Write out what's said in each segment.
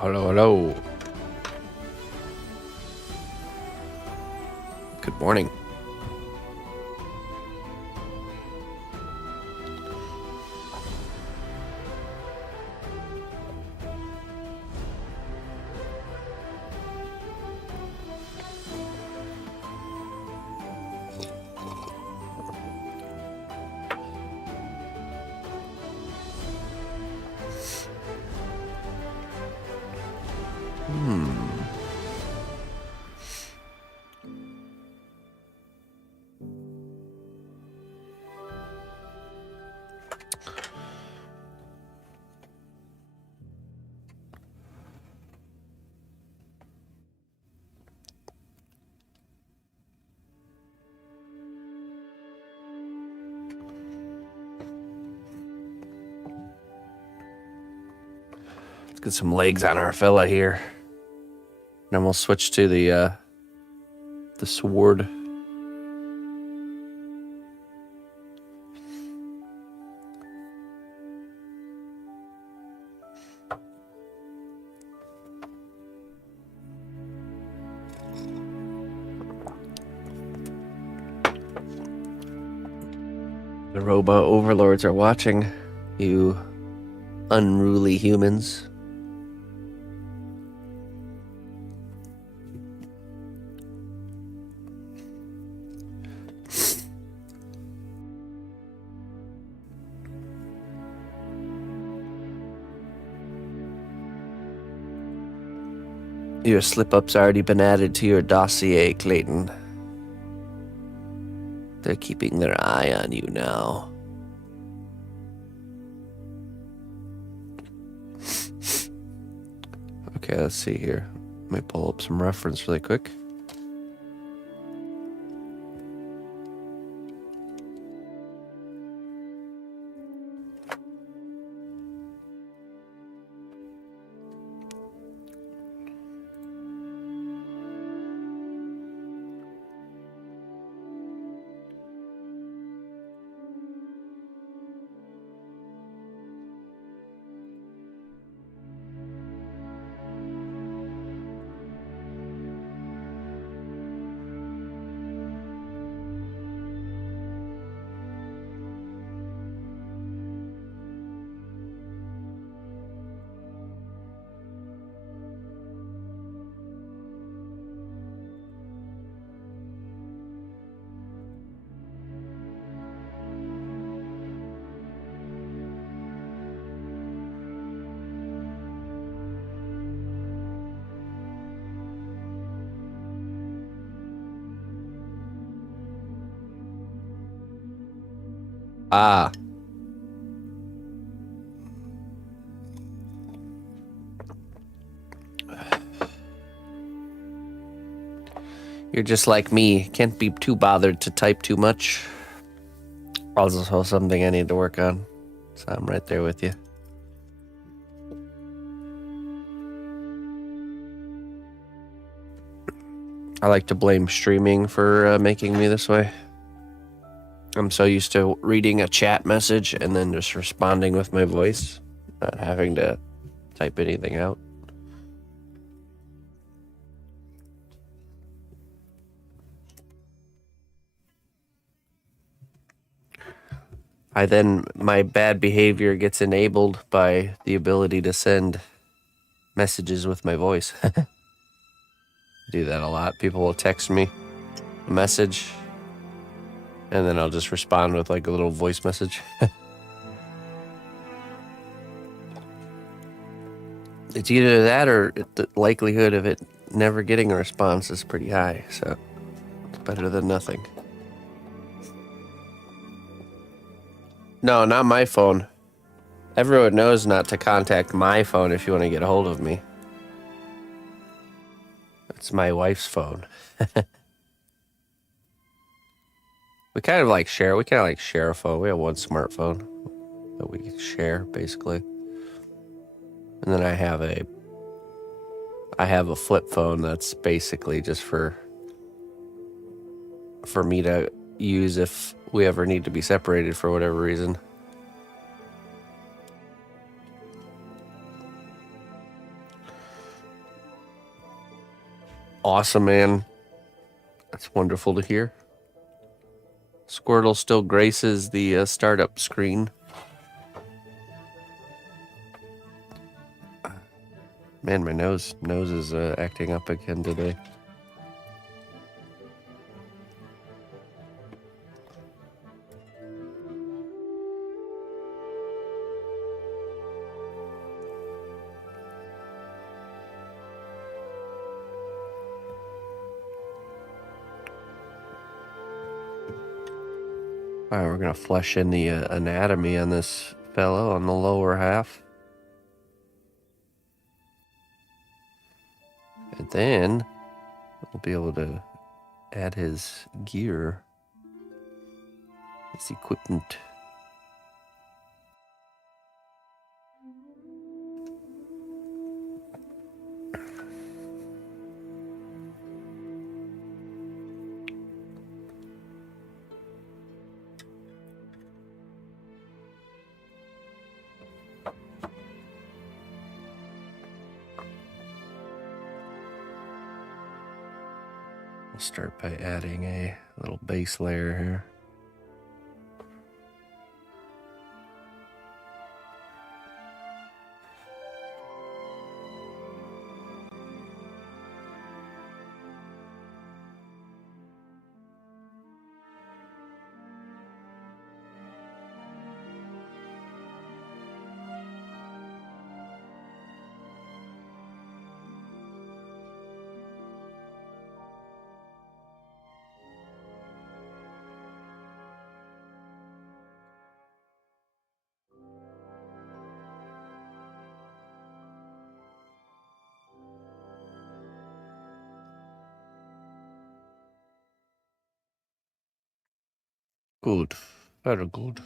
Hello, hello. Good morning. Let's get some legs on our fella here. Then we'll switch to the sword. The robot overlords are watching, you unruly humans. Your slip-up's already been added to your dossier, Clayton. They're keeping their eye on you now. Okay, let's see here. Let me pull up some reference really quick. Ah. You're just like me. Can't be too bothered to type too much. Also something I need to work on. So I'm right there with you. I like to blame streaming for making me this way. I'm so used to reading a chat message and then just responding with my voice, not having to type anything out. My bad behavior gets enabled by the ability to send messages with my voice. I do that a lot. People will text me a message, and then I'll just respond with like a little voice message. It's either that or the likelihood of it never getting a response is pretty high, so it's better than nothing. No, not my phone. Everyone knows not to contact my phone if you want to get a hold of me. It's my wife's phone. We kind of share a phone. We have one smartphone that we share, basically. And then I have a flip phone that's basically just for me to use if we ever need to be separated for whatever reason. Awesome, man. That's wonderful to hear. Squirtle still graces the startup screen. Man, my nose is acting up again today. All right, we're gonna flesh in the anatomy on this fellow on the lower half. And then we'll be able to add his gear, his equipment. We'll start by adding a little base layer here. Good, very good.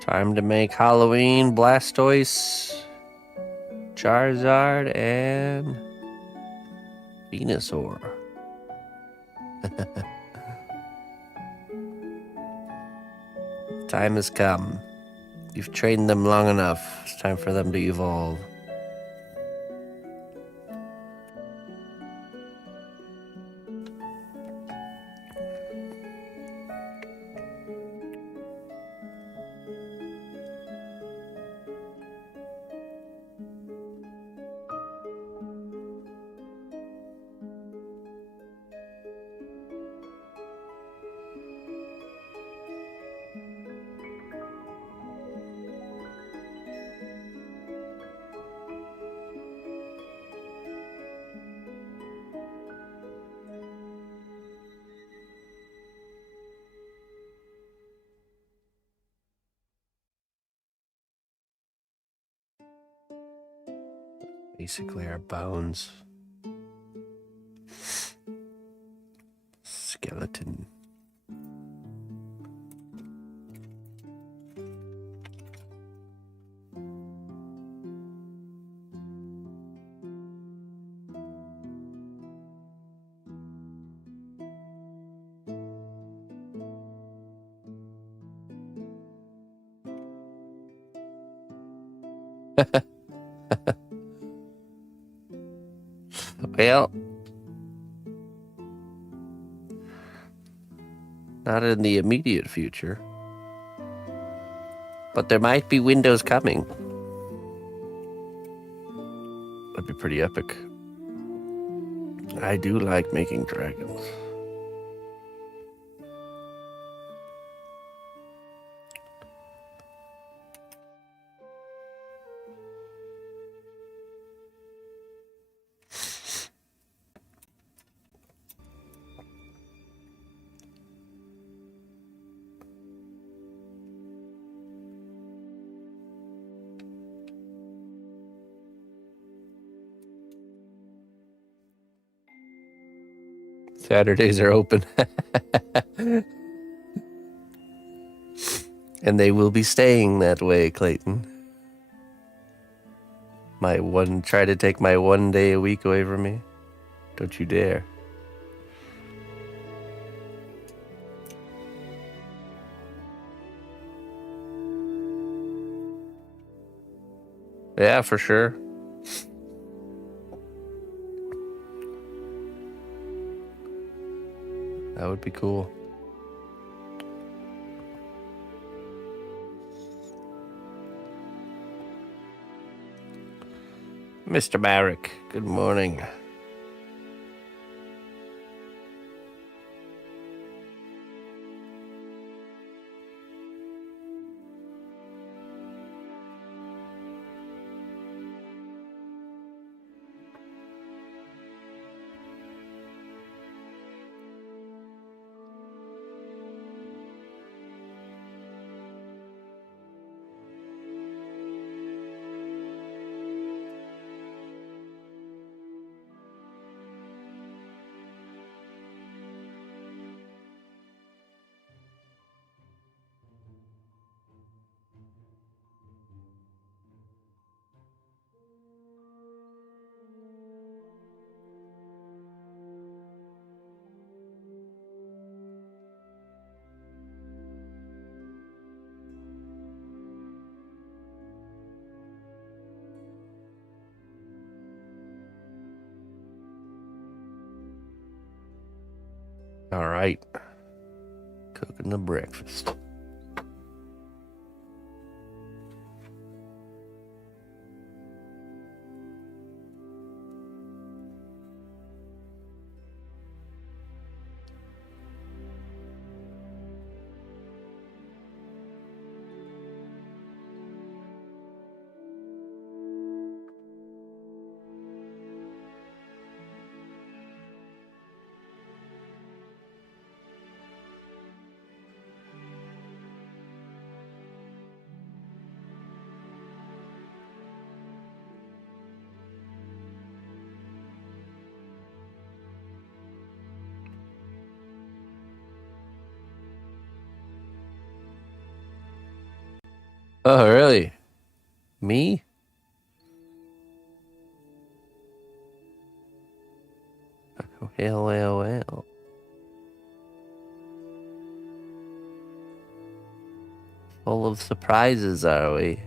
Time to make Halloween Blastoise, Charizard, and Venusaur. Time has come. You've trained them long enough. It's time for them to evolve. Basically our bones. Skeleton. Well, not in the immediate future, but there might be windows coming. That'd be pretty epic. I do like making dragons. Saturdays are open. And they will be staying that way, Clayton. Try to take my 1 day a week away from me. Don't you dare. Yeah, for sure. That would be cool. Mr. Barrick, good morning. All right. Cooking the breakfast. Oh, really? Me? Well. Full of surprises, are we?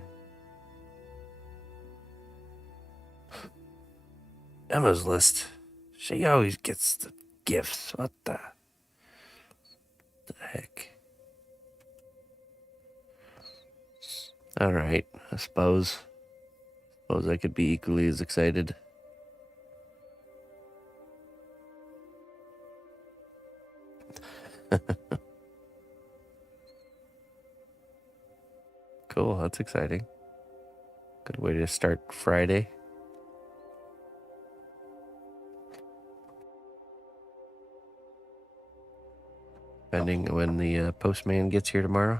Emma's list. She always gets the gifts. What the heck? All right, I suppose I could be equally as excited. Cool, that's exciting. Good way to start Friday. Depending when the postman gets here tomorrow.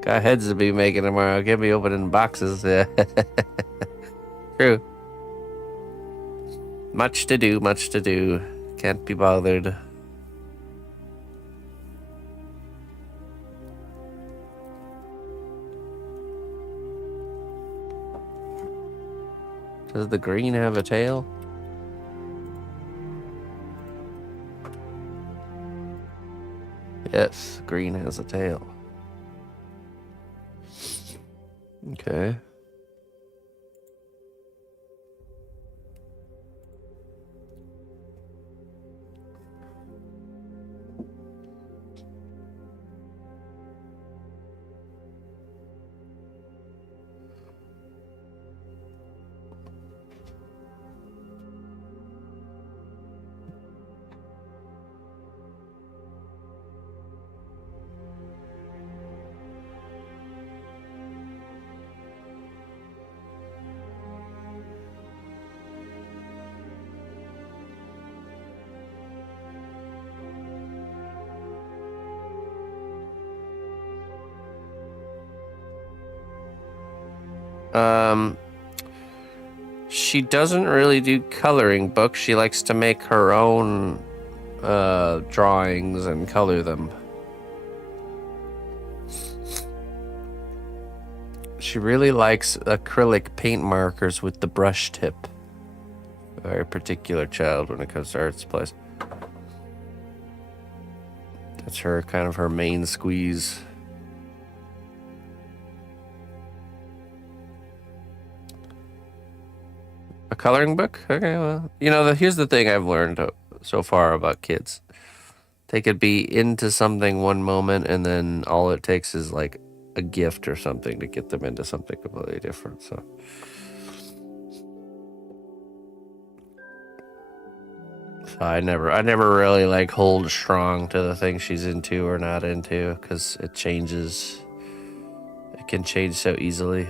Got heads to be making tomorrow. Can't be opening boxes. Yeah. True. Much to do. Can't be bothered. Does the green have a tail? Yes, green has a tail. Okay. She doesn't really do coloring books. She likes to make her own drawings and color them. She really likes acrylic paint markers with the brush tip. A very particular child when it comes to art supplies. That's her kind of her main squeeze. A coloring book? Okay, well, you know, here's the thing I've learned so far about kids. They could be into something one moment, and then all it takes is like a gift or something to get them into something completely different. So I never really like hold strong to the thing she's into or not into, because it changes. It can change so easily.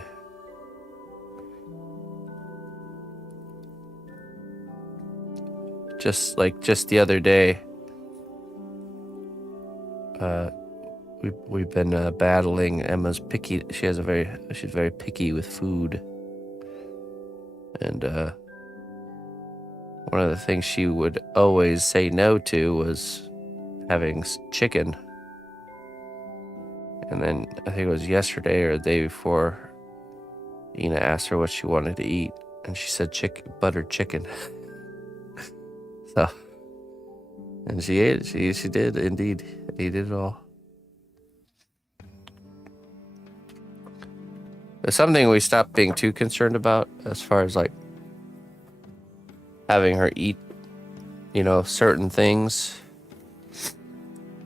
Just the other day, we've been battling Emma's picky. She's very picky with food, and one of the things she would always say no to was having chicken. And then I think it was yesterday or the day before, Ina asked her what she wanted to eat, and she said buttered chicken. So, and she ate it. She did indeed eat it all. There's something we stopped being too concerned about as far as like having her eat, you know, certain things.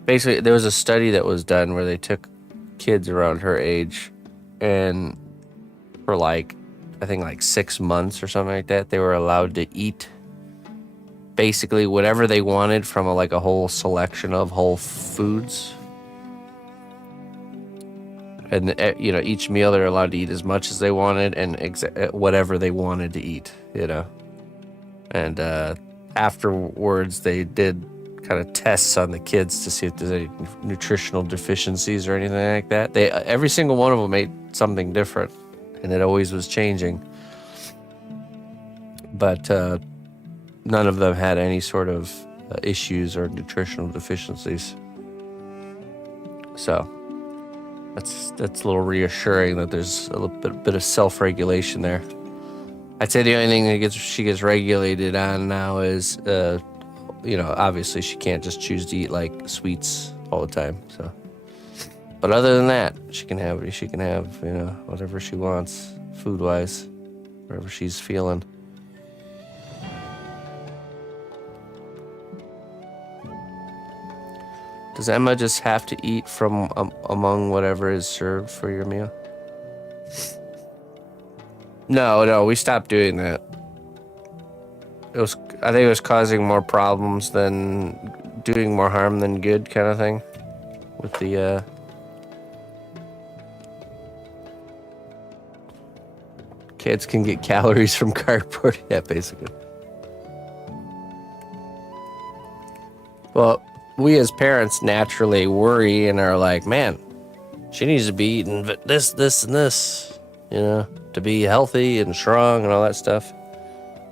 Basically, there was a study that was done where they took kids around her age, and for like, I think like 6 months or something like that, they were allowed to eat basically whatever they wanted from a whole selection of whole foods. And, you know, each meal they're allowed to eat as much as they wanted and whatever they wanted to eat, you know. And afterwards, they did kind of tests on the kids to see if there's any nutritional deficiencies or anything like that. Every single one of them ate something different, and it always was changing. But none of them had any sort of issues or nutritional deficiencies. So that's a little reassuring that there's a little bit of self-regulation there. I'd say the only thing that she gets regulated on now is, you know, obviously she can't just choose to eat like sweets all the time. So, but other than that, she can have, you know, whatever she wants, food-wise, whatever she's feeling. Does Emma just have to eat from among whatever is served for your meal? No, we stopped doing that. I think it was causing more problems than doing more harm than good, kind of thing. With the kids can get calories from cardboard. Yeah, basically. Well, we as parents naturally worry and are like, man, she needs to be eating this, and this, you know, to be healthy and strong and all that stuff.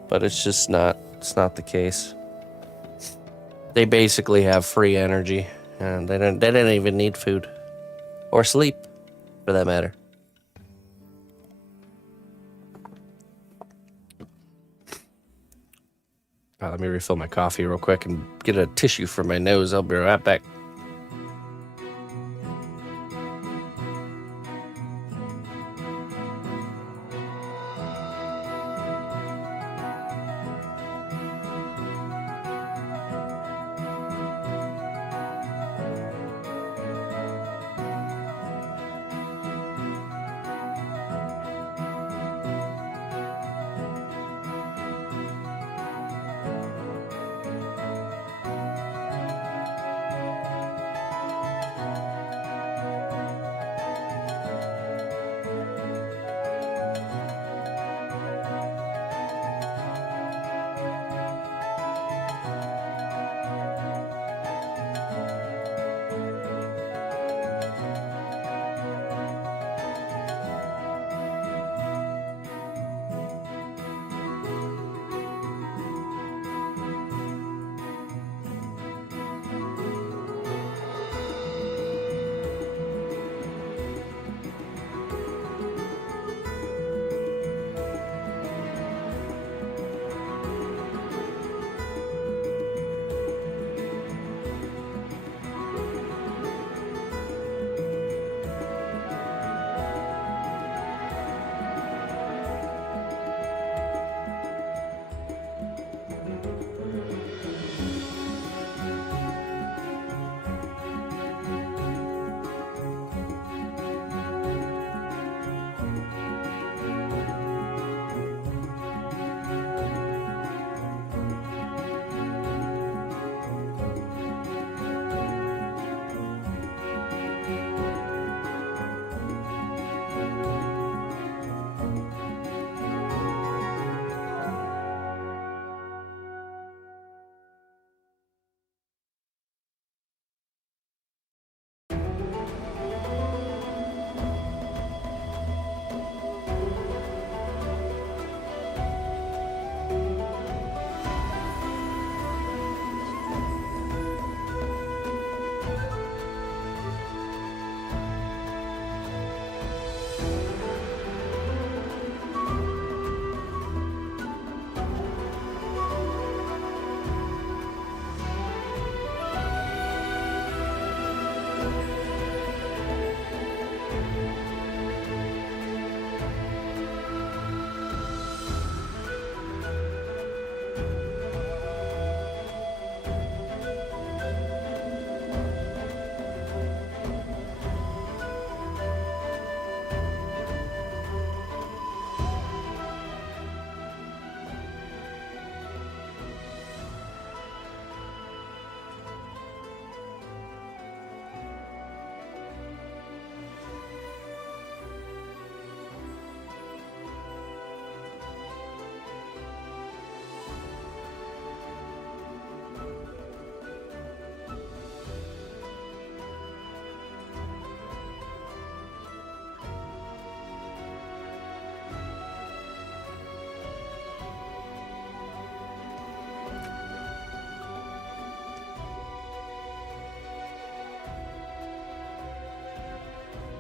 But it's just not the case. They basically have free energy, and they don't even need food or sleep, for that matter. Let me refill my coffee real quick and get a tissue for my nose. I'll be right back.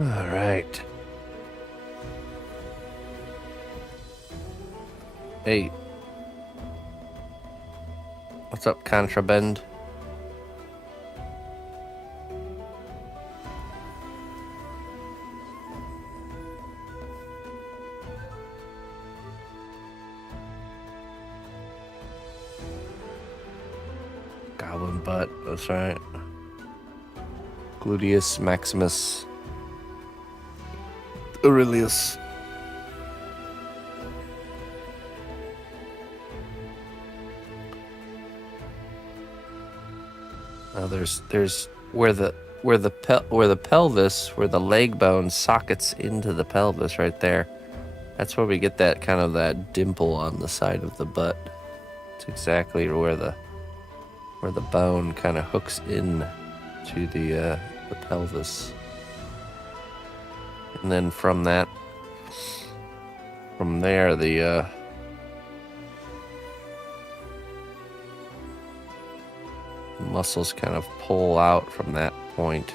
All right. Hey. What's up, Contraband? Goblin butt, that's right. Gluteus Maximus Aurelius. There's where the pelvis, where the leg bone sockets into the pelvis right there. That's where we get that kind of that dimple on the side of the butt. It's exactly where the bone kind of hooks in to the pelvis. And then from there the muscles kind of pull out from that point.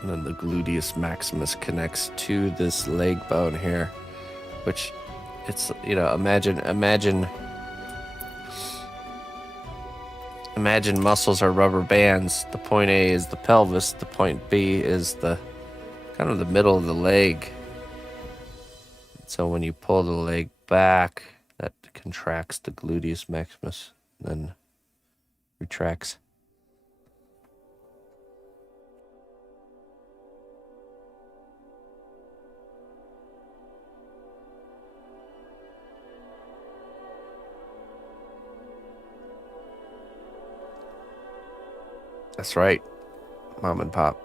And then the gluteus maximus connects to this leg bone here, which it's, you know, imagine muscles are rubber bands. The point A is the pelvis, the point B is the kind of the middle of the leg. So when you pull the leg back, that contracts the gluteus maximus, then retracts. That's right, Mom and Pop.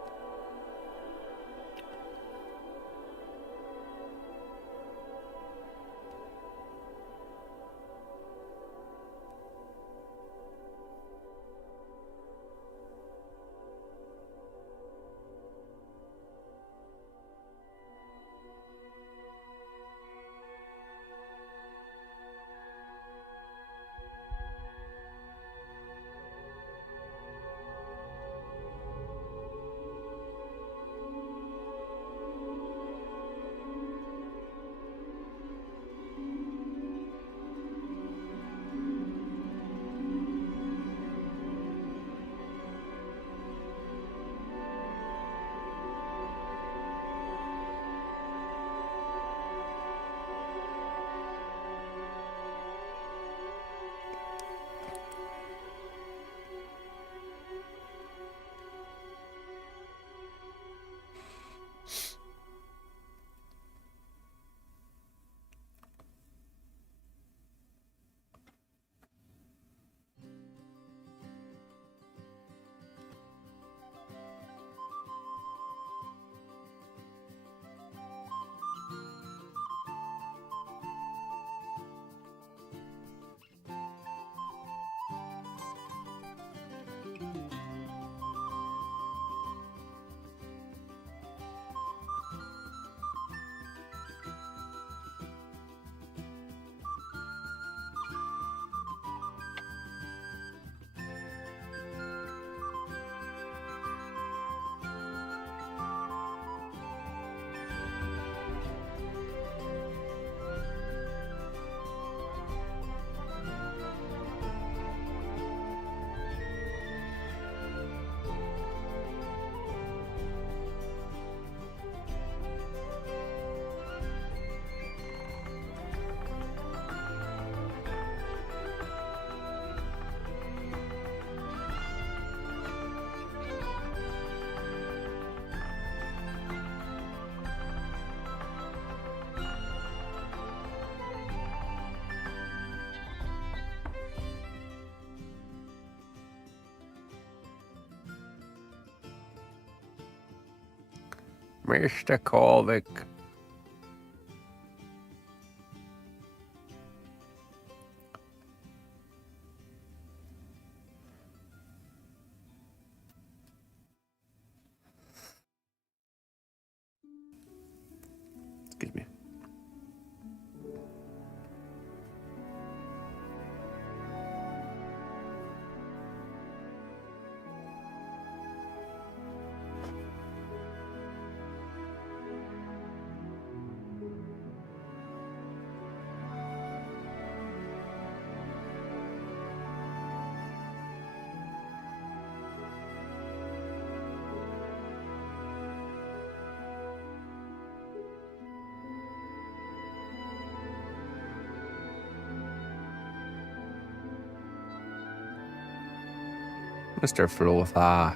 Mr. Korvik. Excuse me. Mr. Flothar.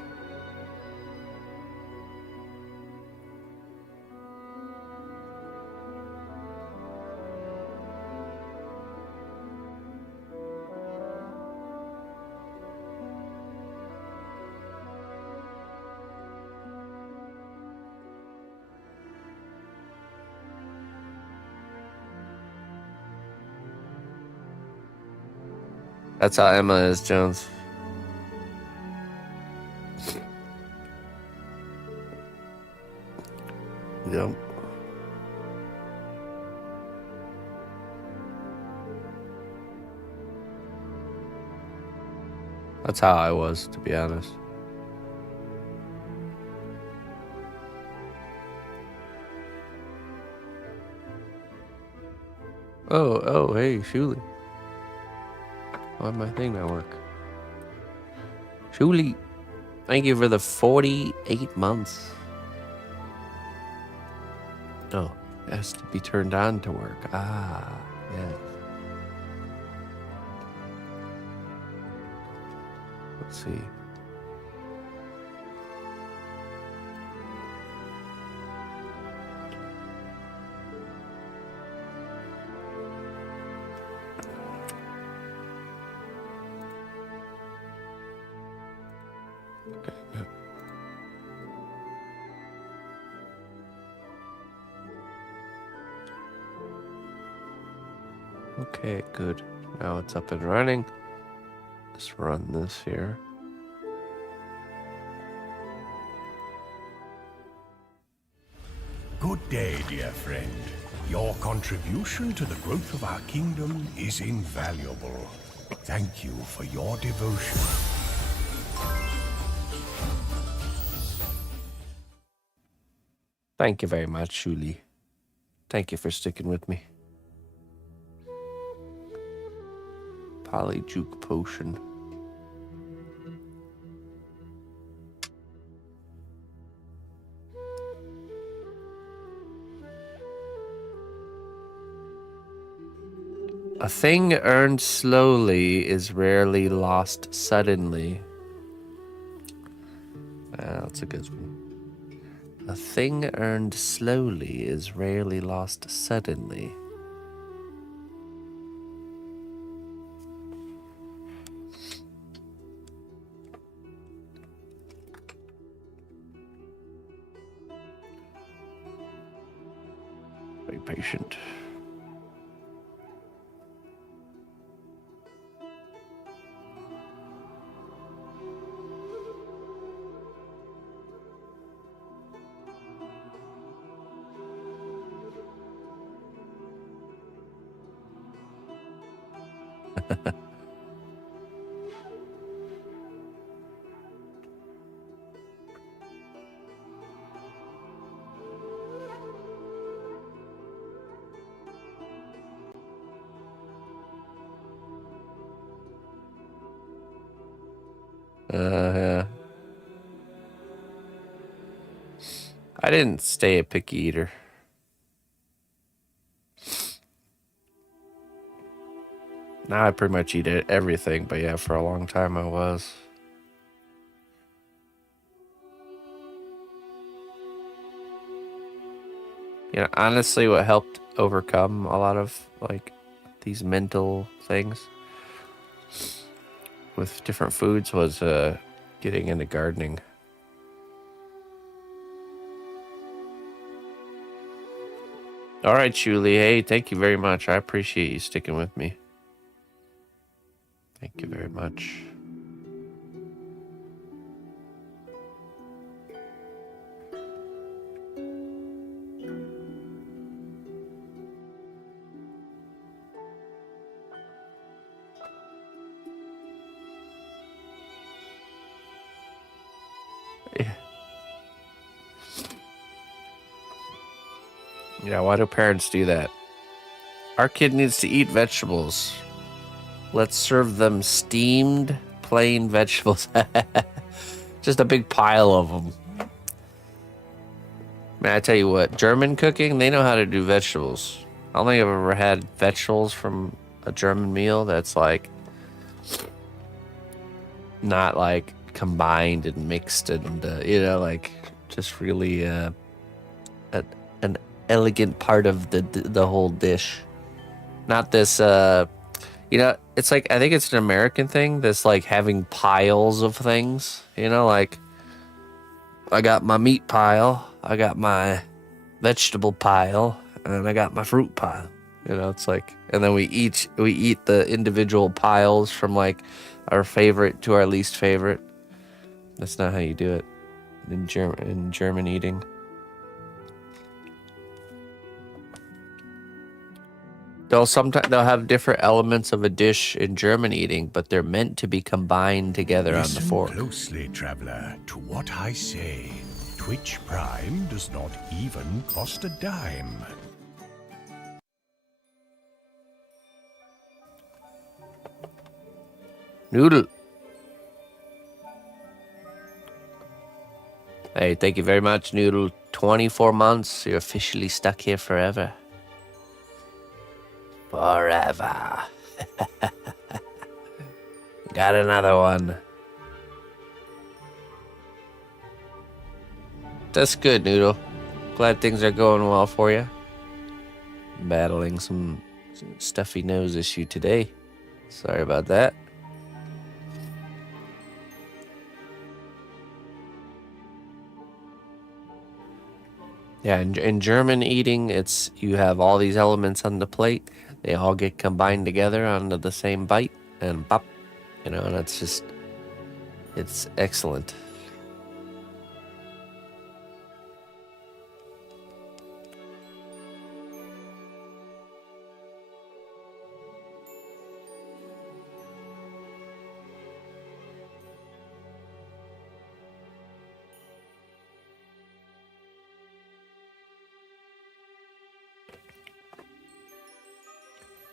That's how Emma is, Jones. Yep. That's how I was, to be honest. Oh, hey, Shuli. Why'd my thing not work? Shuli, thank you for the 48 months. Oh, it has to be turned on to work. Ah, yeah. Let's see. Okay, good. Now it's up and running. Let's run this here. Good day, dear friend. Your contribution to the growth of our kingdom is invaluable. Thank you for your devotion. Thank you very much, Shuli. Thank you for sticking with me. Polyjuke potion. A thing earned slowly is rarely lost suddenly. That's a good one. A thing earned slowly is rarely lost suddenly. Very patient. Yeah. I didn't stay a picky eater. Now I pretty much eat everything, but yeah, for a long time I was. You know, honestly, what helped overcome a lot of like these mental things with different foods was getting into gardening. All right, Julie. Hey, thank you very much. I appreciate you sticking with me. Thank you very much. Yeah, why do parents do that? Our kid needs to eat vegetables. Let's serve them steamed, plain vegetables. Just a big pile of them. Man, I tell you what, German cooking, they know how to do vegetables. I don't think I've ever had vegetables from a German meal that's like not like combined and mixed and like just really an elegant part of the whole dish. Not this it's like I think it's an American thing, this like having piles of things, like I got my meat pile, I got my vegetable pile, and I got my fruit pile. It's like, and then we eat the individual piles from like our favorite to our least favorite. That's not how you do it in German eating. They'll have different elements of a dish in German eating, but they're meant to be combined together on the fork. Listen closely, traveler, to what I say. Twitch Prime does not even cost a dime. Noodle. Hey, thank you very much, Noodle. 24 months, you're officially stuck here forever. Forever. Got another one. That's good, Noodle. Glad things are going well for you. Battling some stuffy nose issue today. Sorry about that. Yeah, in German eating, you have all these elements on the plate. They all get combined together onto the same bite, and pop, and it's excellent.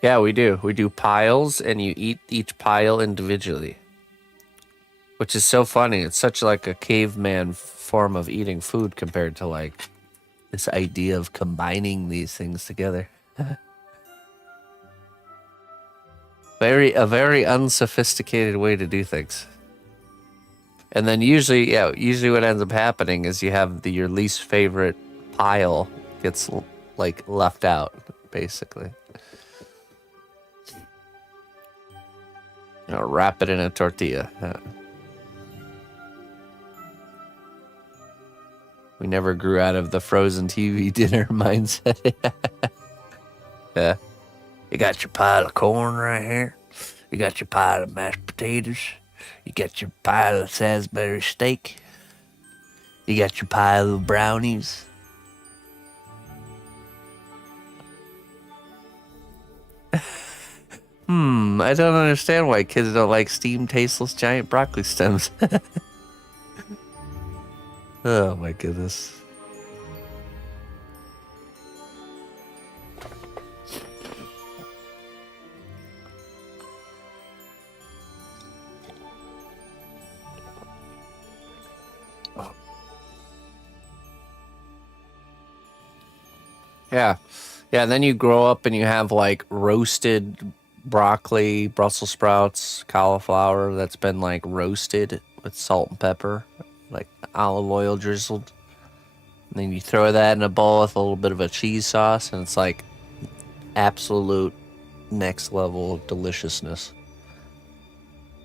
Yeah, we do. We do piles, and you eat each pile individually. Which is so funny. It's such like a caveman form of eating food compared to like this idea of combining these things together. A very unsophisticated way to do things. And then usually what ends up happening is you have your least favorite pile gets like left out, basically. Wrap it in a tortilla. We never grew out of the frozen TV dinner mindset. Yeah. You got your pile of corn right here. You got your pile of mashed potatoes. You got your pile of Salisbury steak. You got your pile of brownies. I don't understand why kids don't like steamed, tasteless, giant broccoli stems. Oh my goodness. Yeah. Yeah, and then you grow up and you have like roasted broccoli, Brussels sprouts, cauliflower that's been like roasted with salt and pepper, like olive oil drizzled. And then you throw that in a bowl with a little bit of a cheese sauce, and it's like absolute next level of deliciousness.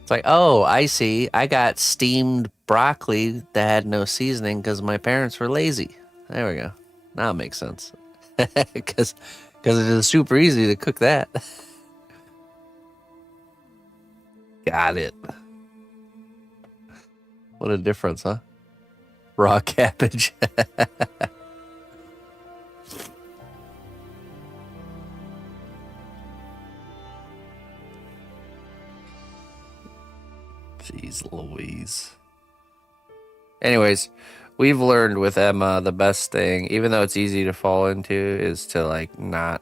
It's like, oh, I see. I got steamed broccoli that had no seasoning because my parents were lazy. There we go. Now it makes sense. Because it is super easy to cook that. Got it. What a difference, huh? Raw cabbage. Jeez Louise. Anyways, we've learned with Emma the best thing, even though it's easy to fall into, is to like not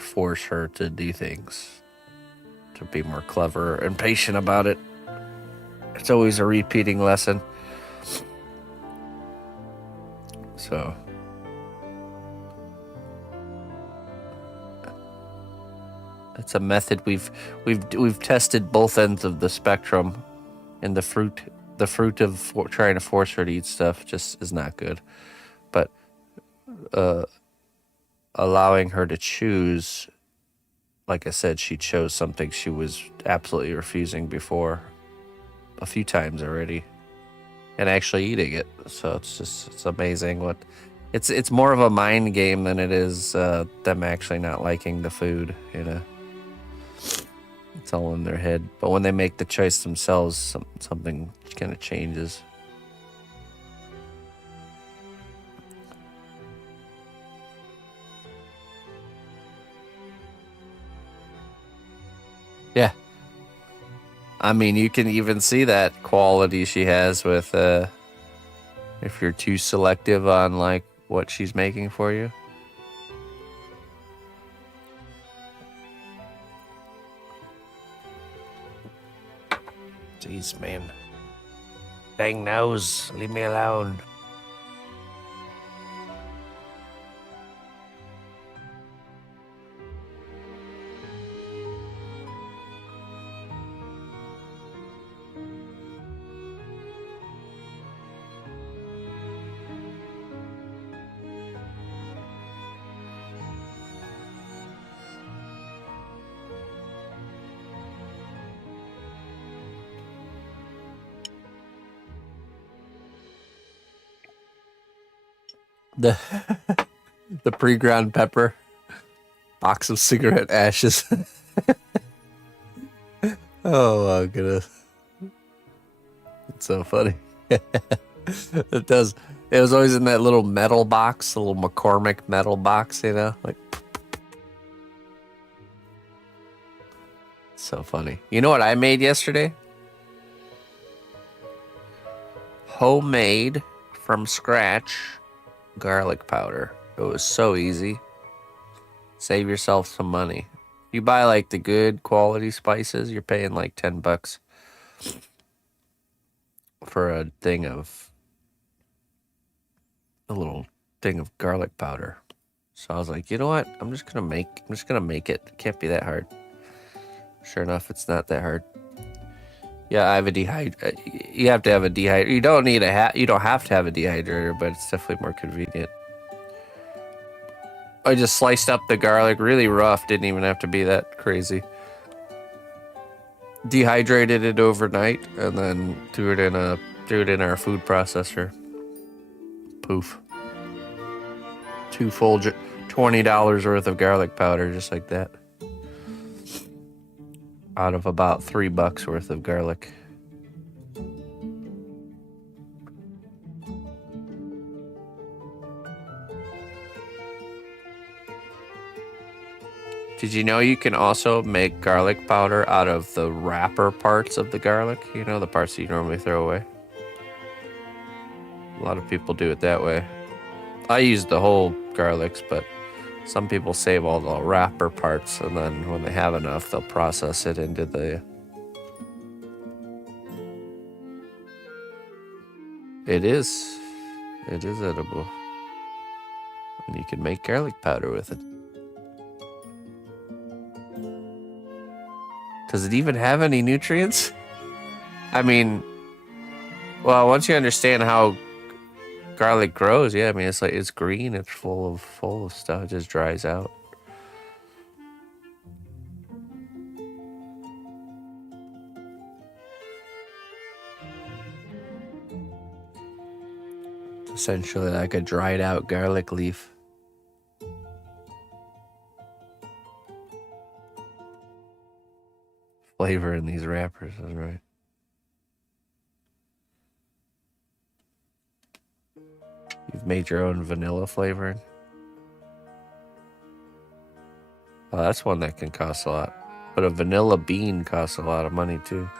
force her to do things. To be more clever and patient about it. It's always a repeating lesson. So it's a method we've tested both ends of the spectrum, and the fruit of trying to force her to eat stuff just is not good. But allowing her to choose, like I said, she chose something she was absolutely refusing before a few times already, and actually eating it. So it's amazing what it's more of a mind game than it is them actually not liking the food, you know. It's all in their head. But when they make the choice themselves, something kind of changes. Yeah. I mean, you can even see that quality she has with if you're too selective on like what she's making for you. Jeez, man. Dang nose, leave me alone. The the pre-ground pepper, box of cigarette ashes. Oh my goodness, it's so funny. It does. It was always in that little metal box, the little McCormick metal box, you know, like. So funny. You know what I made yesterday? Homemade from scratch garlic powder. It was so easy. Save yourself some money. You buy like the good quality spices, you're paying like $10 for a little thing of garlic powder. So I was like, you know what? I'm just gonna make it. It can't be that hard. Sure enough, it's not that hard. Yeah, I have a you have to have a dehydrator. You don't need you don't have to have a dehydrator, but it's definitely more convenient. I just sliced up the garlic really rough. Didn't even have to be that crazy. Dehydrated it overnight and then threw it in our food processor. Poof. 2 full $20 worth of garlic powder, just like that. Out of about $3 worth of garlic. Did you know you can also make garlic powder out of the wrapper parts of the garlic? You know, the parts that you normally throw away. A lot of people do it that way. I use the whole garlics, but some people save all the wrapper parts, and then when they have enough, they'll process it into the... It is edible. And you can make garlic powder with it. Does it even have any nutrients? I mean, well, once you understand how garlic grows, yeah, I mean, it's green, it's full of stuff, it just dries out. It's essentially like a dried out garlic leaf. flavor in these wrappers, that's right. You've made your own vanilla flavoring? Oh, that's one that can cost a lot. But a vanilla bean costs a lot of money, too.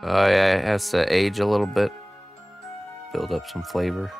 Oh, yeah, it has to age a little bit. Build up some flavor.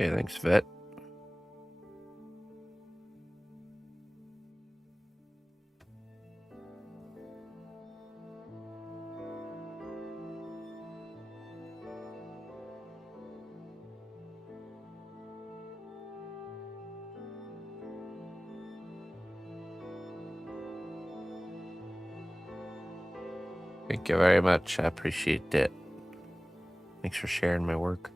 Yeah, thanks, Vet. Thank you very much. I appreciate it. Thanks for sharing my work.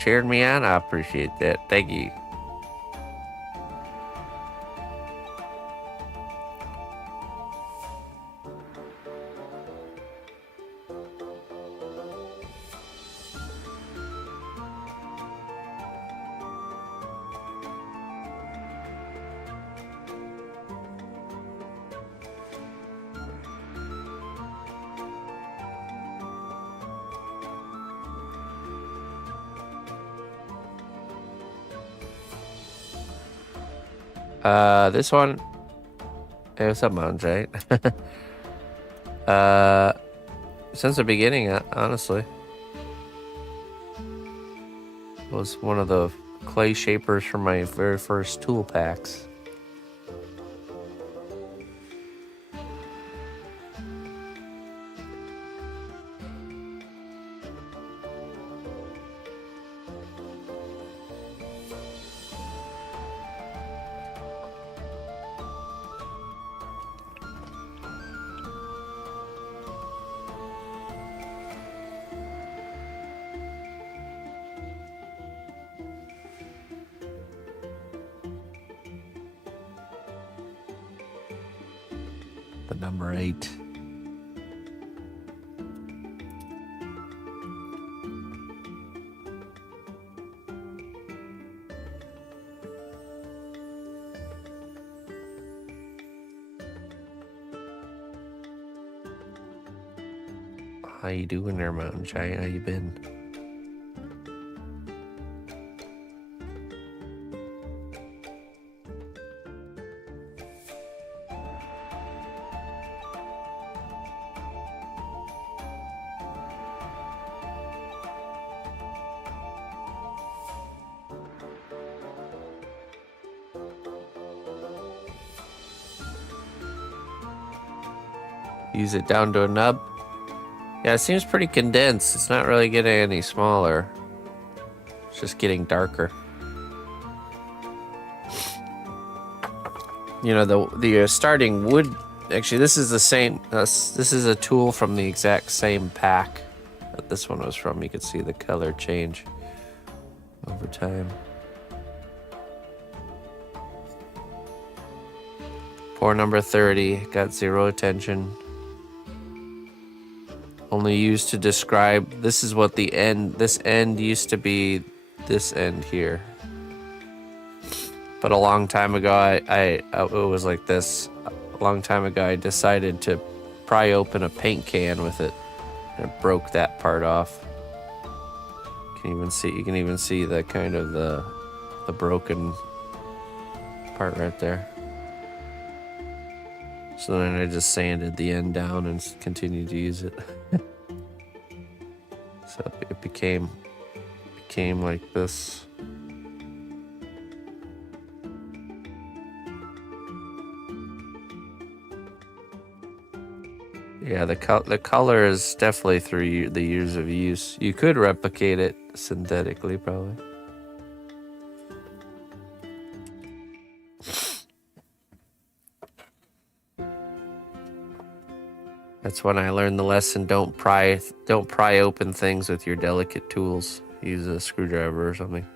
cheered me on. I appreciate that. Thank you. This one. Hey, what's up, Mountain Giant? Since the beginning, honestly. It was one of the clay shapers from my very first tool packs. The number 8. How you doing there, Mountain Giant? How you been? Use it down to a nub. Yeah, it seems pretty condensed. It's not really getting any smaller. It's just getting darker. You know, the starting wood. Actually, this is the same. This is a tool from the exact same pack that this one was from. You can see the color change over time. Pour number 30 got 0 attention. Only used to describe. This is what the end. This end used to be. This end here. But a long time ago, it was like this. A long time ago, I decided to pry open a paint can with it, and it broke that part off. You can even see the kind of the broken part right there. So then I just sanded the end down and continued to use it. So it became like this. Yeah, the color is definitely through the years of use. You could replicate it synthetically, probably. That's when I learned the lesson: don't pry open things with your delicate tools. Use a screwdriver or something.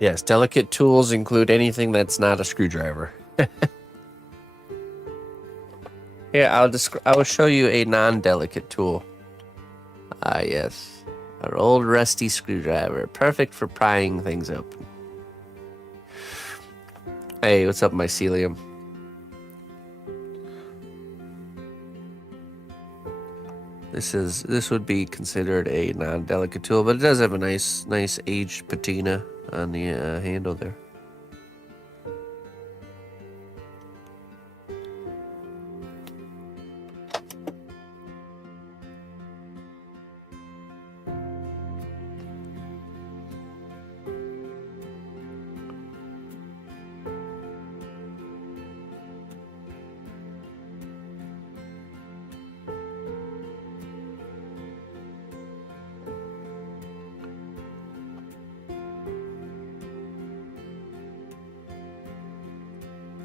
Yes, delicate tools include anything that's not a screwdriver. Yeah, I will show you a non-delicate tool. Ah, yes. Our old rusty screwdriver, perfect for prying things open. Hey, what's up, mycelium? This would be considered a non-delicate tool, but it does have a nice aged patina on the handle there.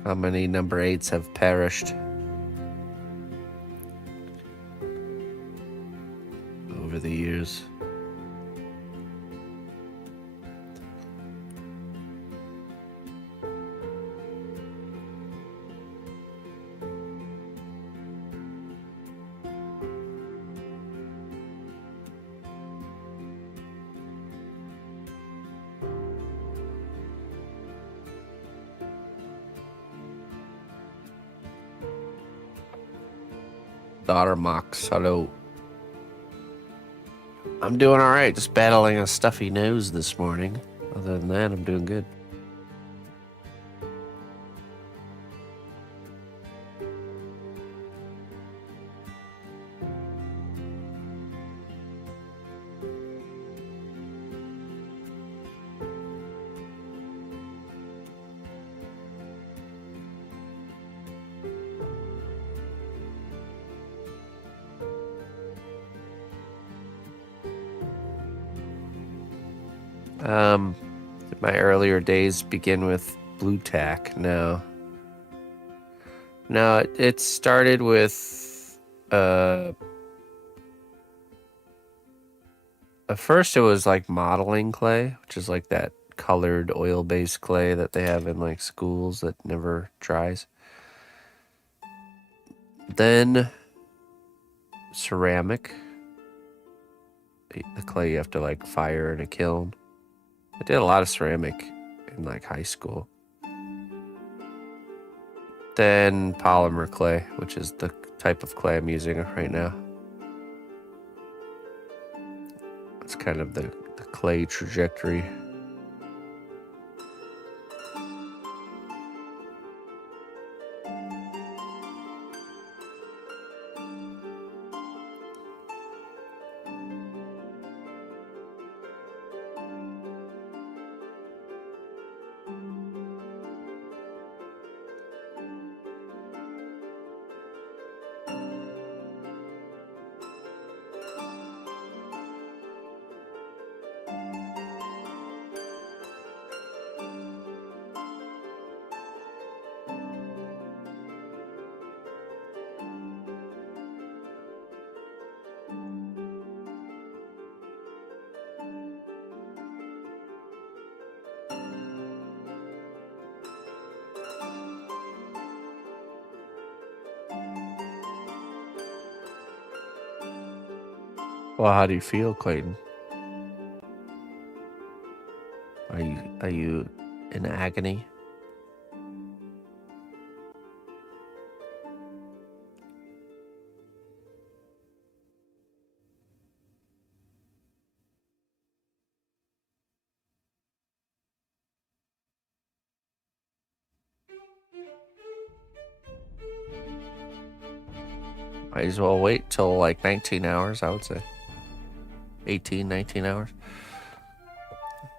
How many number 8s have perished over the years? Daughter Mox, hello. I'm doing alright, just battling a stuffy nose this morning. Other than that, I'm doing good. Did my earlier days begin with blue tack? No. No, it started with, at first it was like modeling clay, which is like that colored oil-based clay that they have in like schools that never dries. Then ceramic, the clay you have to like fire in a kiln. I did a lot of ceramic in like high school. Then polymer clay, which is the type of clay I'm using right now. It's kind of the clay trajectory. Well, how do you feel, Clayton? Are you in agony? Might as well wait till like 19 hours, I would say. 18, 19 hours.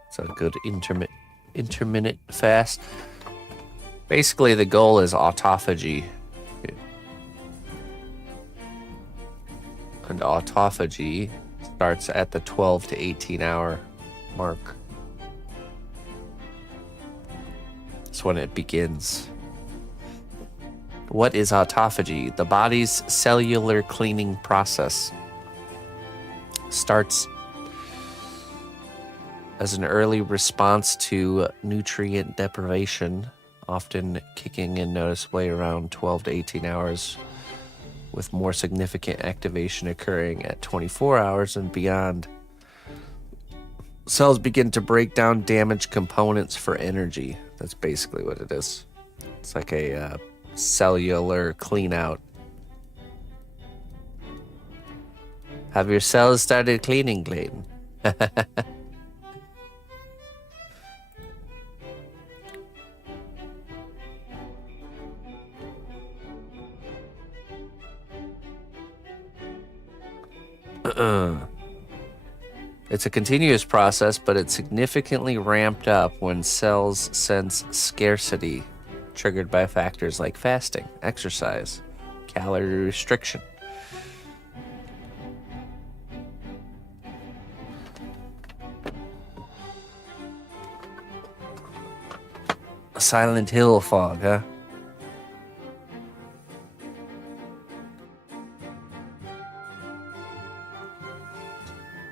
It's a good intermittent fast. Basically, the goal is autophagy. And autophagy starts at the 12 to 18 hour mark. That's when it begins. What is autophagy? The body's cellular cleaning process. Starts as an early response to nutrient deprivation, often kicking in noticeably around 12 to 18 hours, with more significant activation occurring at 24 hours and beyond. Cells begin to break down damaged components for energy. That's basically what it is. It's like a cellular clean out. Have your cells started cleaning, Clayton? It's a continuous process, but it's significantly ramped up when cells sense scarcity, triggered by factors like fasting, exercise, calorie restriction. A Silent Hill fog, huh?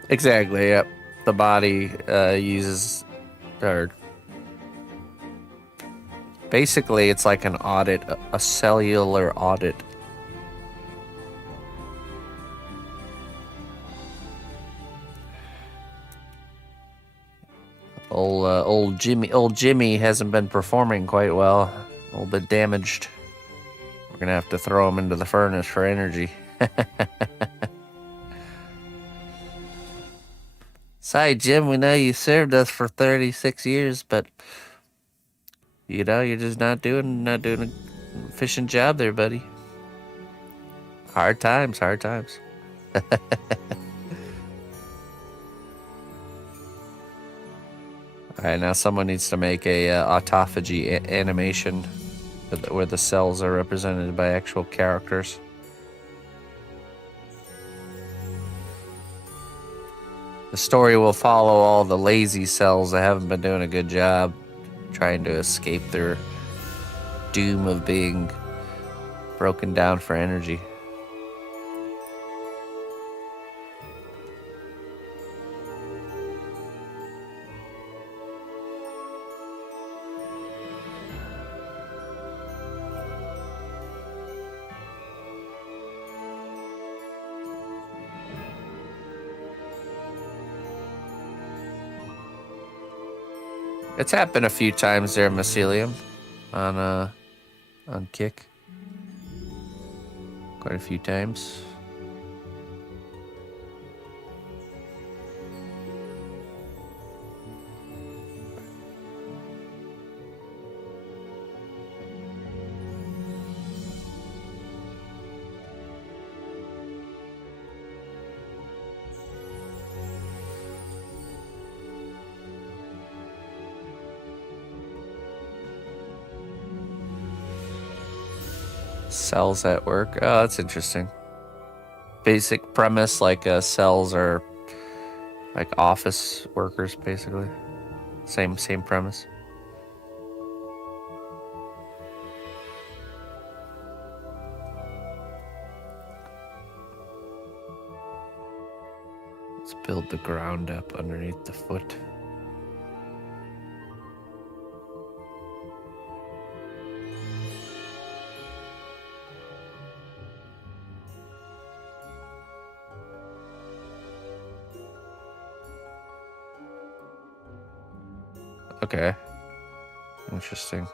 Exactly, yep. The body uses, or basically it's like an audit, a cellular audit. Old Jimmy hasn't been performing quite well. A little bit damaged. We're gonna have to throw him into the furnace for energy. Sorry, Jim, we know you served us for 36 years, but you know, you're just not doing a efficient job there, buddy. Hard times, hard times. All right, now someone needs to make a autophagy animation where the cells are represented by actual characters. The story will follow all the lazy cells that haven't been doing a good job trying to escape their doom of being broken down for energy. It's happened a few times there, Mycelium, on Kick. Quite a few times. Cells at work. Oh, that's interesting. Basic premise, like cells are like office workers, basically. Same premise. Let's build the ground up underneath the foot. Okay. Interesting.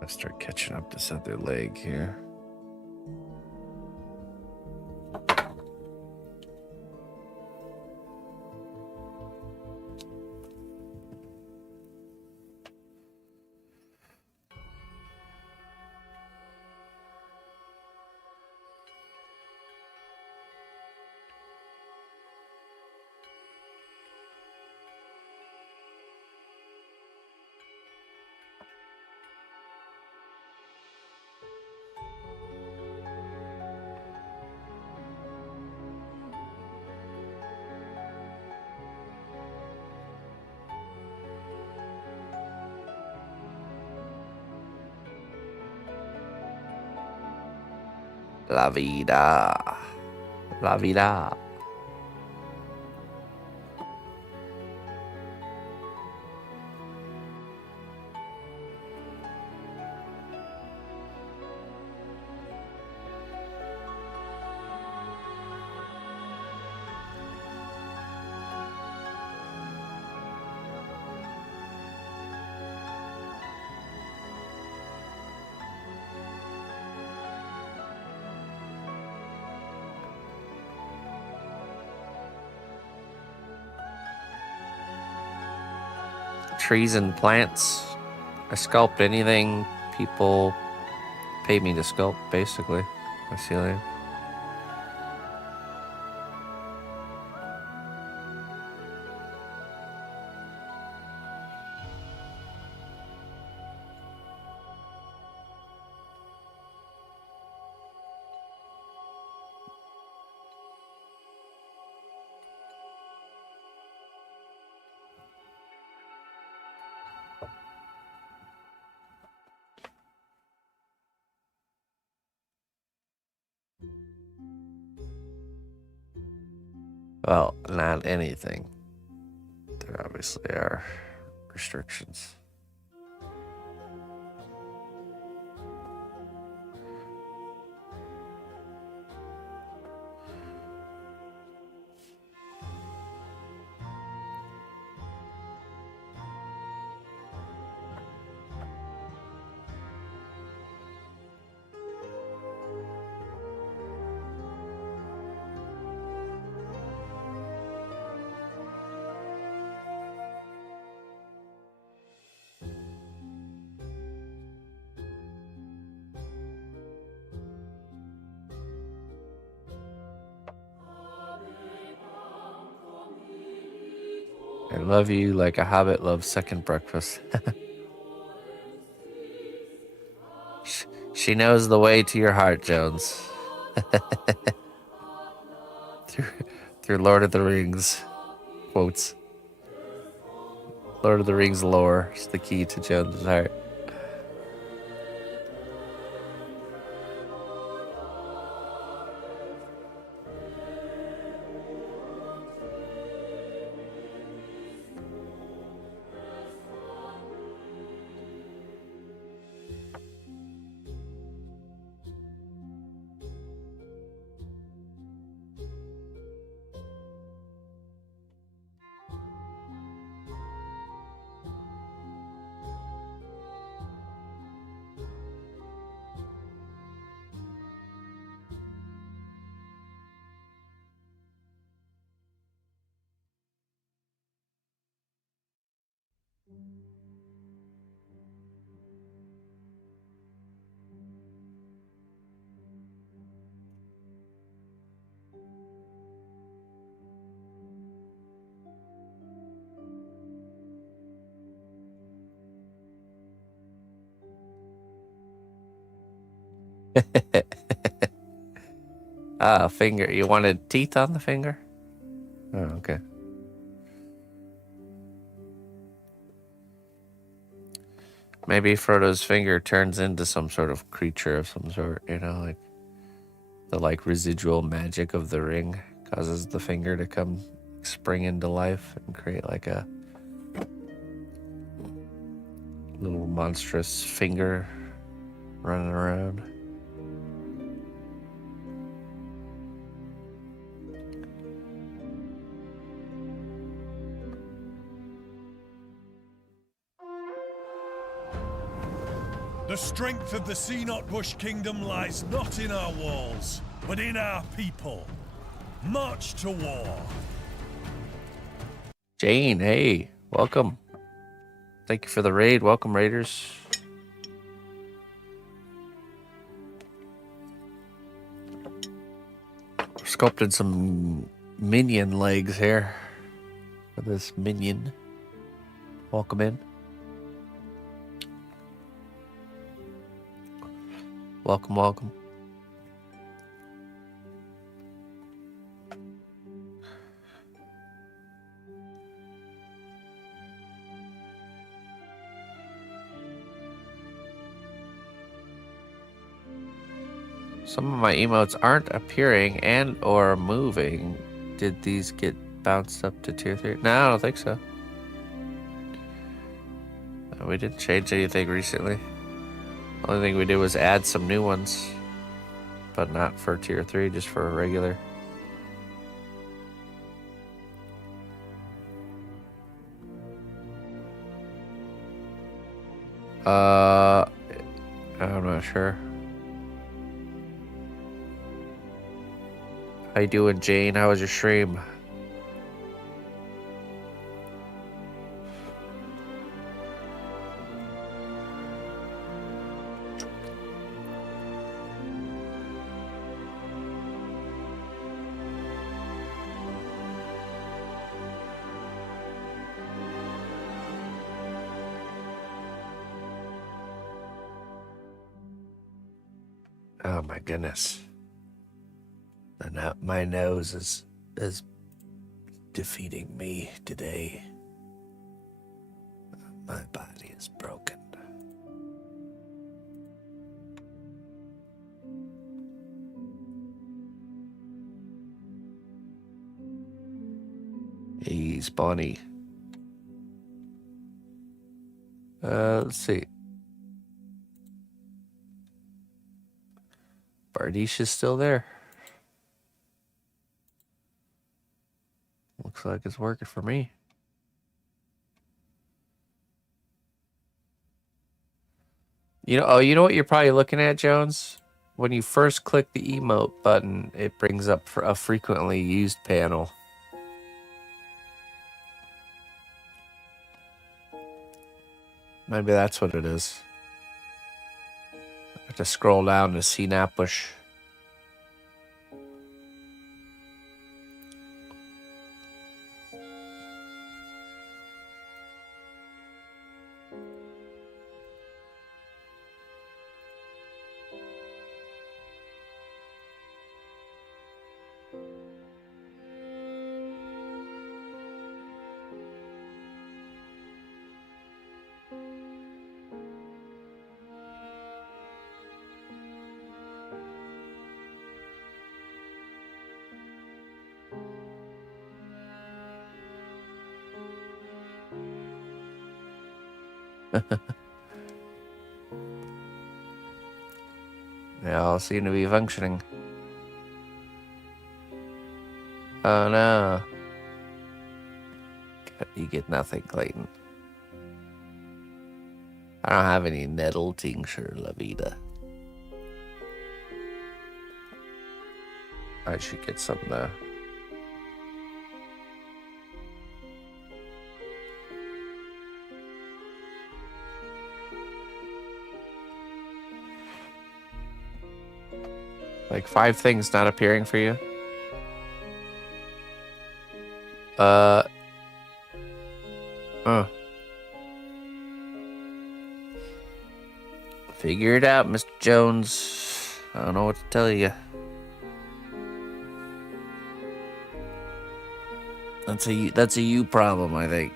I'll start catching up this other leg here. La vida. La vida. Trees and plants. I sculpt anything people pay me to sculpt, basically. I see that. Well, not anything. There obviously are restrictions. I love you like a hobbit loves second breakfast. She knows the way to your heart, Jones. through Lord of the Rings quotes. Lord of the Rings lore is the key to Jones' heart. Ah, finger. You wanted teeth on the finger? Oh, okay. Maybe Frodo's finger turns into some sort of creature of some sort, like the residual magic of the ring causes the finger to come spring into life and create like a little monstrous finger running around. The strength of the cnotbusch kingdom lies not in our walls, but in our people. March to war. Jane, hey, welcome. Thank you for the raid. Welcome, raiders. Sculpted some minion legs here for this minion. Welcome in. Welcome, welcome. Some of my emotes aren't appearing and or moving. Did these get bounced up to tier 3? No, I don't think so. We didn't change anything recently. The only thing we did was add some new ones. But not for tier 3, just for a regular. I'm not sure. How you doing, Jane? How was your stream? Oh my goodness. My nose is defeating me today. My body is broken. Hey, Spawny. Let's see. Bardiche is still there. Looks like it's working for me. You know what you're probably looking at, Jones? When you first click the emote button, it brings up a frequently used panel. Maybe that's what it is. I have to scroll down to cnotbusch. They all seem to be functioning. Oh no. You get nothing, Clayton. I don't have any nettle tincture, La Vida. I should get some though. Like 5 things not appearing for you? Figure it out, Mr. Jones. I don't know what to tell you. That's a you problem, I think.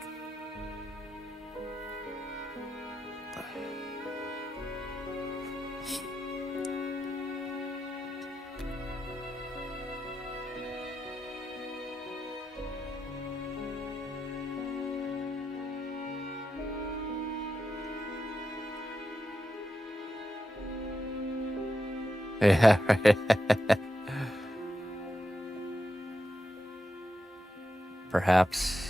Yeah, right. Perhaps.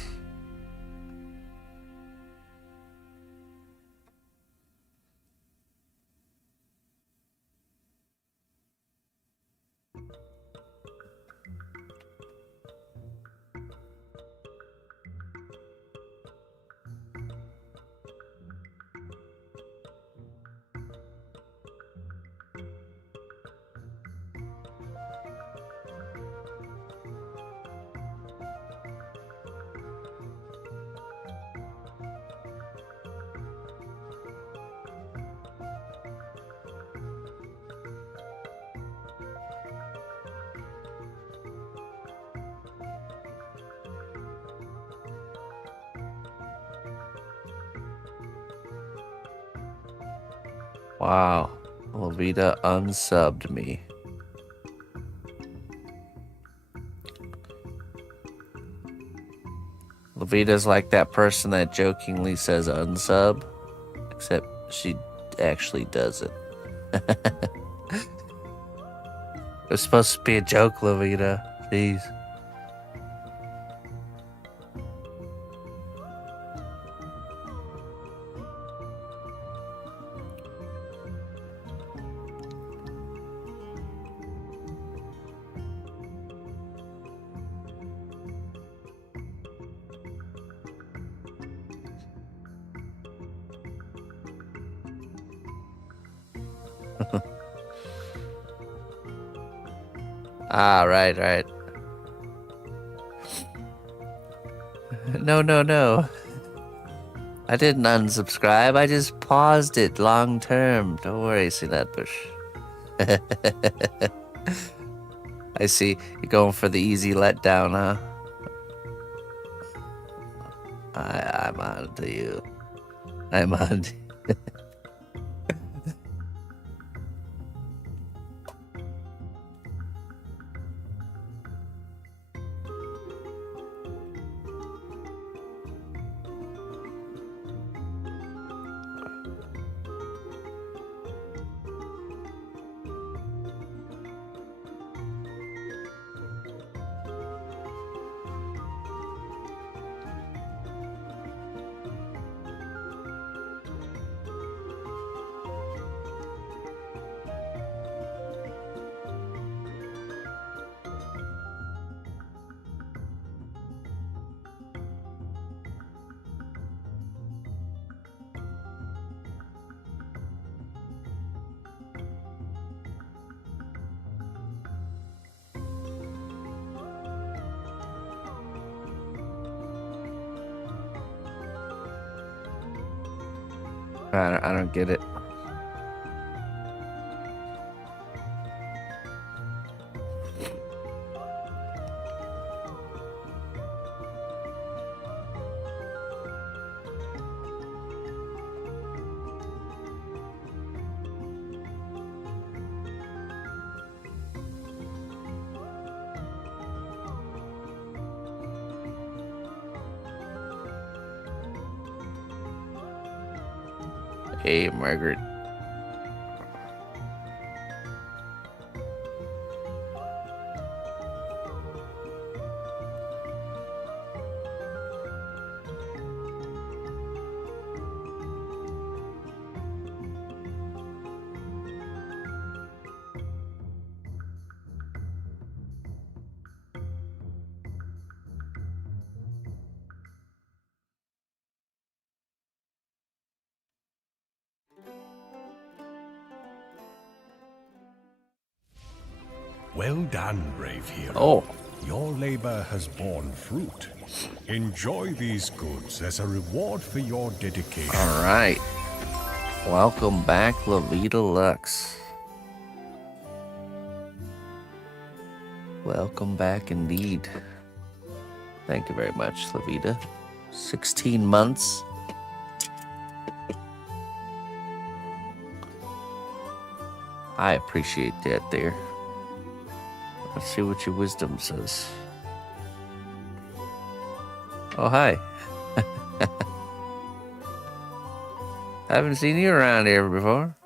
Wow. Levita unsubbed me. Levita's like that person that jokingly says unsub, except she actually does it. It was supposed to be a joke, Levita. Jeez. Ah, right. No. I didn't unsubscribe. I just paused it long term. Don't worry, cnotbusch. I see. You're going for the easy letdown, huh? I'm on to you. I'm on to you. I don't get it. Hey, Margaret. Well done, brave hero. Oh. Your labor has borne fruit. Enjoy these goods as a reward for your dedication. All right. Welcome back, Levita Lux. Welcome back indeed. Thank you very much, Levita. 16 months. I appreciate that there. Let's see what your wisdom says. Oh, hi. Haven't seen you around here before.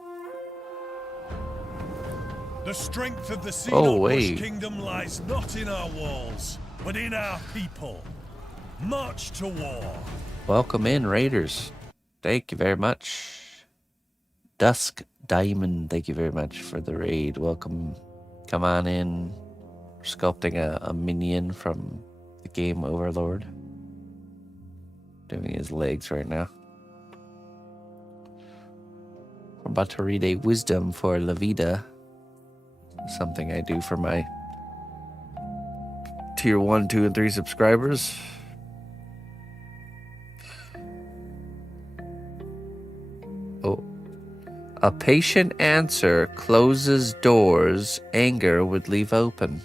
The strength of the wait. cnotbusch kingdom lies not in our walls, but in our people. March to war. Welcome in, Raiders. Thank you very much. Dusk Diamond, thank you very much for the raid. Welcome. Come on in. We're sculpting a minion from the game Overlord. Doing his legs right now. I'm about to read a wisdom for Levita. Something I do for my tier 1, 2, and 3 subscribers. Oh. A patient answer closes doors anger would leave open.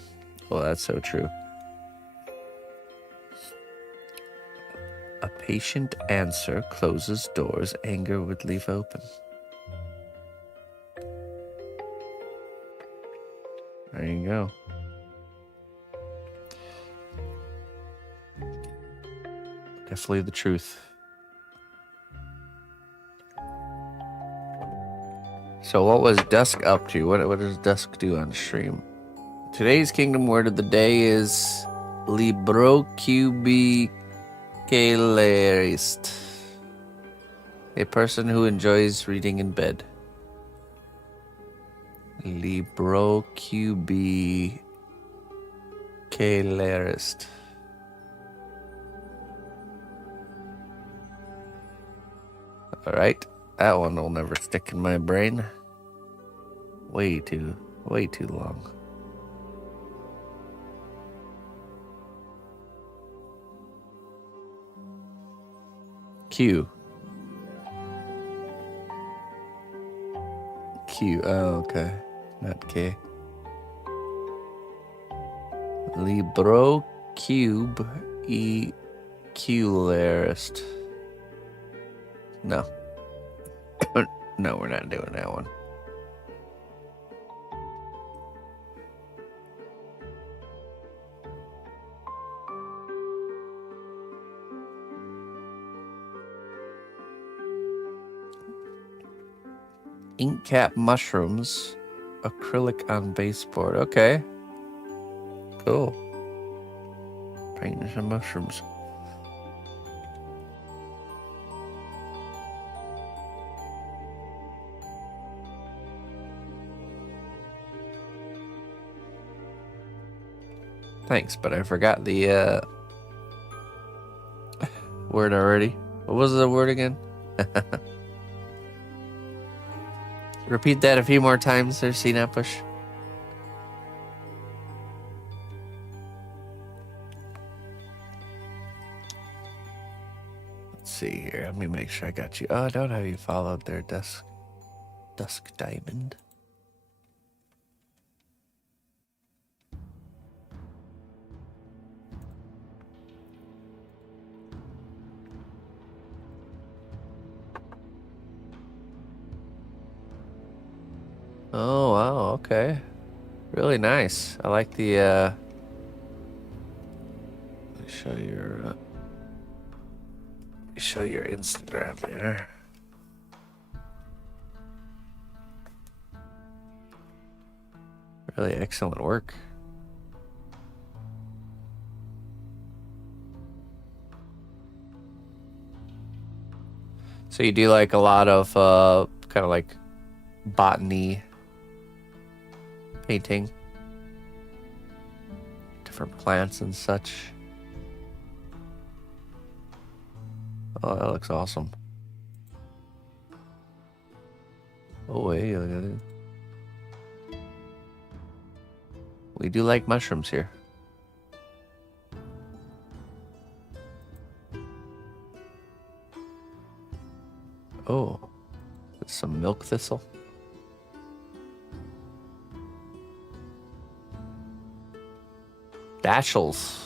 Well, that's so true. A patient answer closes doors anger would leave open. There you go. Definitely the truth. So what was Dusk up to? What does Dusk do on stream? Today's kingdom word of the day is librocubicalarist. A person who enjoys reading in bed. Librocubicalarist. Alright, that one will never stick in my brain. Way too long. Q. Oh, okay. Not K. Librocubicalarist. No. No, we're not doing that one. Ink cap mushrooms. Acrylic on baseboard. Okay. Cool. Painting some mushrooms. Thanks, but I forgot the word already. What was the word again? Repeat that a few more times there, cnotbusch. Let's see here. Let me make sure I got you. Oh, I don't have you followed there, Dusk Diamond. Oh, wow, okay. Really nice. I like the, let me show your Instagram there. Really excellent work. So you do like a lot of, kind of like botany painting, different plants and such. Oh, that looks awesome. Oh, hey, look at it. We do like mushrooms here. Oh, some milk thistle. Dashels.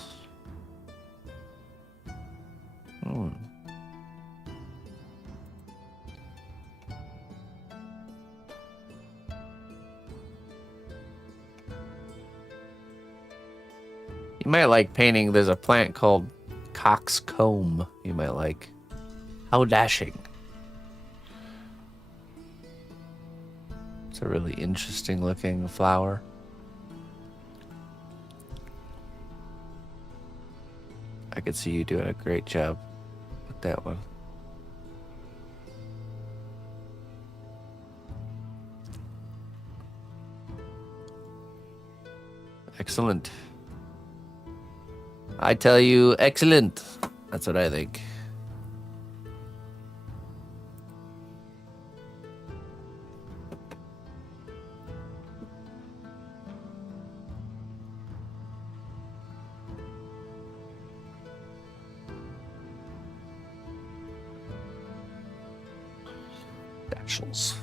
You might like painting. There's a plant called coxcomb. You might like. How dashing. It's a really interesting looking flower. I could see you doing a great job with that one. Excellent. I tell you, excellent. That's what I think. Dashels.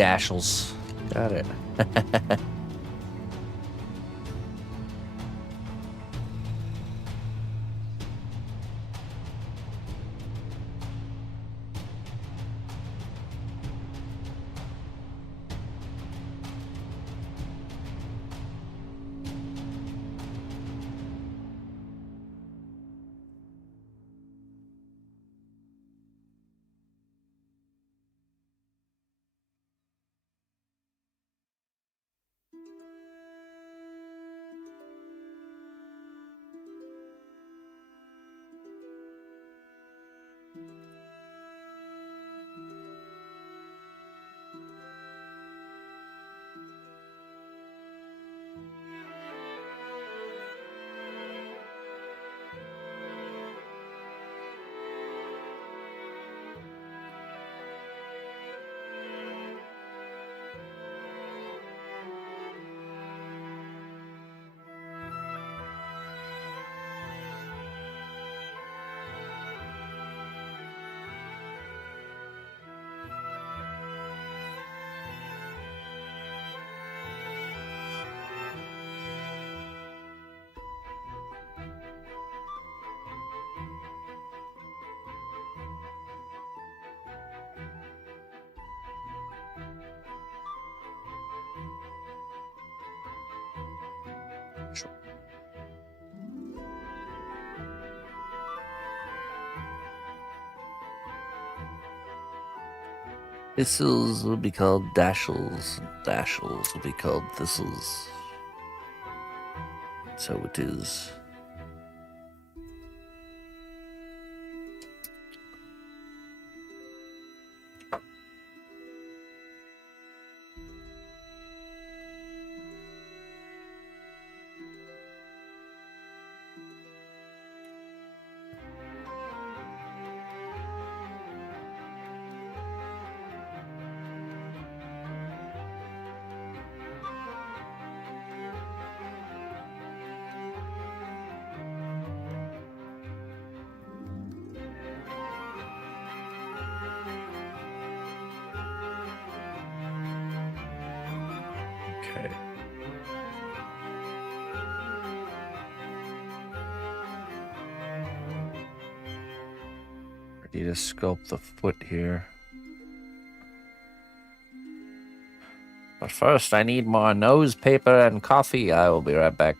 Dashles. Got it. Thistles will be called dashles. Dashles will be called thistles. So it is. Okay. Ready to sculpt the foot here. But first, I need more nose paper and coffee. I will be right back.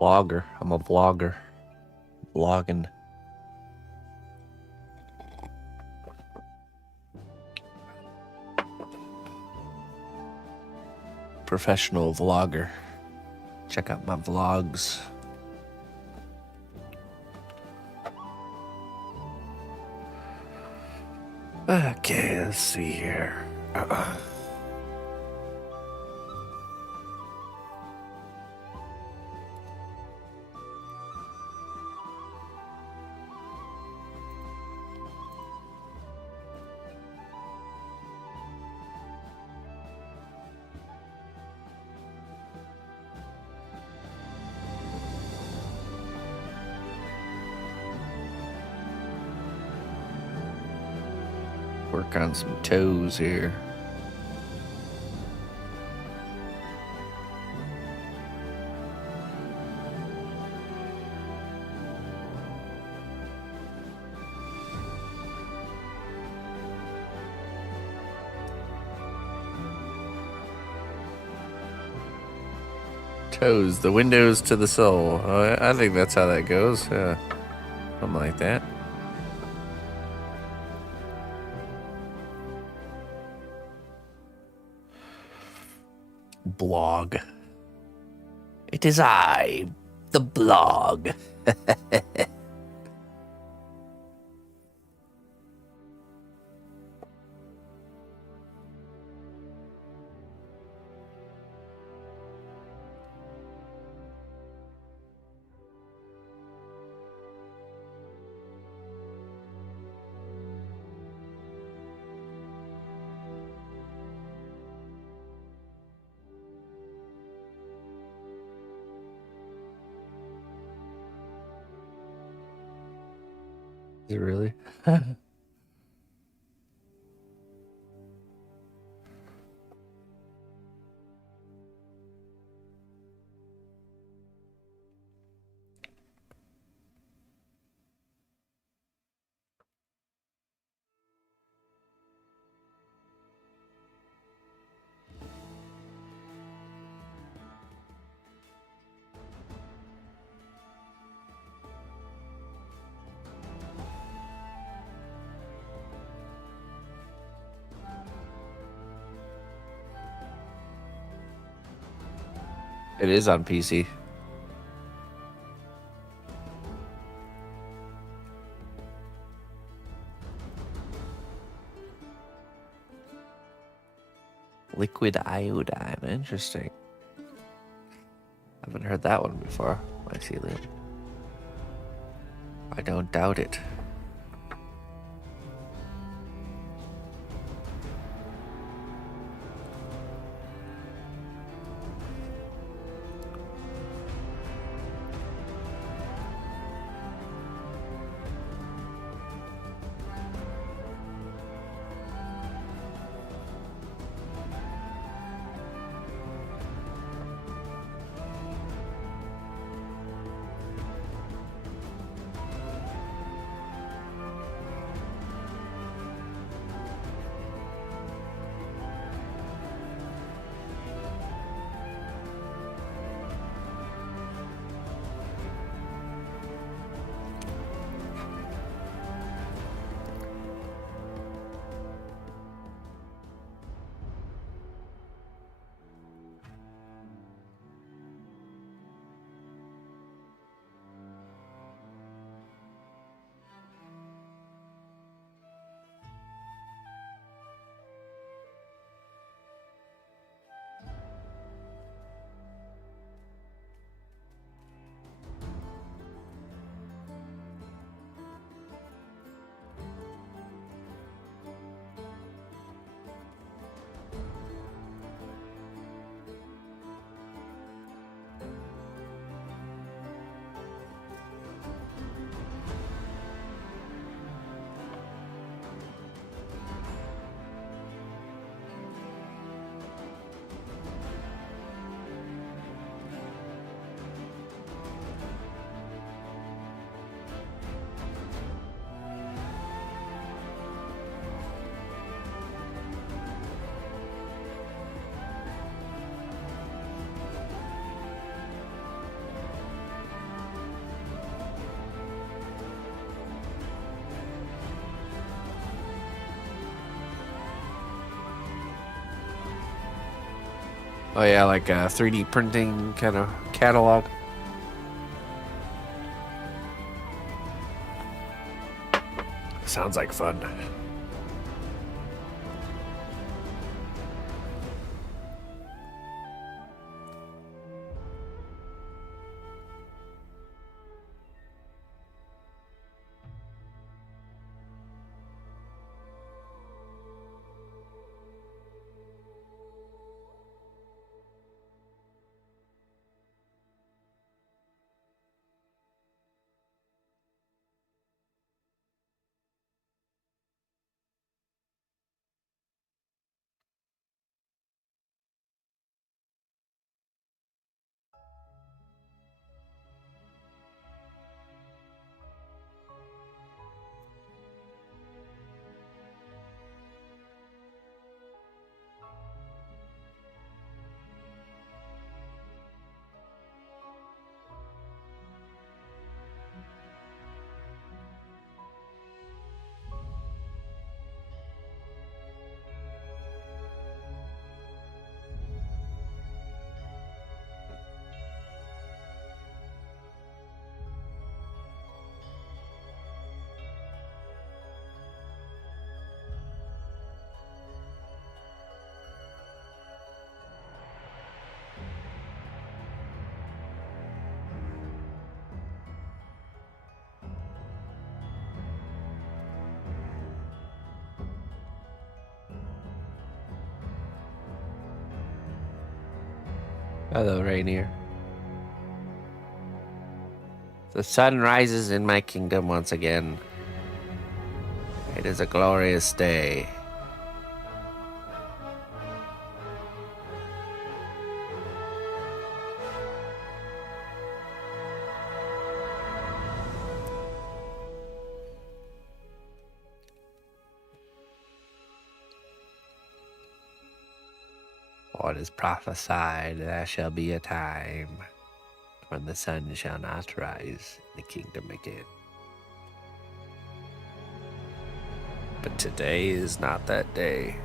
Vlogger. I'm a vlogger. Vlogging. Professional vlogger. Check out my vlogs. Okay, let's see here. Work on some toes here. Toes, the windows to the soul. I think that's how that goes. Yeah, something like that. Blog. It is I, the blog. Is it really? It is on PC. Liquid iodine. Interesting. Haven't heard that one before, mycelium. I don't doubt it. Oh yeah, like a 3D printing kind of catalog. Sounds like fun. Hello, Rainier. The sun rises in my kingdom once again. It is a glorious day. For it is prophesied there shall be a time when the sun shall not rise in the kingdom again. But today is not that day.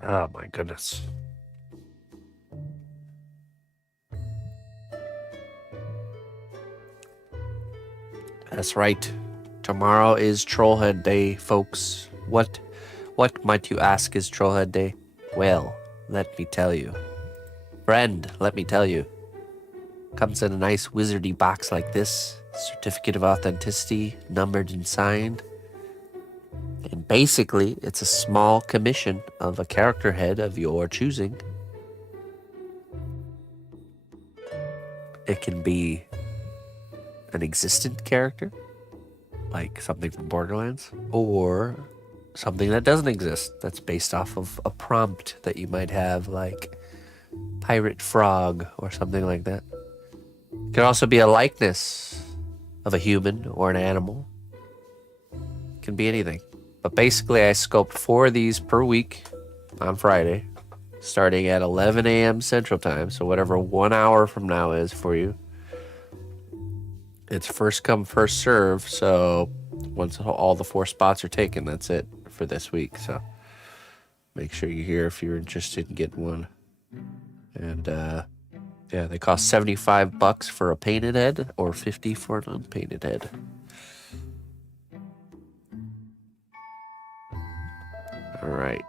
Oh my goodness. That's right. Tomorrow is Trollhead Day, folks. What might you ask is Trollhead Day? Well, let me tell you. Friend, let me tell you. Comes in a nice wizardy box like this. Certificate of authenticity, numbered and signed. And basically, it's a small commission of a character head of your choosing. It can be an existent character, like something from Borderlands, or something that doesn't exist, that's based off of a prompt that you might have, like Pirate Frog or something like that. It could also be a likeness of a human or an animal. It can be anything. But basically, I sculpt 4 of these per week on Friday, starting at 11 a.m. Central Time. So whatever 1 hour from now is for you. It's first come, first serve. So once all the 4 spots are taken, that's it for this week. So make sure you're here if you're interested in getting one. And yeah, they cost $75 for a painted head or $50 for an unpainted head. All right.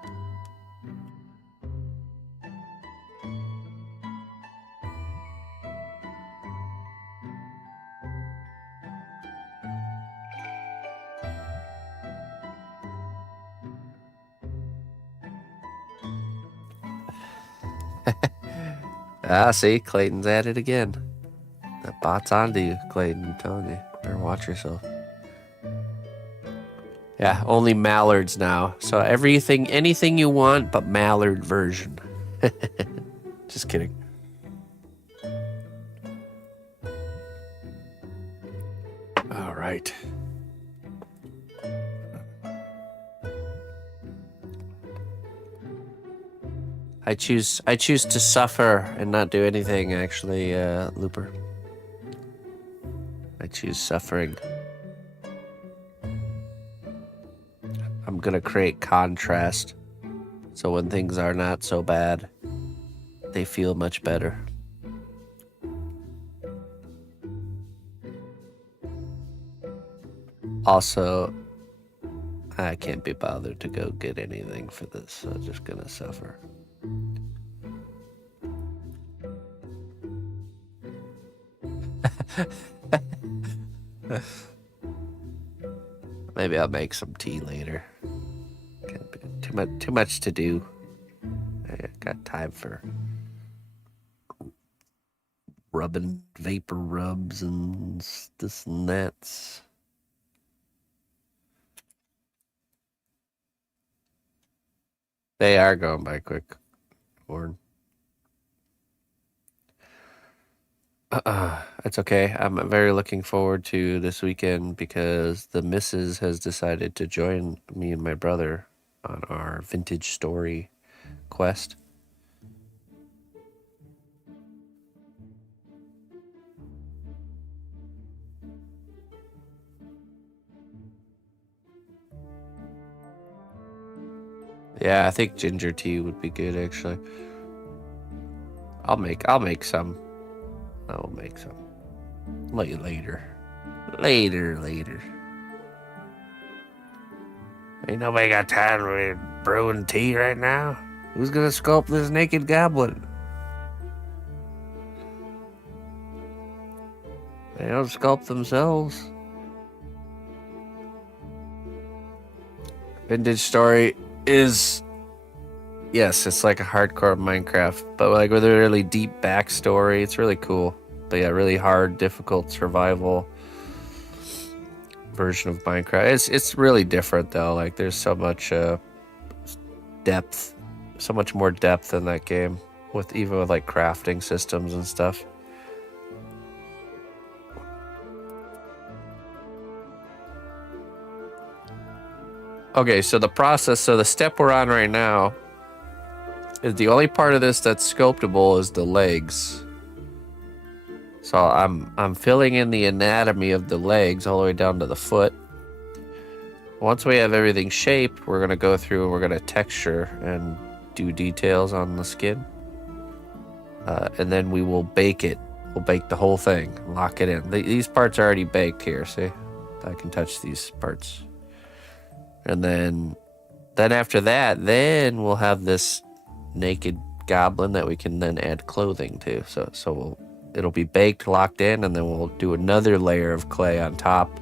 See, Clayton's at it again. That bot's onto you, Clayton. I'm telling you. Better watch Watch yourself. Yeah, only mallards now. So anything you want, but mallard version. Just kidding. All right. I choose to suffer and not do anything, actually, Looper. I choose suffering. I'm gonna create contrast, so when things are not so bad, they feel much better. Also, I can't be bothered to go get anything for this, so I'm just gonna suffer. Maybe I'll make some tea later. Can't be too much to do. I got time for rubbing vapor rubs and this and that. They are going by quick. Warren. It's okay. I'm very looking forward to this weekend because the missus has decided to join me and my brother on our vintage story quest. Yeah, I think ginger tea would be good, actually. I'll make some. I will make some. Later. Ain't nobody got time for brewing tea right now. Who's gonna sculpt this naked goblin? They don't sculpt themselves. Vintage story is, yes, it's like a hardcore Minecraft, but like with a really deep backstory. It's really cool. But yeah, really hard, difficult survival version of Minecraft. It's really different though. Like there's so much depth, so much more depth in that game, even with like crafting systems and stuff. Okay, so the step we're on right now is the only part of this that's sculptable is the legs. So I'm filling in the anatomy of the legs all the way down to the foot. Once we have everything shaped, we're gonna go through and we're gonna texture and do details on the skin. And then we will bake it. We'll bake the whole thing, lock it in. These parts are already baked here, see? I can touch these parts. And then after that, then we'll have this naked goblin that we can then add clothing to. So it'll be baked, locked in, and then we'll do another layer of clay on top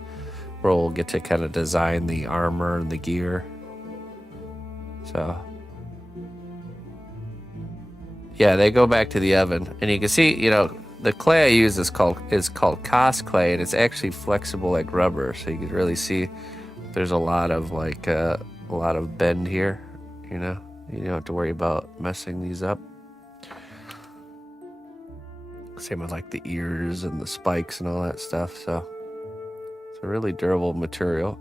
where we'll get to kind of design the armor and the gear. So yeah, they go back to the oven, and you can see, the clay I use is called cos clay, and it's actually flexible like rubber. So you can really see there's a lot of bend here. You don't have to worry about messing these up. Same with like the ears and the spikes and all that stuff. So it's a really durable material.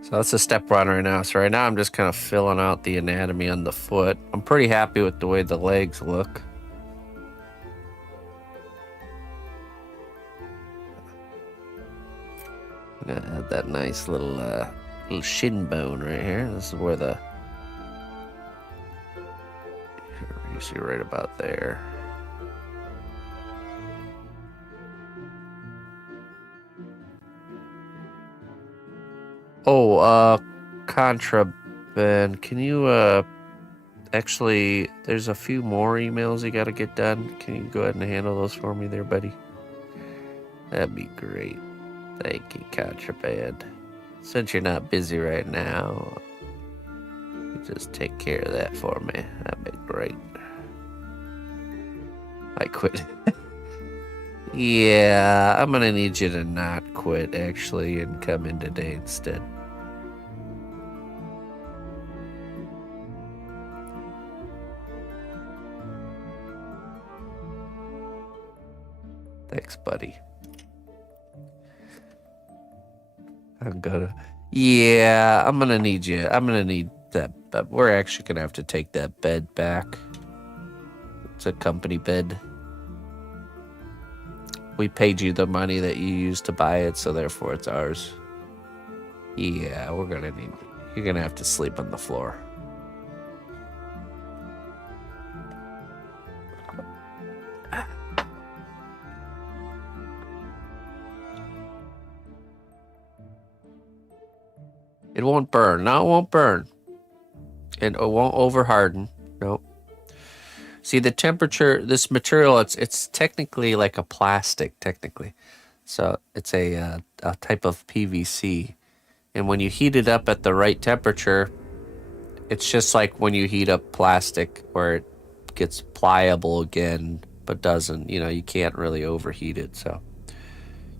So that's the step we're on right now. So right now I'm just kind of filling out the anatomy on the foot. I'm pretty happy with the way the legs look. I'm gonna add that nice little shin bone right here. This is where you see right about there. Oh, contraband. Can you actually, there's a few more emails you gotta get done. Can you go ahead and handle those for me there, buddy? That'd be great. Thank you, contraband. Since you're not busy right now, you just take care of that for me. That'd be Great. I quit. Yeah, I'm gonna need you to not quit, actually, and come in today instead. Thanks, buddy. I'm gonna... Yeah, I'm gonna need you. I'm gonna need that. We're actually gonna have to take that bed back. It's a company bed. We paid you the money that you used to buy it, so therefore it's ours. Yeah, we're gonna need... You're gonna have to sleep on the floor. It won't burn. No, it won't burn. And it won't over harden. Nope. See, the temperature, this material, it's technically like a plastic, technically. So it's a type of PVC. And when you heat it up at the right temperature, it's just like when you heat up plastic where it gets pliable again, but doesn't, you know, you can't really overheat it. So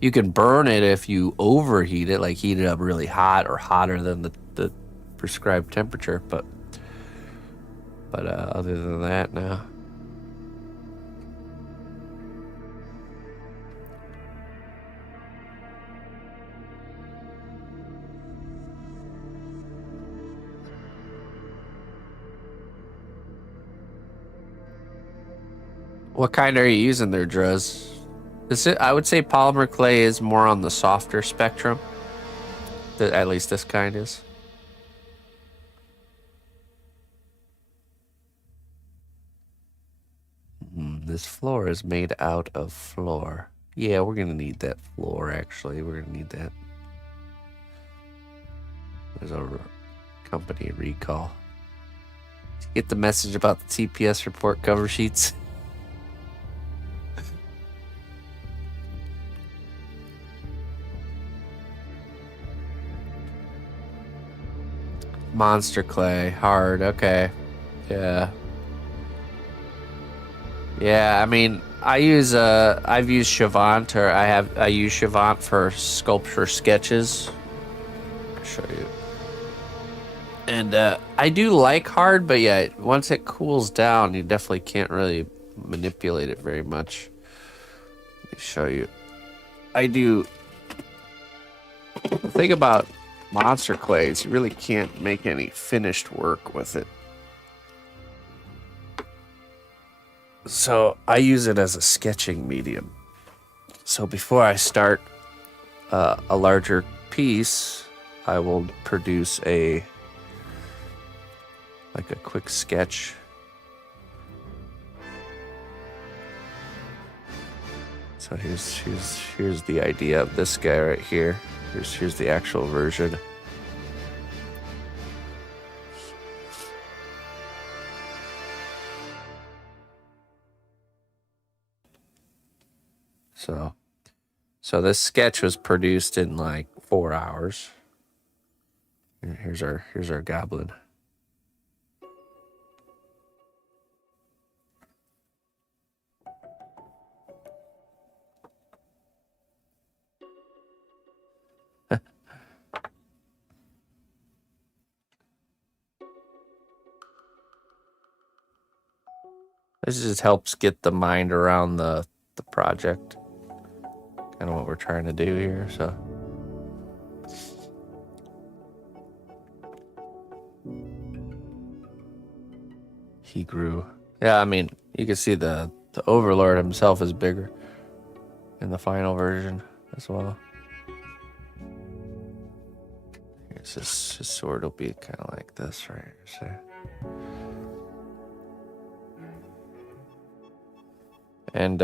you can burn it if you overheat it, like heat it up really hot or hotter than the prescribed temperature. But other than that, no. What kind are you using there, Druz? I would say polymer clay is more on the softer spectrum. At least this kind is. This floor is made out of floor. Yeah, we're gonna need that floor, actually. We're gonna need that. There's a company recall. Did you get the message about the TPS report cover sheets? Monster clay, hard, okay. Yeah. Yeah, I mean, I've used Chavant, or I use Chavant for sculpture sketches. I'll show you. And I do like hard, but yeah, once it cools down, you definitely can't really manipulate it very much. Let me show you. I do. The thing about monster clay is you really can't make any finished work with it. So I use it as a sketching medium. So before I start a larger piece, I will produce a quick sketch. So here's the idea of this guy right here. Here's the actual version. So this sketch was produced in like 4 hours. Here's our goblin. This just helps get the mind around the project. Kind of what we're trying to do here, so. He grew. Yeah, I mean, you can see the Overlord himself is bigger in the final version as well. Here's his sword will be kind of like this, right? So. And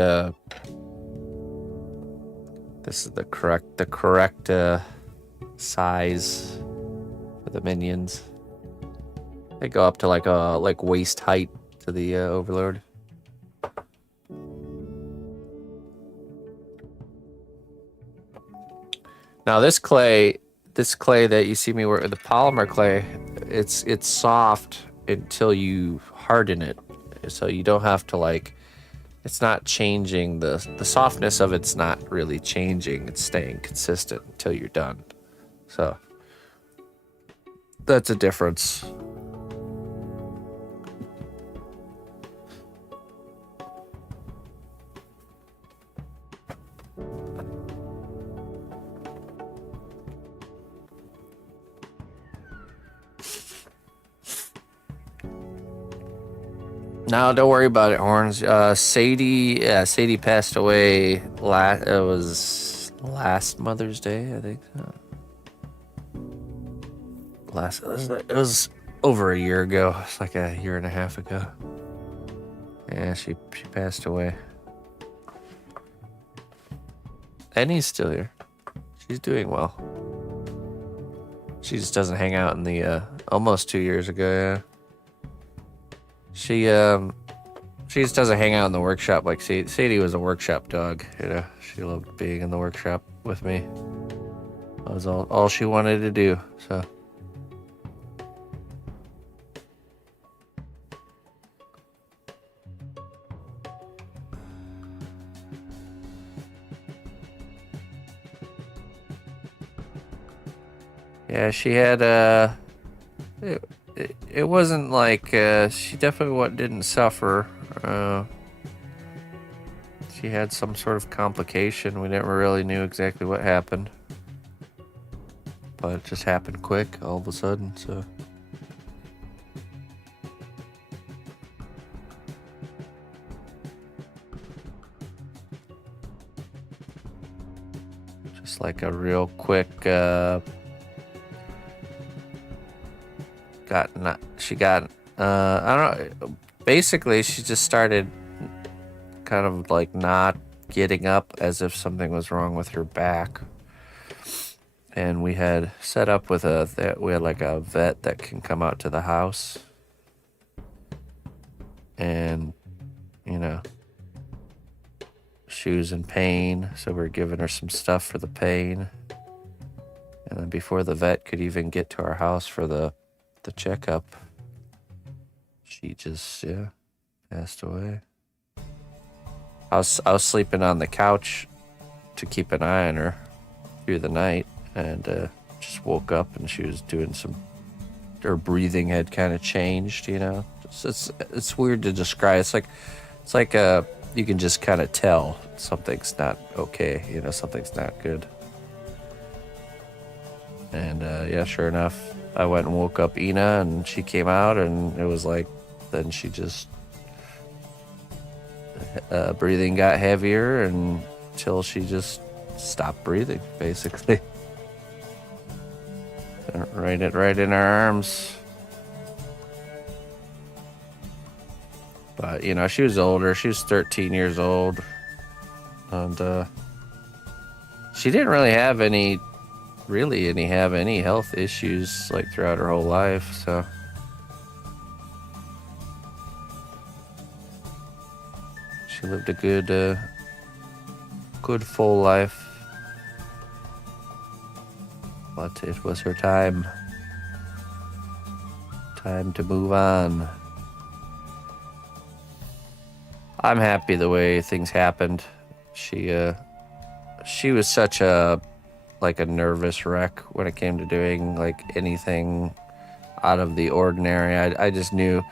this is the correct size for the minions. They go up to like waist height to the Overlord. Now this clay that you see me work with, the polymer clay, it's soft until you harden it. So you don't have to like, it's not changing, the softness of it's not really changing. It's staying consistent until you're done. So that's a difference. No, don't worry about it, Horns. Sadie passed away it was last Mother's Day, I think. It was over a year ago. It's like a year and a half ago. Yeah, she passed away. Annie's still here. She's doing well. She just doesn't hang out in the almost 2 years ago, yeah. She just doesn't hang out in the workshop like Sadie was a workshop dog, you know. She loved being in the workshop with me. That was all she wanted to do, so. Yeah, she had it wasn't like she definitely didn't suffer. She had some sort of complication. We never really knew exactly what happened, but it just happened quick all of a sudden. So just like a real quick. I don't know, basically she just started kind of like not getting up, as if something was wrong with her back. And we had set up with we had like a vet that can come out to the house, and you know, she was in pain, so we're giving her some stuff for the pain. And then before the vet could even get to our house for the checkup, she just passed away. I was sleeping on the couch to keep an eye on her through the night, and just woke up and she was doing her breathing had kind of changed, you know. It's weird to describe. It's like you can just kind of tell something's not okay, you know, something's not good. And yeah, sure enough, I went and woke up Ina, and she came out, and it was like, then she just, breathing got heavier until she just stopped breathing, basically. right in our arms. But, you know, she was older. She was 13 years old. And she didn't really have any health issues like throughout her whole life, so she lived a good full life. But it was her time to move on. I'm happy the way things happened. She was such a nervous wreck when it came to doing like anything out of the ordinary. I just knew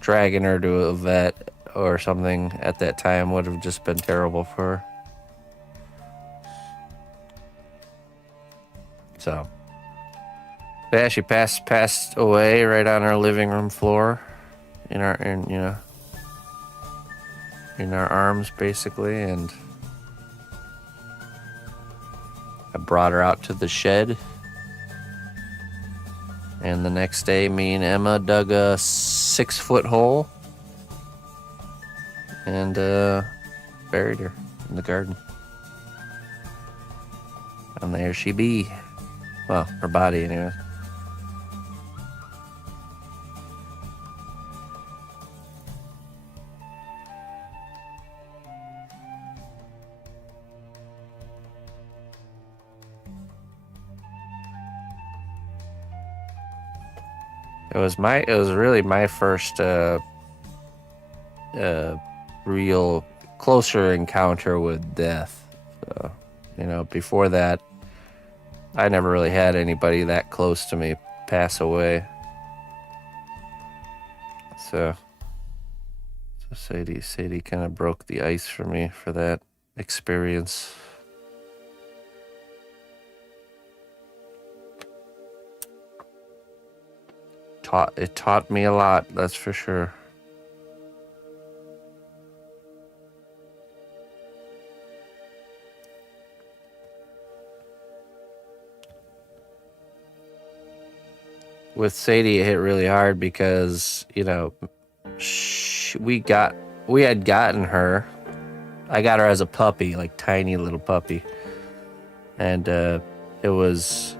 dragging her to a vet or something at that time would have just been terrible for her. So yeah, she passed away right on our living room floor, in our arms, basically. And I brought her out to the shed, and the next day me and Emma dug a 6-foot hole and buried her in the garden. And there she be. Well, her body anyway. It was really my first real closer encounter with death. So, before that, I never really had anybody that close to me pass away. So Sadie kind of broke the ice for me for that experience. It taught me a lot, that's for sure. With Sadie, it hit really hard because, we had gotten her. I got her as a puppy, like tiny little puppy. And it was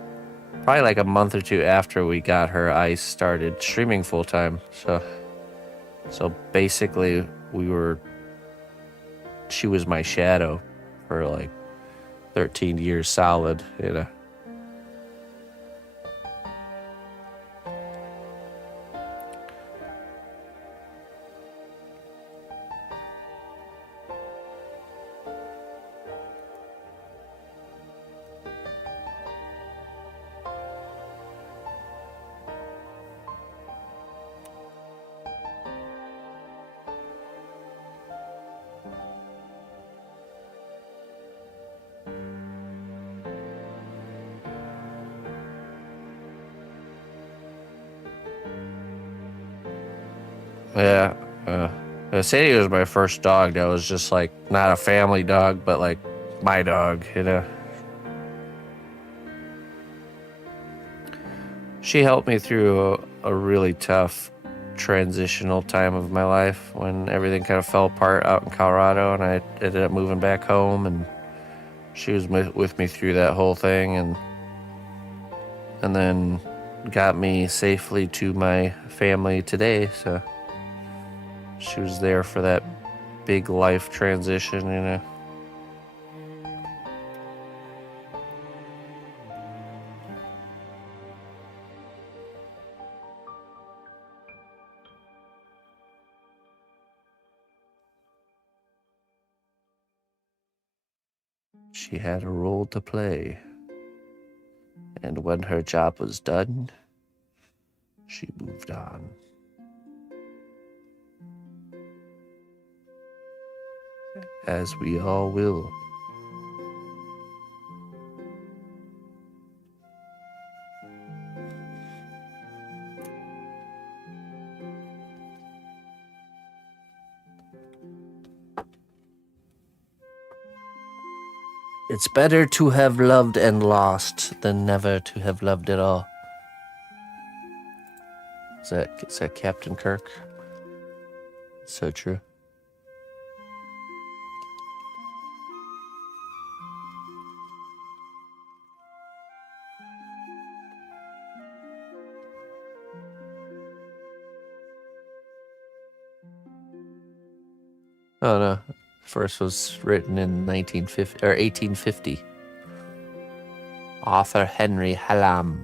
probably like a month or two after we got her, I started streaming full time. So basically she was my shadow for like 13 years solid, Yeah. Sadie was my first dog that was just like not a family dog, but like my dog, She helped me through a really tough transitional time of my life when everything kind of fell apart out in Colorado, and I ended up moving back home, and she was with me through that whole thing, and then got me safely to my family today. So she was there for that big life transition, She had a role to play, and when her job was done, she moved on. As we all will. It's better to have loved and lost than never to have loved at all. Is that Captain Kirk? So true. Oh no. First was written in 1950 or 1850. Author Henry Hallam.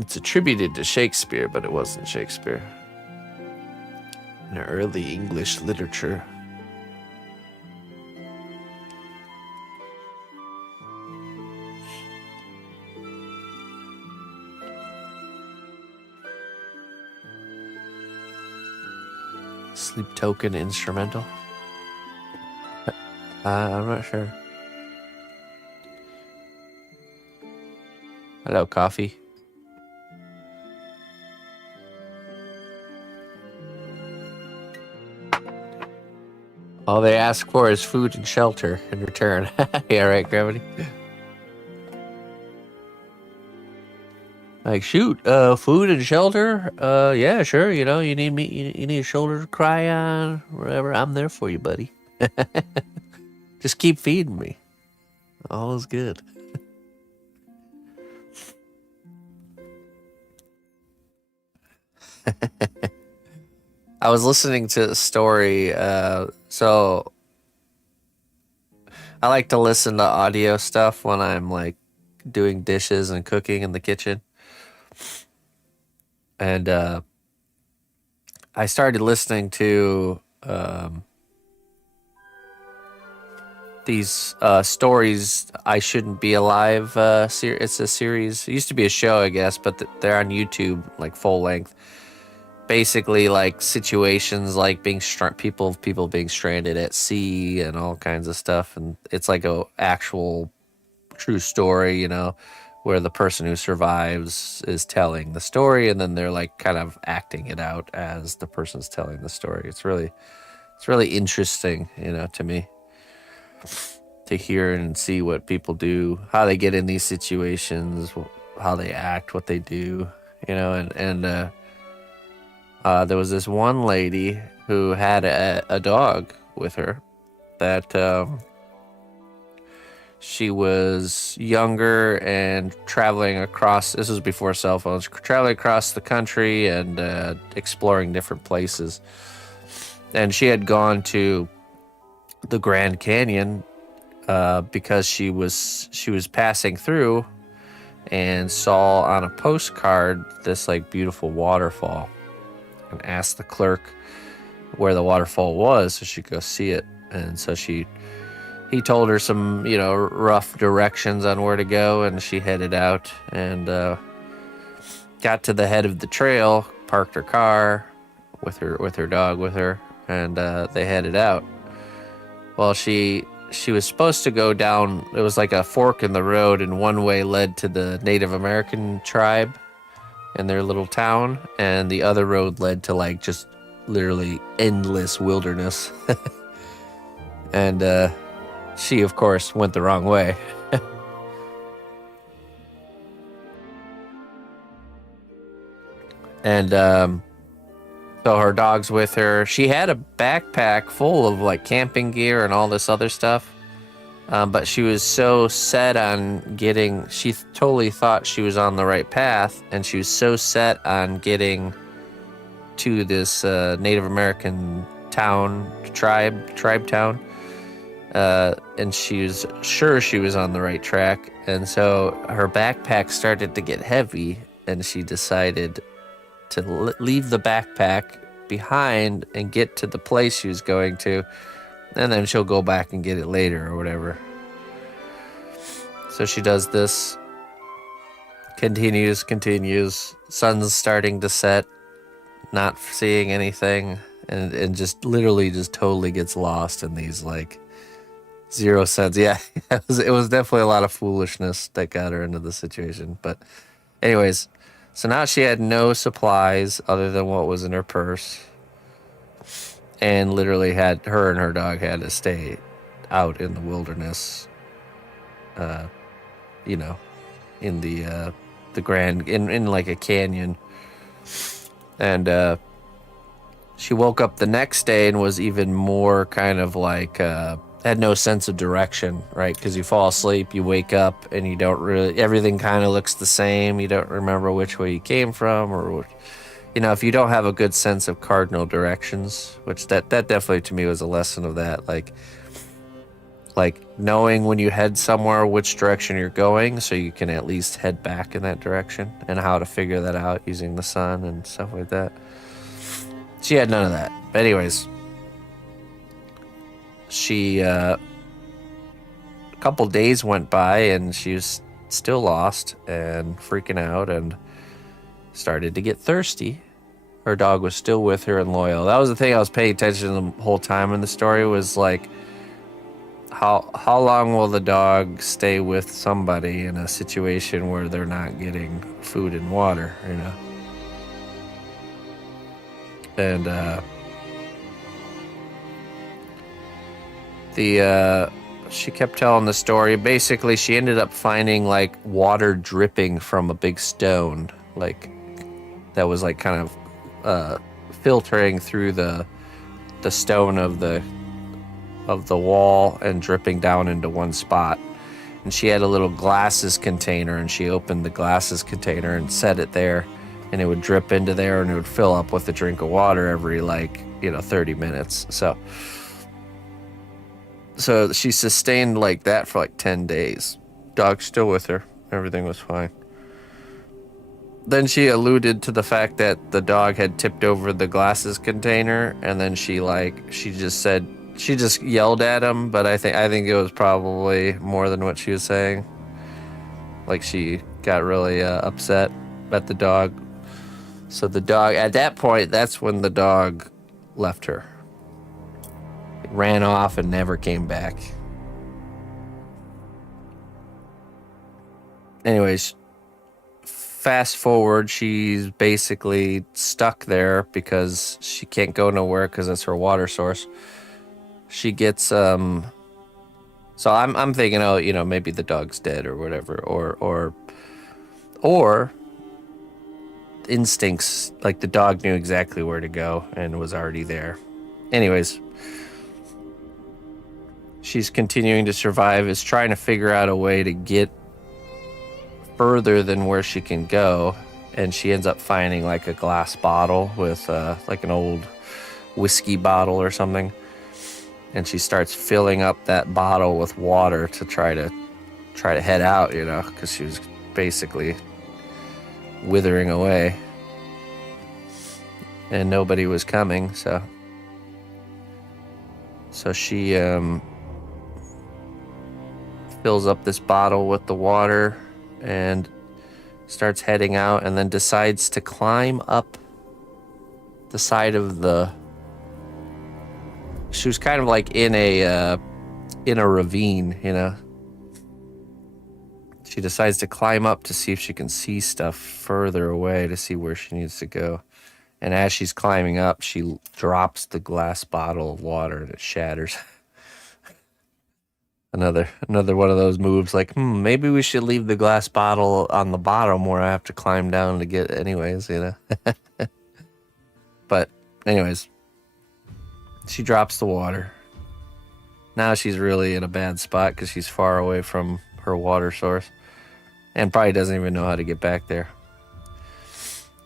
It's attributed to Shakespeare, but it wasn't Shakespeare. In early English literature. Sleep Token instrumental? I'm not sure. Hello, coffee. All they ask for is food and shelter in return. Yeah, right, Gravity? Like, shoot, food and shelter? Yeah, sure, you need me, you need a shoulder to cry on, whatever, I'm there for you, buddy. Just keep feeding me. All is good. I was listening to a story, so I like to listen to audio stuff when I'm like doing dishes and cooking in the kitchen. And I started listening to these stories. I Shouldn't Be Alive. It's a series. It used to be a show, I guess, but they're on YouTube, like full length. Basically, like situations like being people being stranded at sea and all kinds of stuff. And it's like a actual true story, you know, where the person who survives is telling the story, and then they're like kind of acting it out as the person's telling the story. It's really interesting, you know, to me, to hear and see what people do, how they get in these situations, how they act, what they do, you know. And there was this one lady who had a dog with her that she was younger and traveling across. This was before cell phones. Traveling across the country and exploring different places. And she had gone to the Grand Canyon because she was passing through and saw on a postcard this like beautiful waterfall, and asked the clerk where the waterfall was so she could go see it. And so he told her some, you know, rough directions on where to go, and she headed out and got to the head of the trail, parked her car with her dog with her, and they headed out. Well, she was supposed to go down. It was like a fork in the road, and one way led to the Native American tribe in their little town, and the other road led to like just literally endless wilderness. And she, of course, went the wrong way. And so her dog's with her. She had a backpack full of like camping gear and all this other stuff. But she was so set on she totally thought she was on the right path, and she was so set on getting to this Native American tribe town, and she was sure she was on the right track. And so her backpack started to get heavy, and she decided to leave the backpack behind and get to the place she was going to, and then she'll go back and get it later or whatever. So she does this, continues, sun's starting to set, not seeing anything, and just literally just totally gets lost in these like zero sense. Yeah, it was definitely a lot of foolishness that got her into the situation. But anyways, so now she had no supplies other than what was in her purse, and literally her and her dog had to stay out in the wilderness, you know, in the grand, in like a canyon. And she woke up the next day and was even more kind of like had no sense of direction, right? Because you fall asleep, you wake up, and you don't really, everything kind of looks the same. You don't remember which way you came from, or, you know, if you don't have a good sense of cardinal directions, which that definitely to me was a lesson of that, like knowing when you head somewhere which direction you're going, so you can at least head back in that direction, and how to figure that out using the sun and stuff like that. She had none of that. But anyways, a couple days went by, and she was still lost and freaking out, and started to get thirsty. Her dog was still with her and loyal. That was the thing I was paying attention to the whole time in the story, was like, how long will the dog stay with somebody in a situation where they're not getting food and water, you know? And she kept telling the story. Basically, she ended up finding like water dripping from a big stone, like that was like kind of filtering through the stone of the wall and dripping down into one spot. And she had a little glasses container, and she opened the glasses container and set it there, and it would drip into there, and it would fill up with a drink of water every 30 minutes. So So she sustained like that for like 10 days. Dog's still with her. Everything was fine. Then she alluded to the fact that the dog had tipped over the glasses container, and then she just yelled at him, but I think it was probably more than what she was saying. Like she got really upset at the dog. So the dog, at that point, that's when the dog left her. It ran off and never came back. Anyways, fast forward, she's basically stuck there because she can't go nowhere because it's her water source. She gets so I'm thinking, oh, maybe the dog's dead or whatever, or instincts, like the dog knew exactly where to go and was already there. Anyways, she's continuing to survive, is trying to figure out a way to get further than where she can go, and she ends up finding like a glass bottle with like an old whiskey bottle or something, and she starts filling up that bottle with water to try to head out, because she was basically withering away and nobody was coming. So she fills up this bottle with the water and starts heading out, and then decides to climb up the side of she was kind of like in a ravine, She decides to climb up to see if she can see stuff further away, to see where she needs to go. And as she's climbing up, she drops the glass bottle of water and it shatters. Another one of those moves, like, maybe we should leave the glass bottle on the bottom where I have to climb down to get anyways, But anyways, she drops the water. Now she's really in a bad spot because she's far away from her water source and probably doesn't even know how to get back there.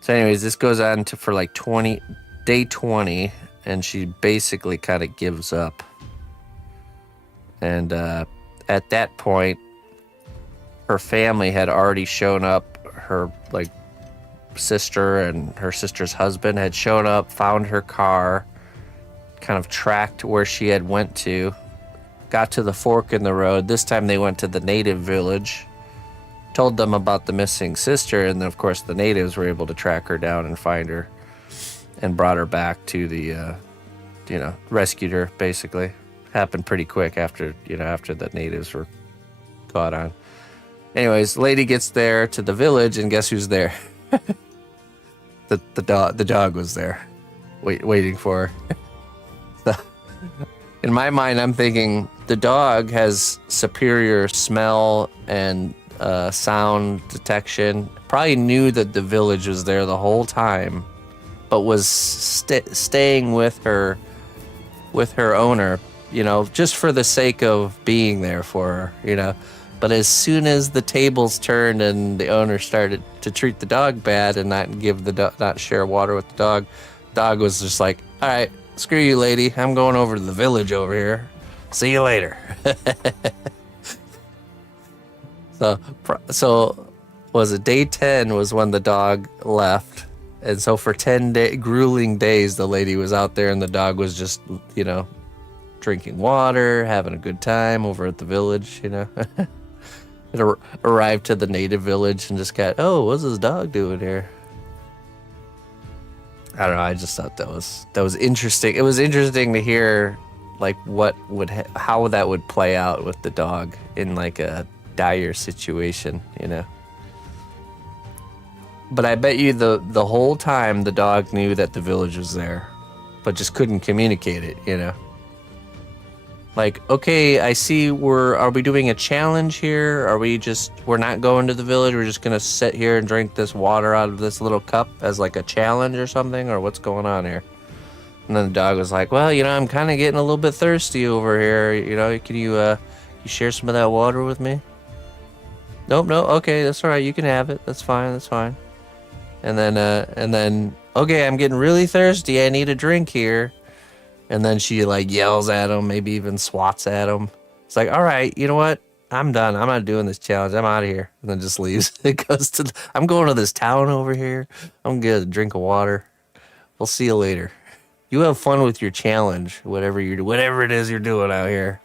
So anyways, this goes on for like day 20, and she basically kind of gives up. And at that point, her family had already shown up. Her sister and her sister's husband had shown up, found her car, kind of tracked where she had went to, got to the fork in the road. This time they went to the native village, told them about the missing sister, and then of course the natives were able to track her down and find her and brought her back to the rescued her. Basically happened pretty quick after the natives were caught on. Anyways, lady gets there to the village, and guess who's there? the dog was there waiting for her. In my mind, I'm thinking the dog has superior smell and sound detection. Probably knew that the village was there the whole time, but was staying with her owner, just for the sake of being there for her, But as soon as the tables turned and the owner started to treat the dog bad and not share water with the dog was just like, all right, screw you, lady. I'm going over to the village over here. See you later. So was it day 10 was when the dog left. And so for 10 grueling days, the lady was out there and the dog was just, drinking water, having a good time over at the village, It arrived to the native village and just got, what's this dog doing here? I don't know. I just thought that was interesting. It was interesting to hear, like, how that would play out with the dog in like a dire situation, But I bet you the whole time the dog knew that the village was there, but just couldn't communicate it, Like, okay, I see are we doing a challenge here? We're not going to the village, we're just gonna sit here and drink this water out of this little cup as like a challenge or something, or what's going on here? And then the dog was like, well, I'm kind of getting a little bit thirsty over here, can you share some of that water with me? Nope, no, okay, that's all right, you can have it, that's fine. And then, okay, I'm getting really thirsty, I need a drink here. And then she like yells at him, maybe even swats at him. It's like, all right, you know what? I'm done. I'm not doing this challenge. I'm out of here. And then just leaves. It goes to, I'm going to this town over here. I'm gonna get a drink of water. We'll see you later. You have fun with your challenge, whatever it is you're doing out here.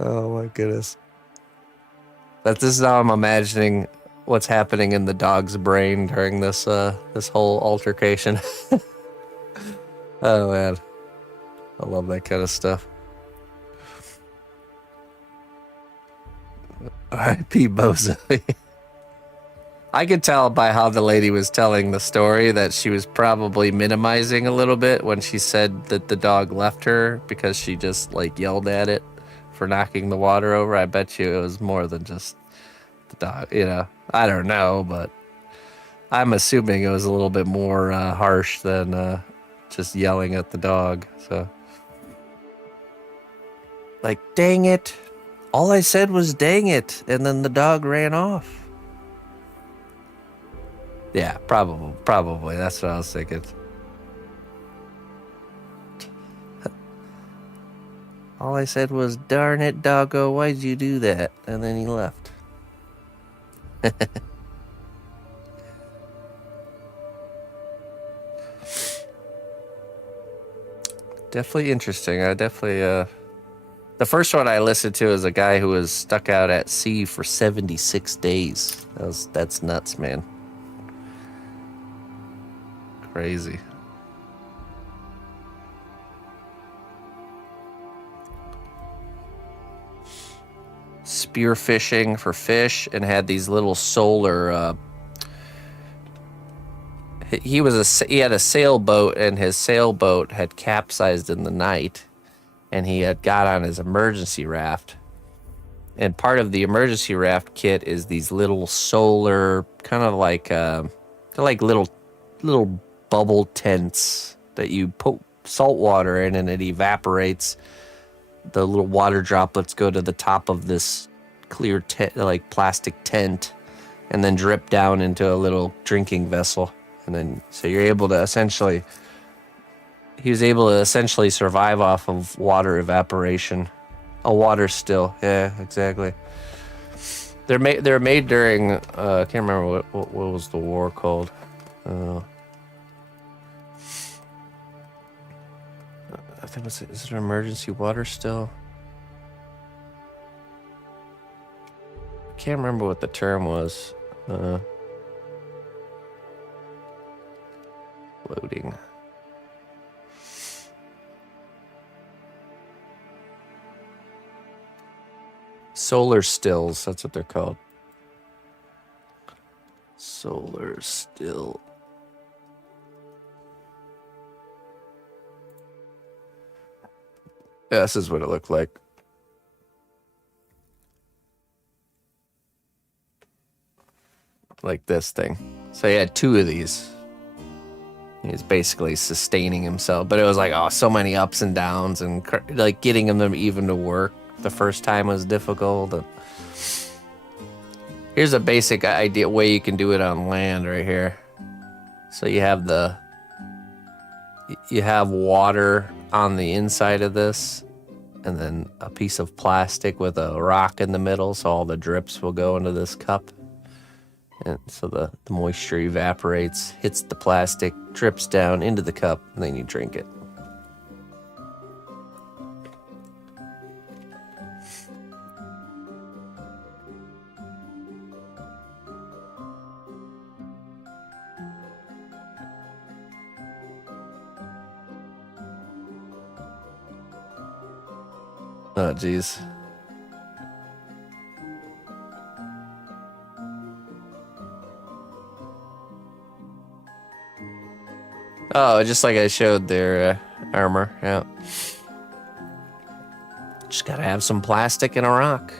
Oh my goodness. This is how I'm imagining what's happening in the dog's brain during this this whole altercation. Oh man. I love that kind of stuff. R.I.P. Bozo. I could tell by how the lady was telling the story that she was probably minimizing a little bit when she said that the dog left her because she just like yelled at it for knocking the water over. I bet you it was more than just the dog, you know. I don't know, but I'm assuming it was a little bit more harsh than just yelling at the dog. So, like, dang it. All I said was dang it, and then the dog ran off. Yeah, probably. That's what I was thinking. All I said was, darn it, doggo, why'd you do that? And then he left. Definitely interesting. I definitely, the first one I listened to is a guy who was stuck out at sea for 76 days. That's nuts, man. Crazy. Spearfishing for fish and had these little solar he had a sailboat, and his sailboat had capsized in the night, and he had got on his emergency raft. And part of the emergency raft kit is these little solar, kind of like they're like little bubble tents that you put salt water in, and it evaporates. The little water droplets go to the top of this clear like plastic tent, and then drip down into a little drinking vessel. And then, so you're able to essentially, he was able to essentially survive off of water evaporation. A water still, yeah, exactly. They're made during, I can't remember what was the war called. I think is it an emergency water still? I can't remember what the term was. Loading. Solar stills, that's what they're called. Solar still. Yeah, this is what it looked like. Like this thing. So he had two of these. He's basically sustaining himself, but it was like, oh, so many ups and downs, and like getting them even to work the first time was difficult. And here's a basic idea way you can do it on land right here. So you have water on the inside of this, and then a piece of plastic with a rock in the middle, so all the drips will go into this cup. And so the moisture evaporates, hits the plastic, drips down into the cup, and then you drink it. Oh, geez. Oh, just like I showed their armor, yeah. Just gotta have some plastic and a rock.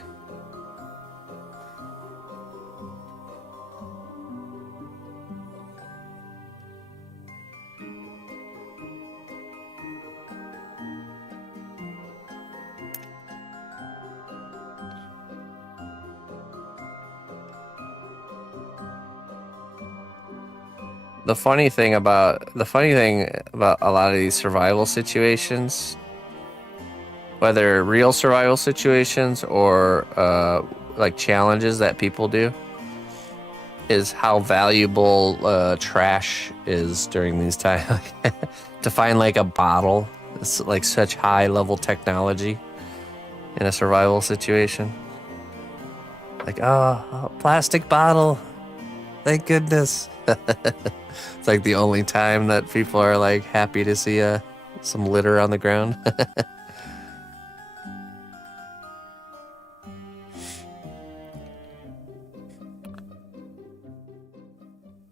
The funny thing about a lot of these survival situations, whether real survival situations or like challenges that people do, is how valuable trash is during these times. To find like a bottle, it's like such high level technology in a survival situation. Like, oh, a plastic bottle. Thank goodness. It's like the only time that people are like happy to see some litter on the ground.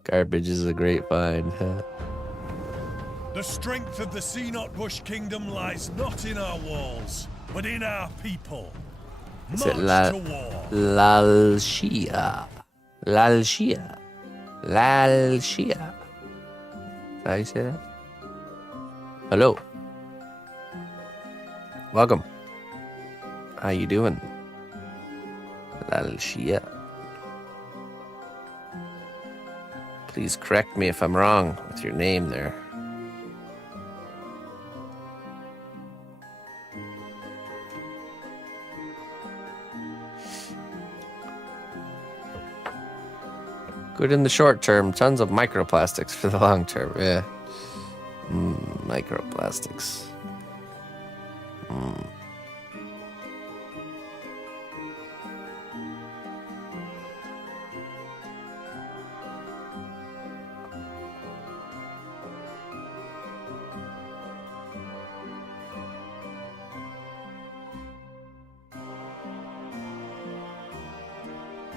Garbage is a great find. The strength of the cnotbusch kingdom lies not in our walls, but in our people. Is it March to war. Lalshia? Lalshia. Lalshia. How you say that? Hello. Welcome. How you doing? Lalshia. Please correct me if I'm wrong with your name there. Good in the short term, tons of microplastics for the long term. Yeah. Microplastics.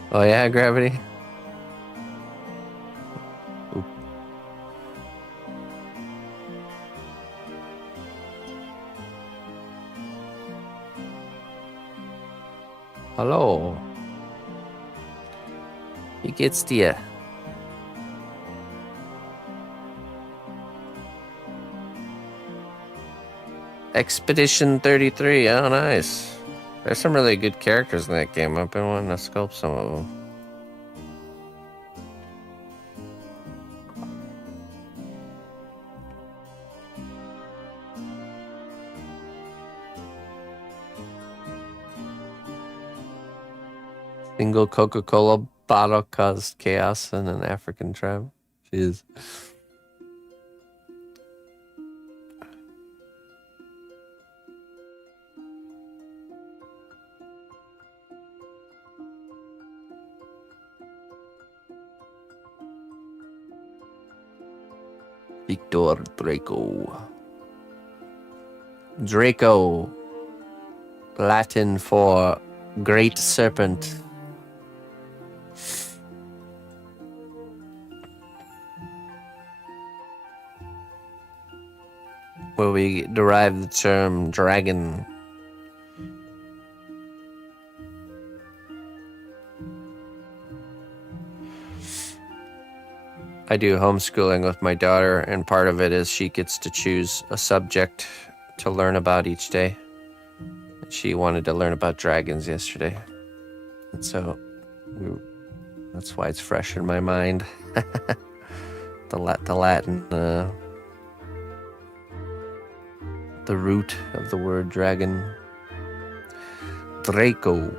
Oh yeah, gravity. Oop. Hallo. Wie geht's dir? Expedition 33. Oh, nice. There's some really good characters in that game. I've been wanting to sculpt some of them. Single Coca-Cola bottle caused chaos in an African tribe. Jeez. Victor Draco. Draco. Latin for great serpent. Where we derive the term dragon. I do homeschooling with my daughter, and part of it is she gets to choose a subject to learn about each day. She wanted to learn about dragons yesterday, and so that's why it's fresh in my mind. the Latin, the root of the word dragon, Draco.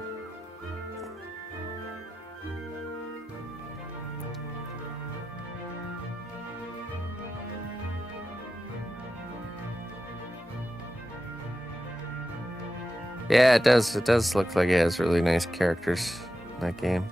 Yeah, it does. It does look like it has really nice characters in that game.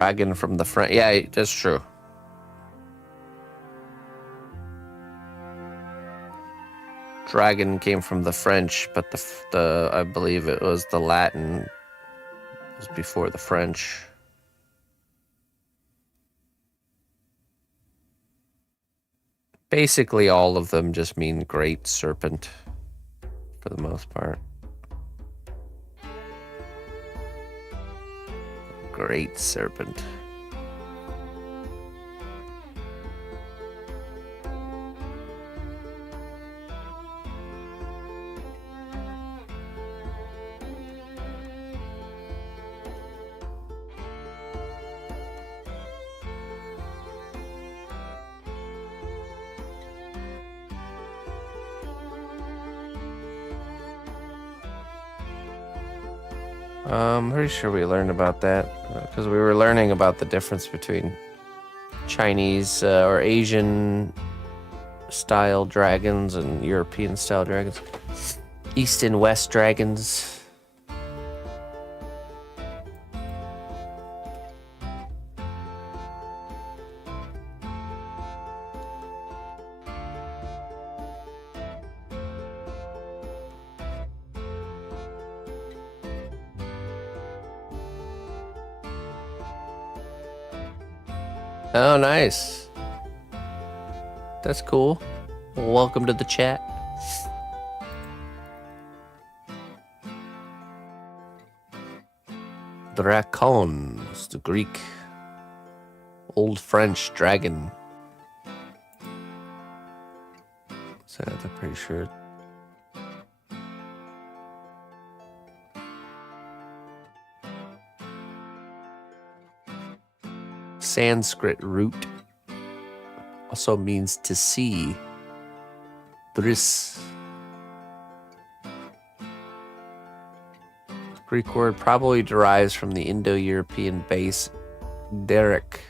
Dragon from the French. Yeah, that's true. Dragon came from the French, but the I believe it was the Latin. It was before the French. Basically, all of them just mean great serpent, for the most part. Great serpent. I'm pretty sure we learned about that because we were learning about the difference between Chinese or Asian style dragons and European style dragons. East and West dragons. Oh, nice. That's cool. Well, welcome to the chat. Drakon, the Greek. Old French dragon. So I'm pretty sure. Sanskrit root also means to see. Dris. Greek word probably derives from the Indo-European base derek,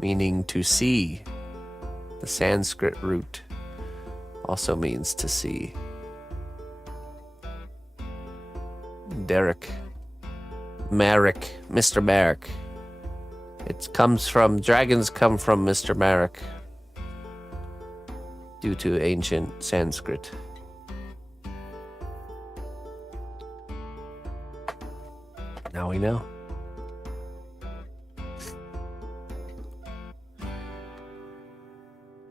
meaning to see. The Sanskrit root also means to see. Derek. Marek. Mr. Marek. It comes from, dragons come from Mr. Marek due to ancient Sanskrit. Now we know.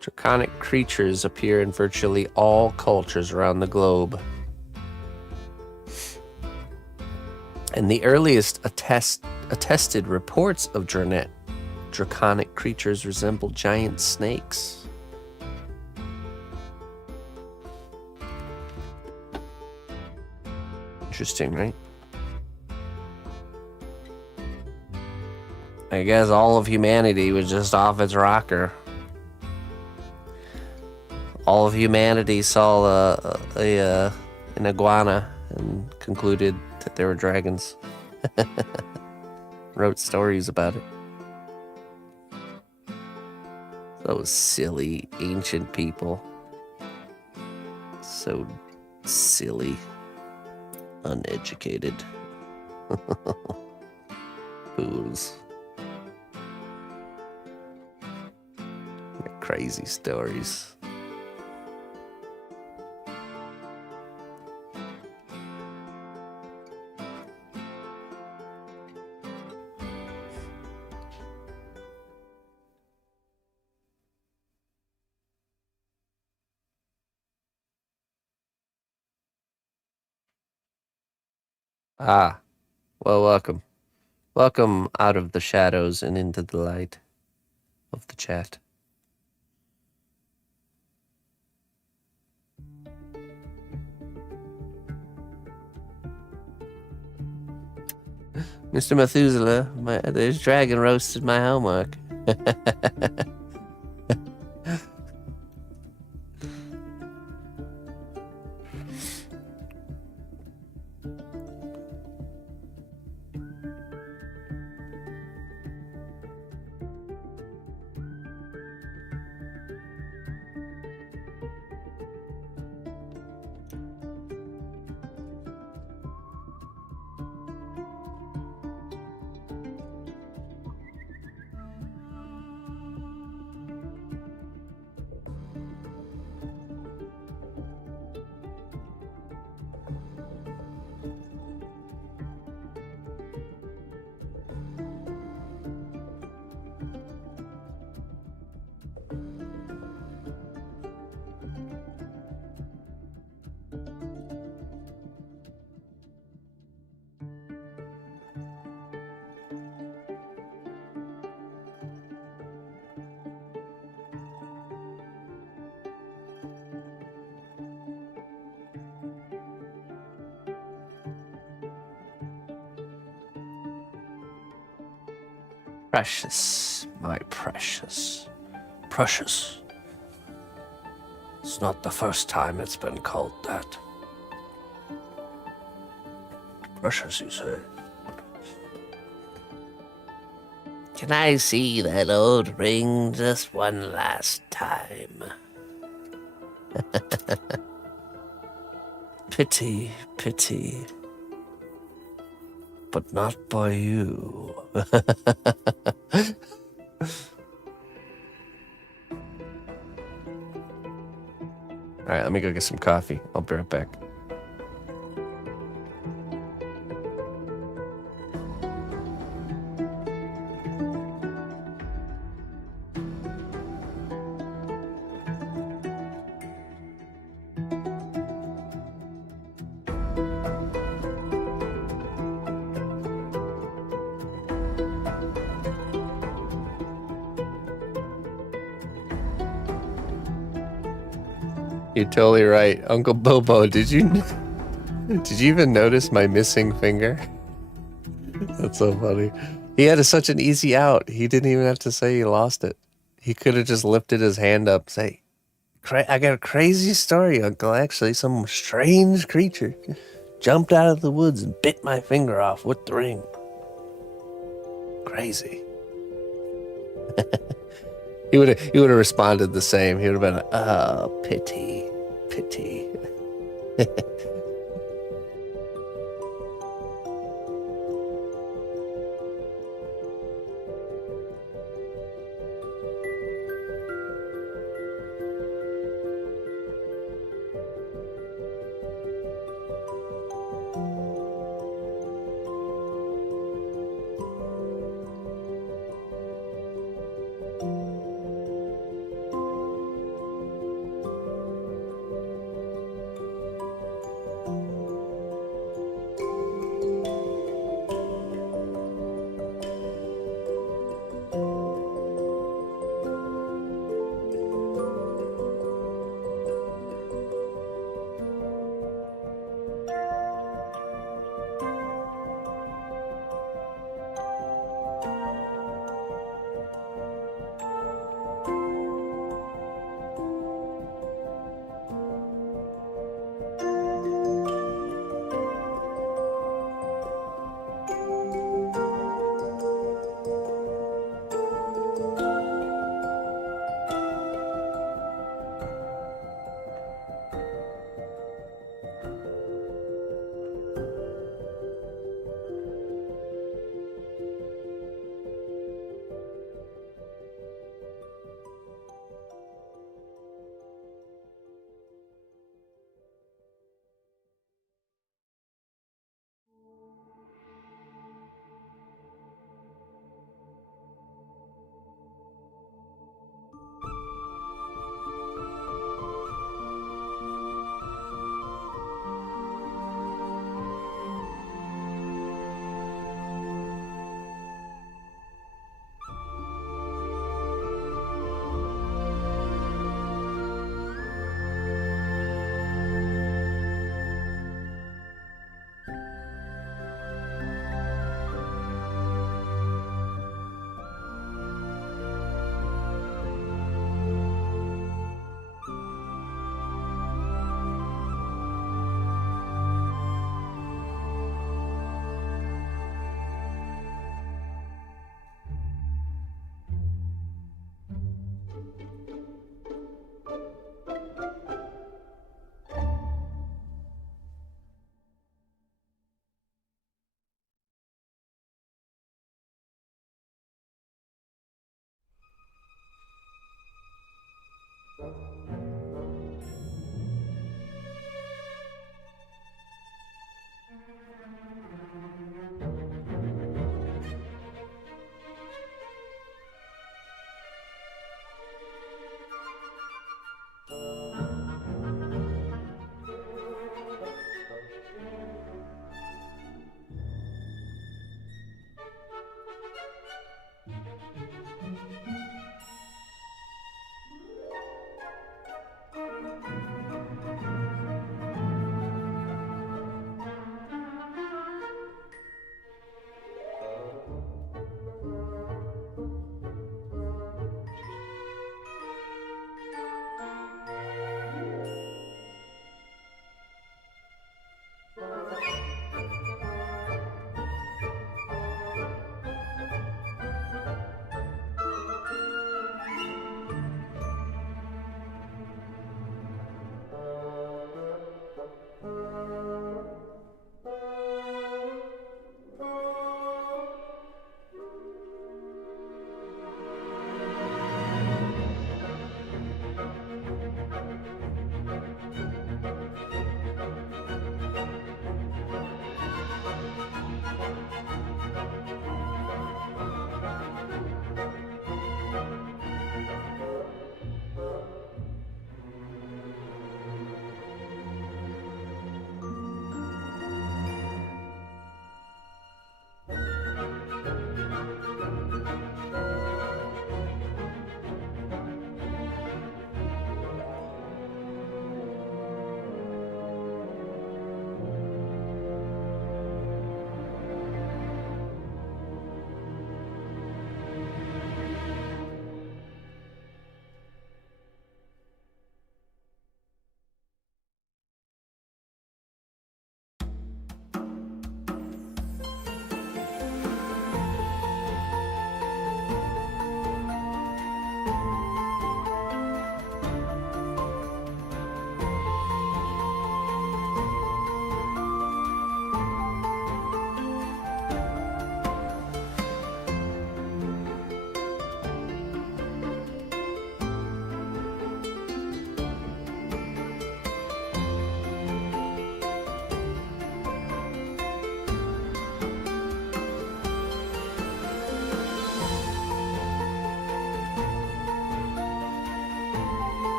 Draconic creatures appear in virtually all cultures around the globe. And the earliest attested reports of draconic creatures resemble giant snakes. Interesting, right? I guess all of humanity was just off its rocker. All of humanity saw an iguana and concluded that they were dragons. Wrote stories about it. Those silly ancient people. So silly. Uneducated. Fools. Crazy stories. Ah, well, welcome. Welcome out of the shadows and into the light of the chat. Mr. Methuselah, this dragon roasted my homework. Precious, my precious. Precious. It's not the first time it's been called that. Precious, you say? Can I see that old ring just one last time? Pity, pity. But not by you. Alright, let me go get some coffee. I'll be right back. You're totally right. Uncle Bobo, did you even notice my missing finger? That's so funny. He had such an easy out. He didn't even have to say he lost it. He could have just lifted his hand up, say, I got a crazy story, Uncle. Actually, some strange creature jumped out of the woods and bit my finger off with the ring. Crazy. He would have responded the same. He would have been, oh, pity, pity.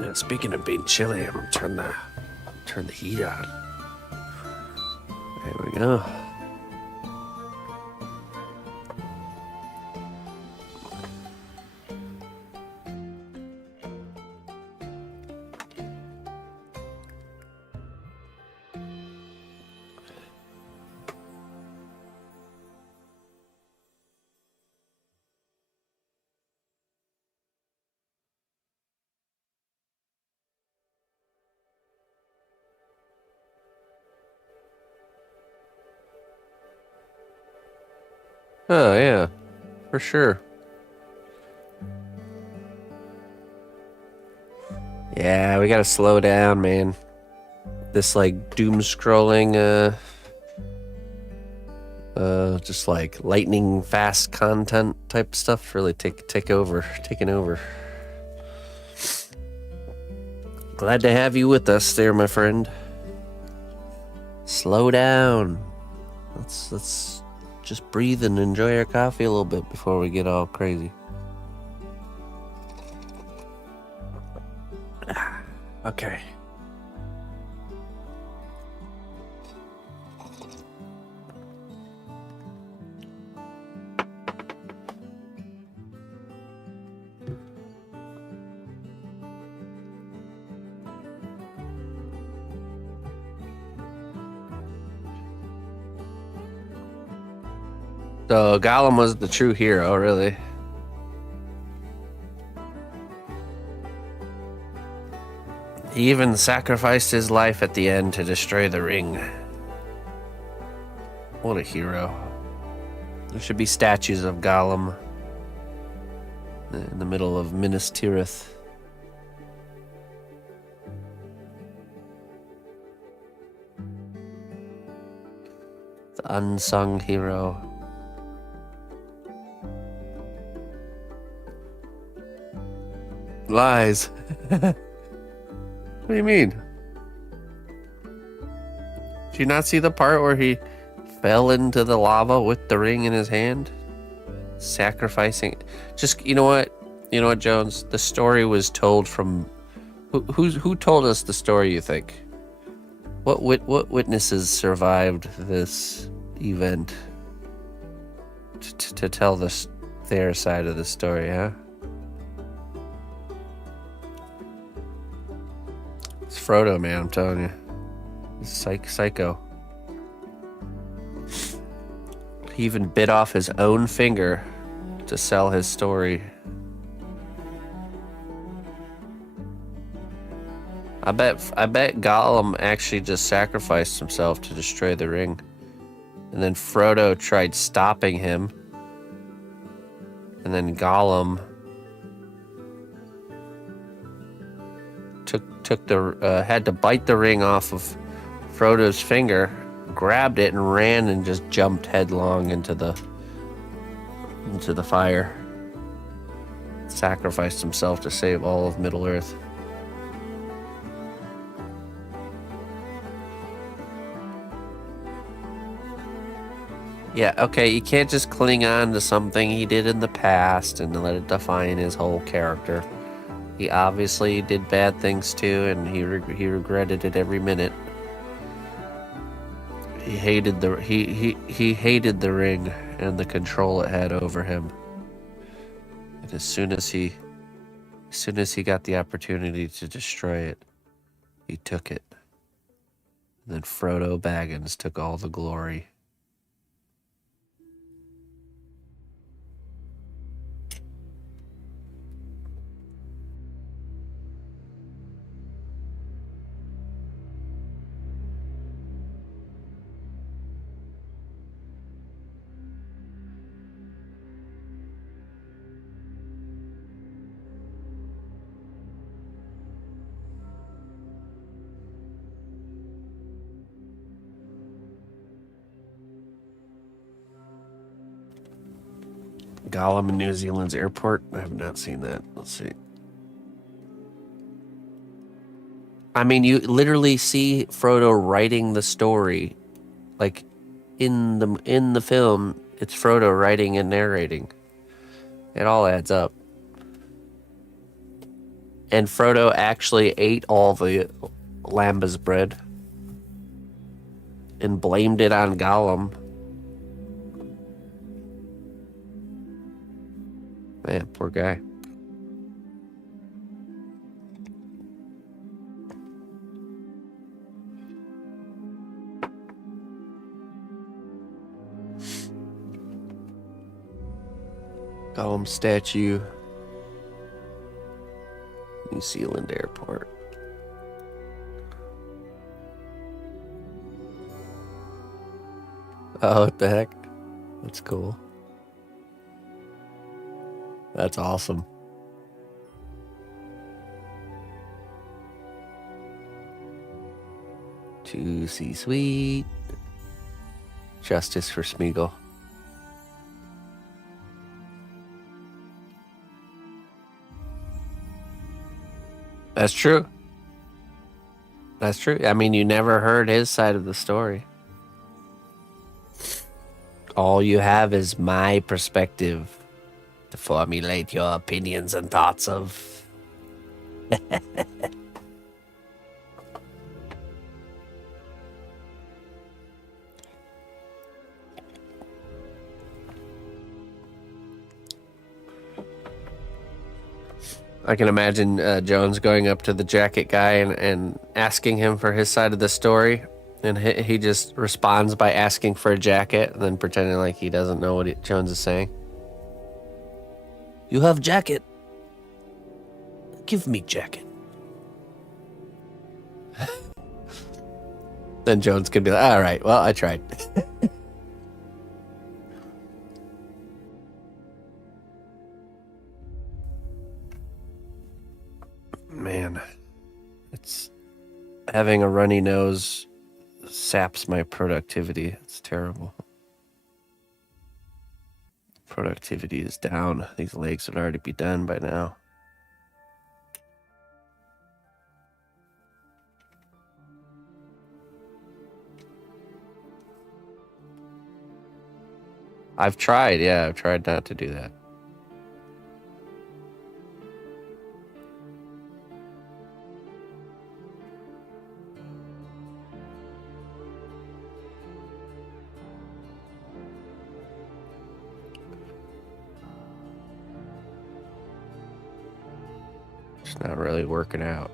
Yeah, speaking of being chilly, I'm gonna turn the heat on. There we go. Oh, yeah, for sure. Yeah, we gotta slow down, man. This, like, doom scrolling, just like lightning fast content type stuff really taking over. Glad to have you with us there, my friend. Slow down. Let's just breathe and enjoy our coffee a little bit before we get all crazy. Okay. So Gollum was the true hero, really. He even sacrificed his life at the end to destroy the ring. What a hero. There should be statues of Gollum in the middle of Minas Tirith. The unsung hero. Lies. What do you mean? Did you not see the part where he fell into the lava with the ring in his hand? Sacrificing. Just, you know what, Jones? The story was told from... Who told us the story, you think? What witnesses survived this event to tell their side of the story, huh? It's Frodo, man, I'm telling you. He's psycho. He even bit off his own finger to sell his story. I bet Gollum actually just sacrificed himself to destroy the ring. And then Frodo tried stopping him. And then Gollum had to bite the ring off of Frodo's finger, grabbed it and ran and just jumped headlong into the fire. Sacrificed himself to save all of Middle-earth. Yeah, okay, you can't just cling on to something he did in the past and let it define his whole character. He obviously did bad things too, and he regretted it every minute. He hated he hated the ring and the control it had over him. And as soon as he got the opportunity to destroy it, he took it. And then Frodo Baggins took all the glory. Gollum in New Zealand's airport? I have not seen that. Let's see. I mean, you literally see Frodo writing the story. Like, in the film, it's Frodo writing and narrating. It all adds up. And Frodo actually ate all the lambas bread and blamed it on Gollum. Man, poor guy. Gollum statue. New Zealand Airport. Oh, what the heck? That's cool. That's awesome. Juicy sweet. Justice for Smeagol. That's true. That's true. I mean, you never heard his side of the story. All you have is my perspective to formulate your opinions and thoughts of. I can imagine Jones going up to the jacket guy and asking him for his side of the story. And he just responds by asking for a jacket and then pretending like he doesn't know what Jones is saying. You have jacket. Give me jacket. Then Jones could be like, all right, well, I tried. Man, it's having a runny nose saps my productivity. It's terrible. Productivity is down. These legs would already be done by now. I've tried not to do that. It's not really working out.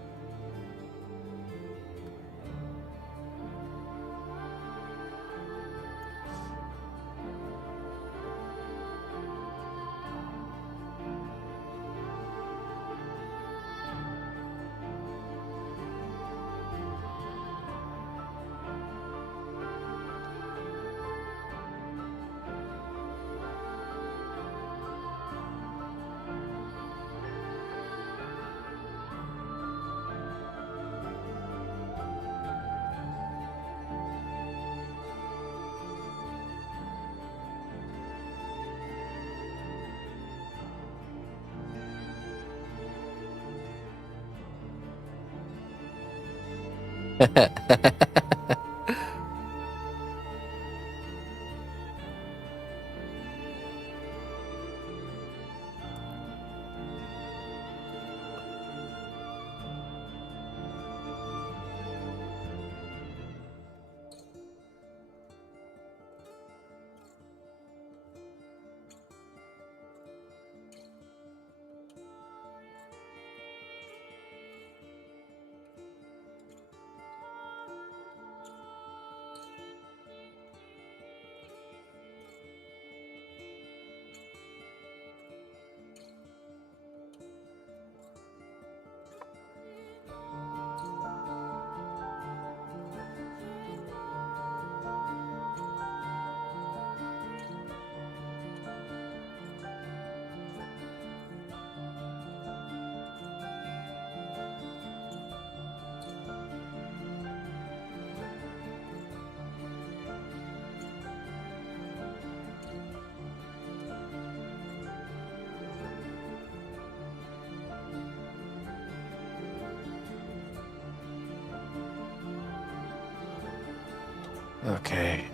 Okay.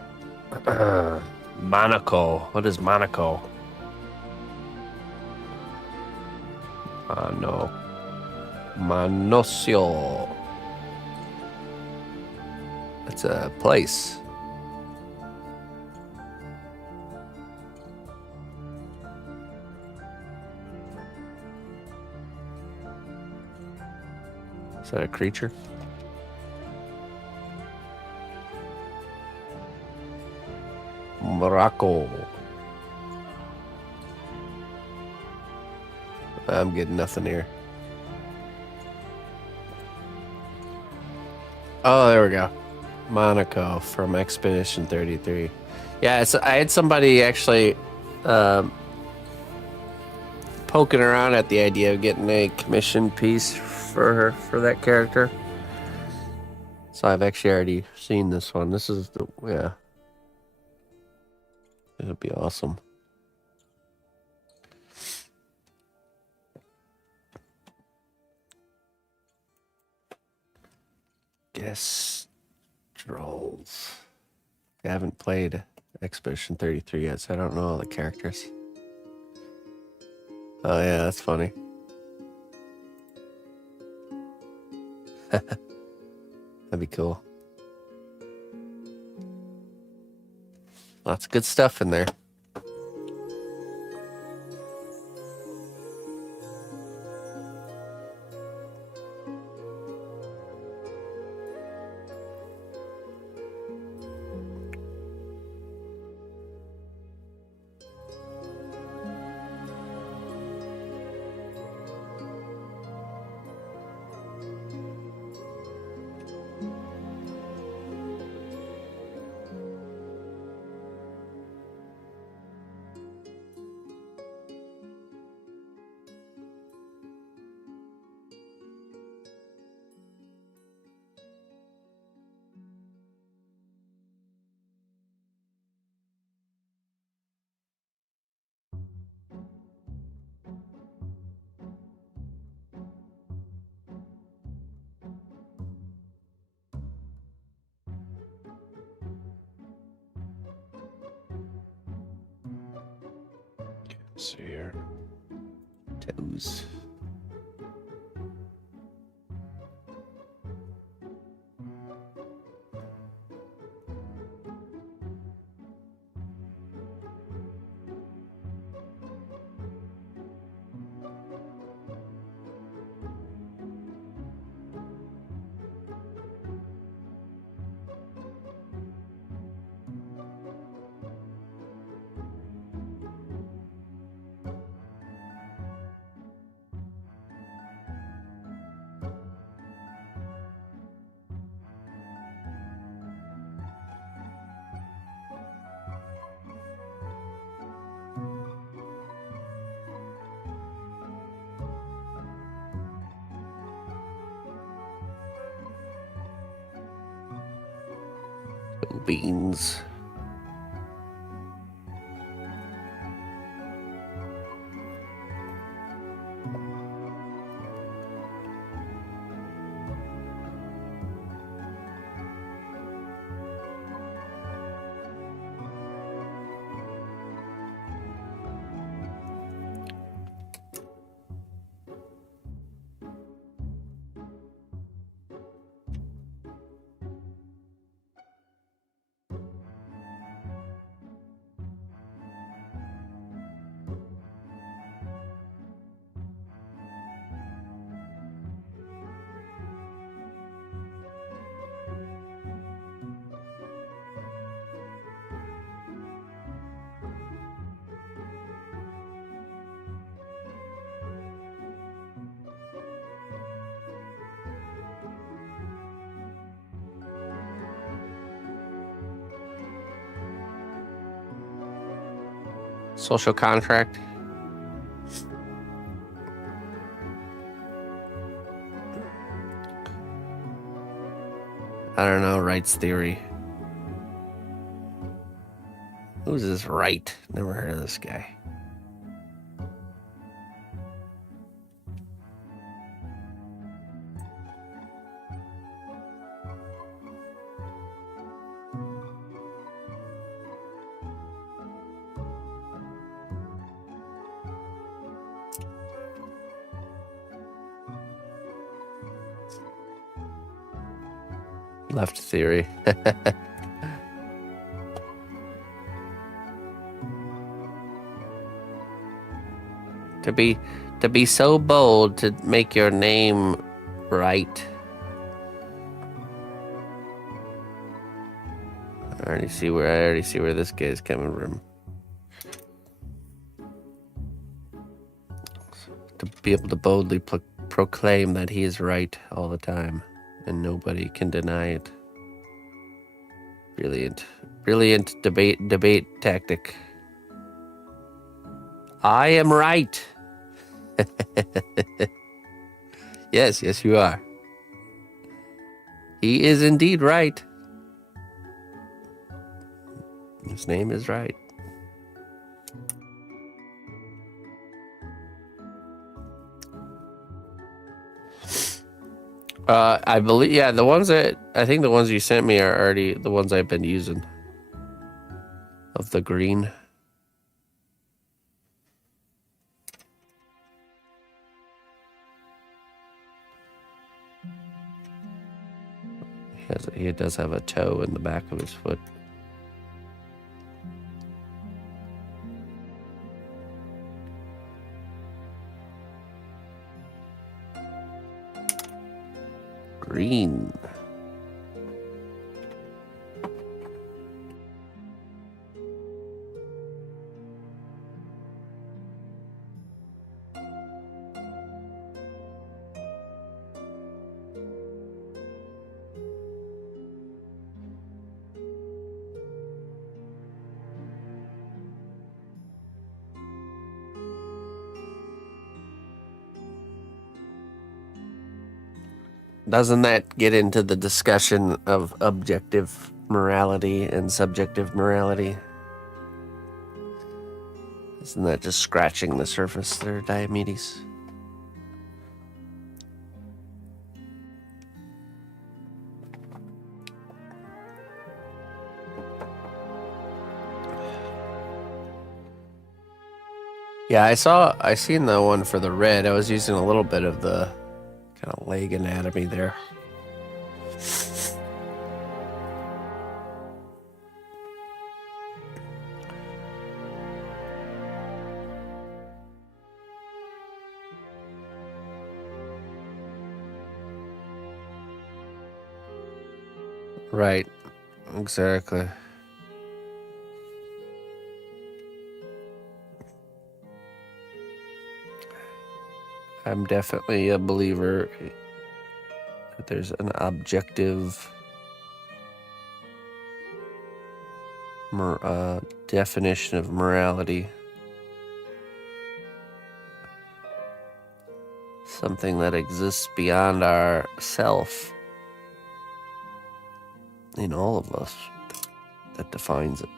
Monaco. What is Monaco? Oh, no. Manosio. That's a place. Is that a creature? Morocco. I'm getting nothing here. Oh, there we go. Monaco from Expedition 33. Yeah, I had somebody actually poking around at the idea of getting a commission piece for her, for that character. So I've actually already seen this one. This is the, yeah. It'll be awesome. Guess trolls. I haven't played Expedition 33 yet, so I don't know all the characters. Oh yeah, that's funny. That'd be cool. Lots of good stuff in there. Let's see here. Toes. Beans. Social contract. I don't know, rights theory. Who's this Wright? Never heard of this guy. left theory. To be so bold to make your name right. I already see where this guy is coming from. To be able to boldly proclaim that he is right all the time, and nobody can deny it. Brilliant debate tactic. I am right. Yes, you are. He is indeed right. His name is right. I believe, yeah, I think the ones you sent me are already the ones I've been using. Of the green. He does have a toe in the back of his foot. Green. Doesn't that get into the discussion of objective morality and subjective morality? Isn't that just scratching the surface there, Diomedes? Yeah, I seen the one for the red. I was using a little bit of the kind of leg anatomy there. Right. Exactly. I'm definitely a believer that there's an objective definition of morality. Something that exists beyond our self in all of us that defines it.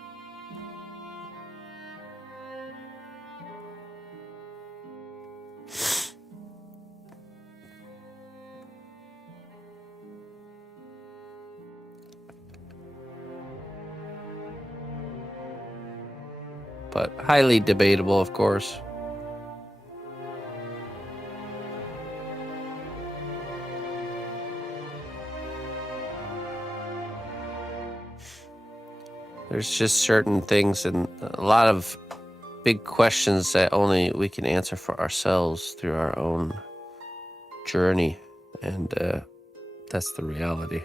But highly debatable, of course. There's just certain things and a lot of big questions that only we can answer for ourselves through our own journey. And that's the reality.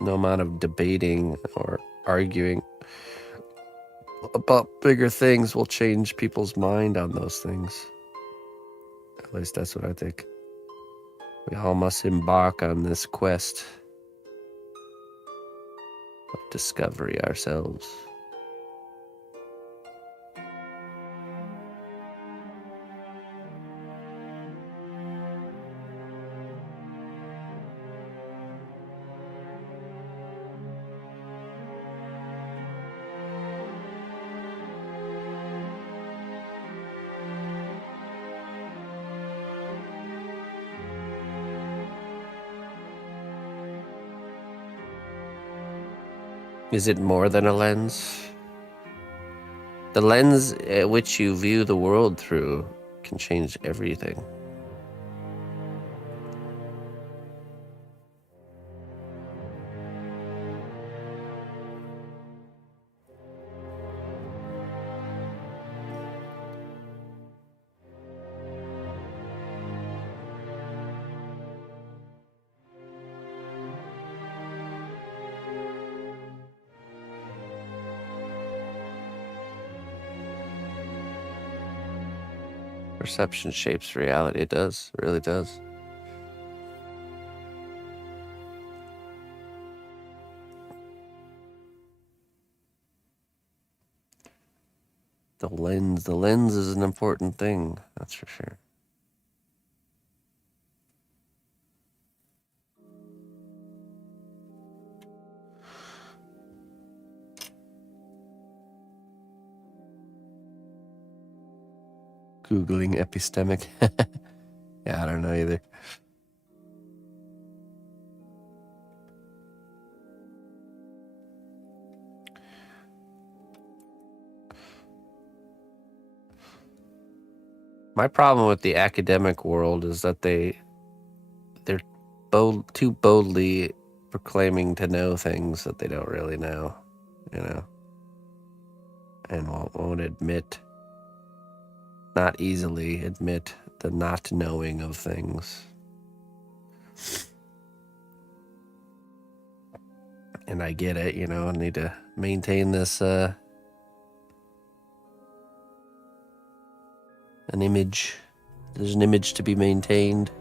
No amount of debating or arguing about bigger things will change people's mind on those things. At least that's what I think. We all must embark on this quest of discovery ourselves. Is it more than a lens? The lens at which you view the world through can change everything. Perception shapes reality. It does. It really does. The lens is an important thing, that's for sure. Googling epistemic. Yeah, I don't know either. My problem with the academic world is that they're too boldly proclaiming to know things that they don't really know, you know, and won't admit, not easily admit the not knowing of things. And I get it, you know, I need to maintain this an image. There's an image to be maintained.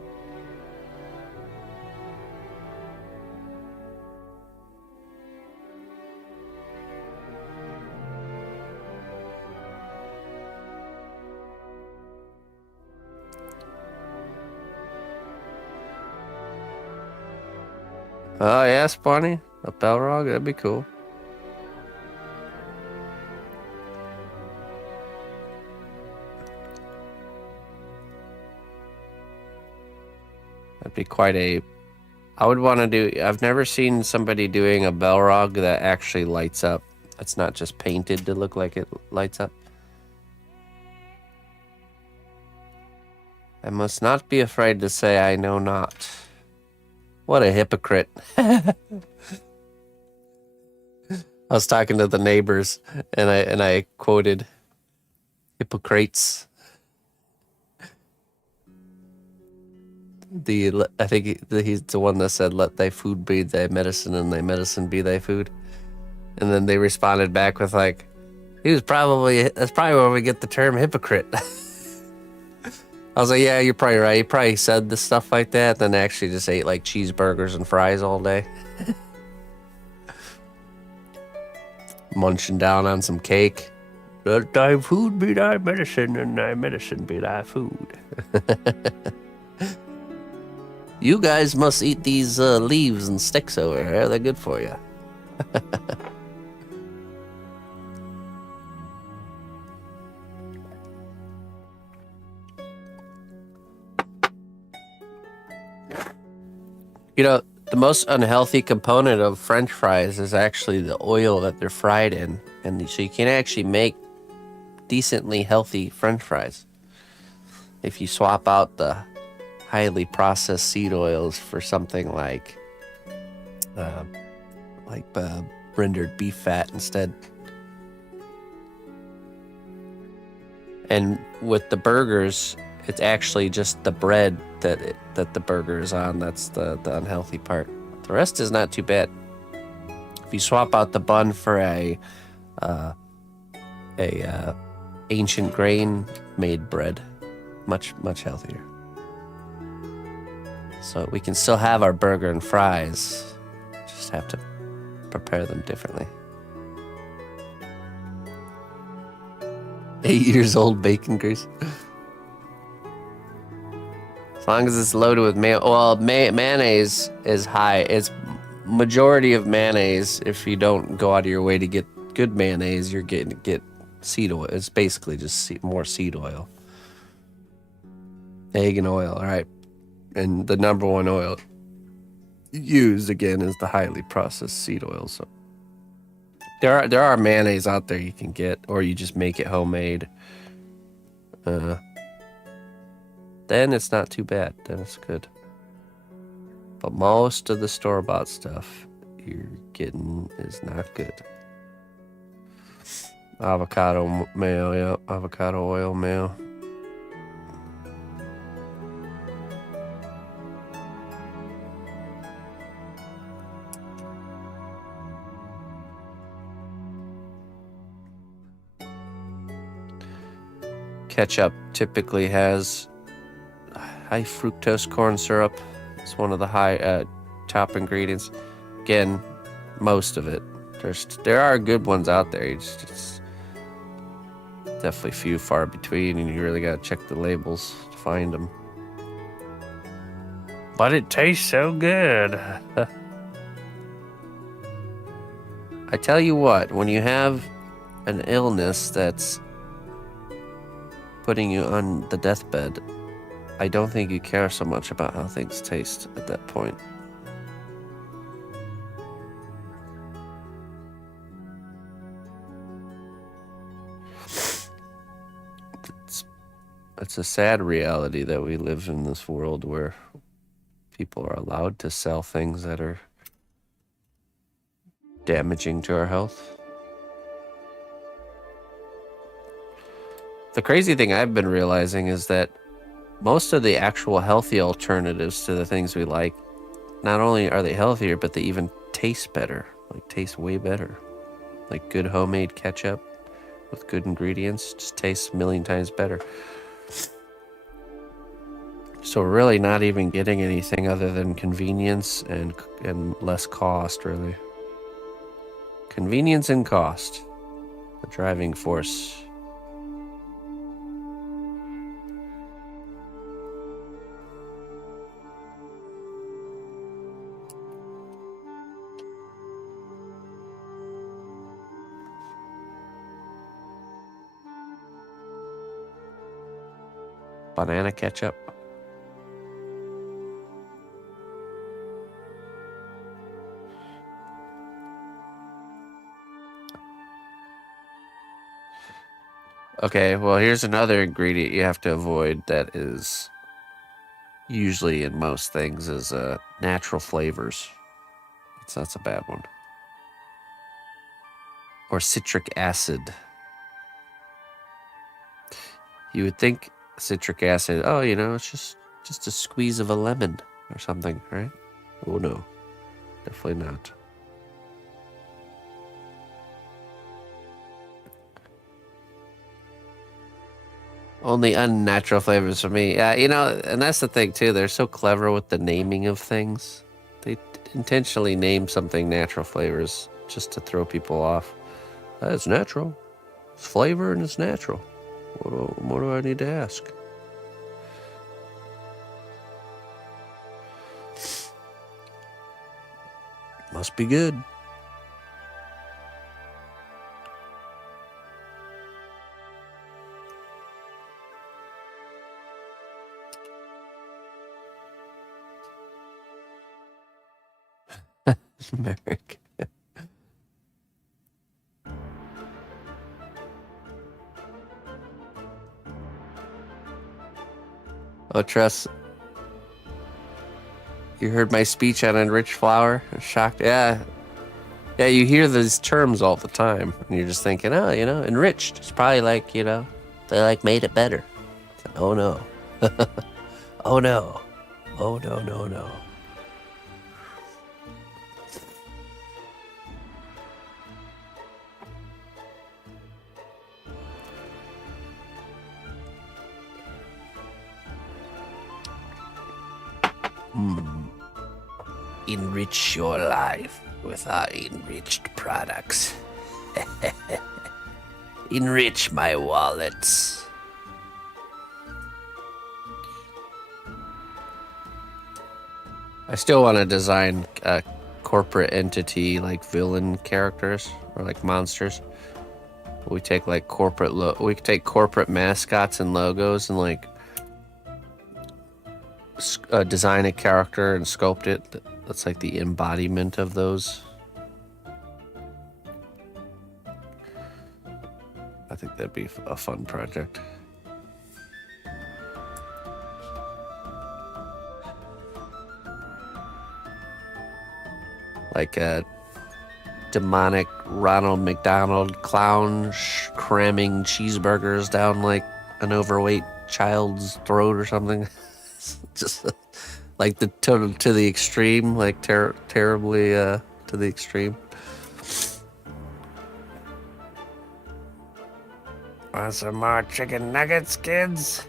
Oh yeah, Spawny, a Balrog, that'd be cool. That'd be quite a... I would want to do... I've never seen somebody doing a Balrog that actually lights up. It's not just painted to look like it lights up. I must not be afraid to say I know not. What a hypocrite. I was talking to the neighbors and I quoted Hippocrates. I think he's the one that said, "Let thy food be thy medicine, and thy medicine be thy food." And then they responded back with like, that's probably where we get the term hypocrite. I was like, yeah, you're probably right. He probably said the stuff like that, then actually just ate like cheeseburgers and fries all day. Munching down on some cake. Let thy food be thy medicine, and thy medicine be thy food. You guys must eat these leaves and sticks over here. They're good for you. You know, the most unhealthy component of French fries is actually the oil that they're fried in. And so you can actually make decently healthy French fries if you swap out the highly processed seed oils for something like rendered beef fat instead. And with the burgers, it's actually just the bread that the burger is on that's the unhealthy part. The rest is not too bad. If you swap out the bun for a ancient grain made bread, much healthier. So we can still have our burger and fries, just have to prepare them differently. 8 years old bacon grease. As long as it's loaded with mayonnaise is high. It's majority of mayonnaise. If you don't go out of your way to get good mayonnaise, you're getting to get seed oil. It's basically just more seed oil. Egg and oil, all right. And the number one oil used again is the highly processed seed oil. So there are mayonnaise out there you can get, or you just make it homemade. Then it's not too bad. Then it's good. But most of the store-bought stuff you're getting is not good. Avocado mayo, yeah. Avocado oil mayo. Ketchup typically has high fructose corn syrup. It's one of the high top ingredients. Again, most of it. There are good ones out there. It's definitely few far between, and you really gotta check the labels to find them. But it tastes so good. I tell you what, when you have an illness that's putting you on the deathbed, I don't think you care so much about how things taste at that point. It's a sad reality that we live in this world where people are allowed to sell things that are damaging to our health. The crazy thing I've been realizing is that most of the actual healthy alternatives to the things we like, not only are they healthier, but they even taste better. Like, taste way better. Like good homemade ketchup with good ingredients just tastes a million times better. So we're really not even getting anything other than convenience and less cost, really. Convenience and cost, the driving force. Banana ketchup. Okay, well, here's another ingredient you have to avoid that is usually in most things is natural flavors. So that's a bad one. Or citric acid. You would think citric acid, oh, you know, it's just a squeeze of a lemon or something, right? Oh, no. Definitely not. Only unnatural flavors for me. Yeah, you know, and that's the thing, too. They're so clever with the naming of things. They intentionally name something natural flavors just to throw people off. It's natural. It's flavor and it's natural. What do I need to ask? Must be good. Merrick. Oh, Tress, you heard my speech on enriched flour? Shocked? Yeah. Yeah, you hear these terms all the time, and you're just thinking, oh, you know, enriched. It's probably like, you know, they like made it better. Like, oh, no. Oh, no. Oh, no, no, no. Enrich your life with our enriched products. Enrich my wallets. I still want to design a corporate entity like villain characters or like monsters. We take like we take corporate mascots and logos and like design a character and sculpt it. That's like the embodiment of those. I think that'd be a fun project. Like a demonic Ronald McDonald clown cramming cheeseburgers down like an overweight child's throat or something. Just like to the extreme, like terribly to the extreme. Want some more chicken nuggets, kids?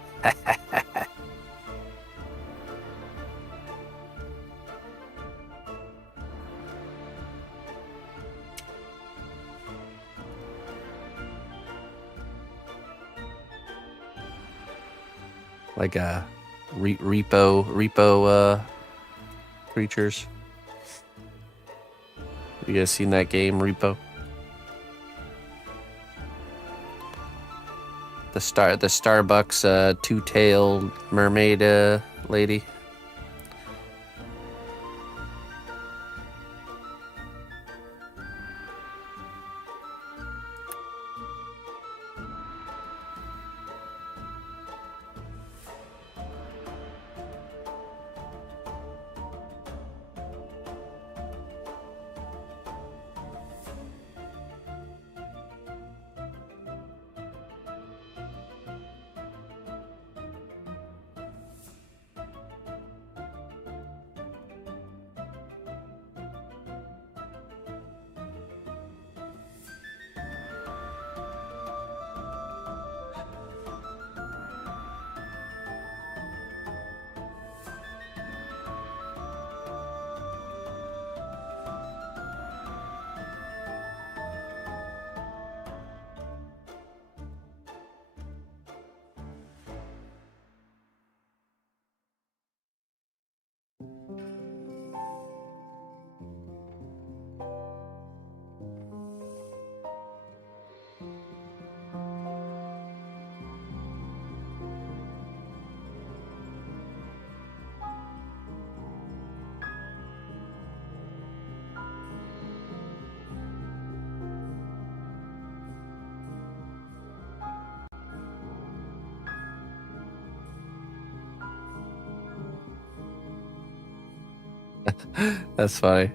Like a repo creatures. You guys seen that game, Repo? The Starbucks two-tailed mermaid lady. That's funny.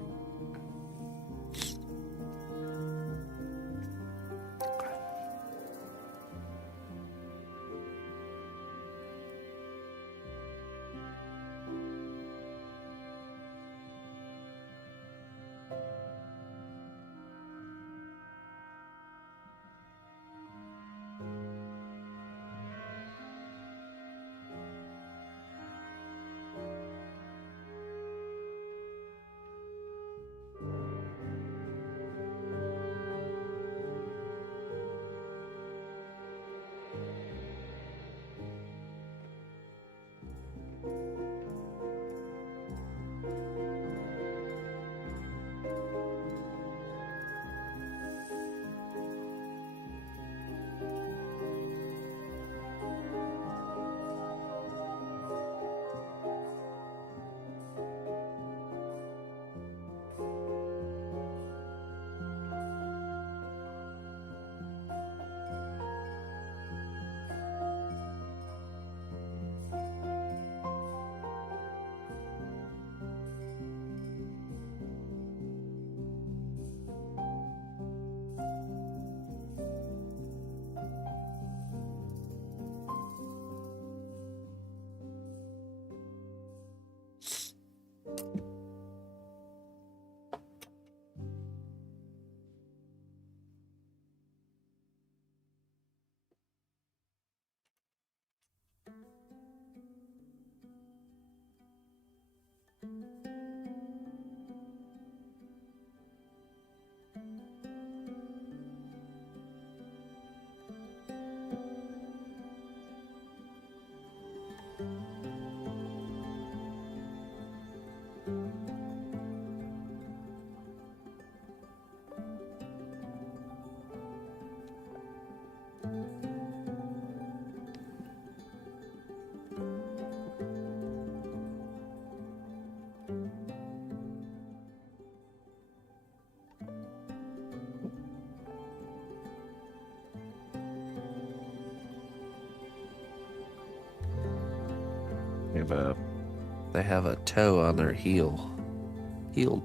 They have a toe on their heel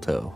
toe.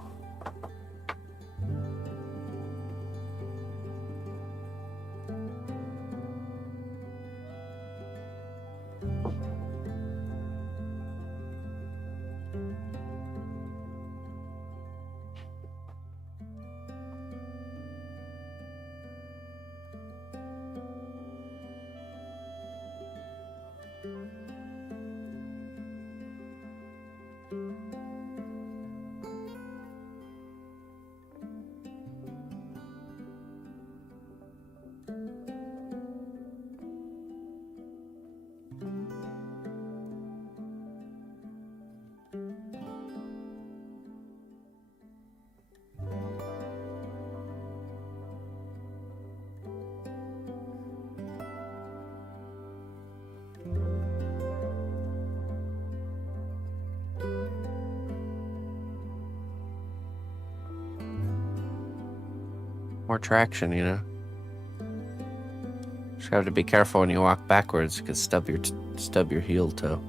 More traction, you know. Just have to be careful when you walk backwards. You could stub your heel toe.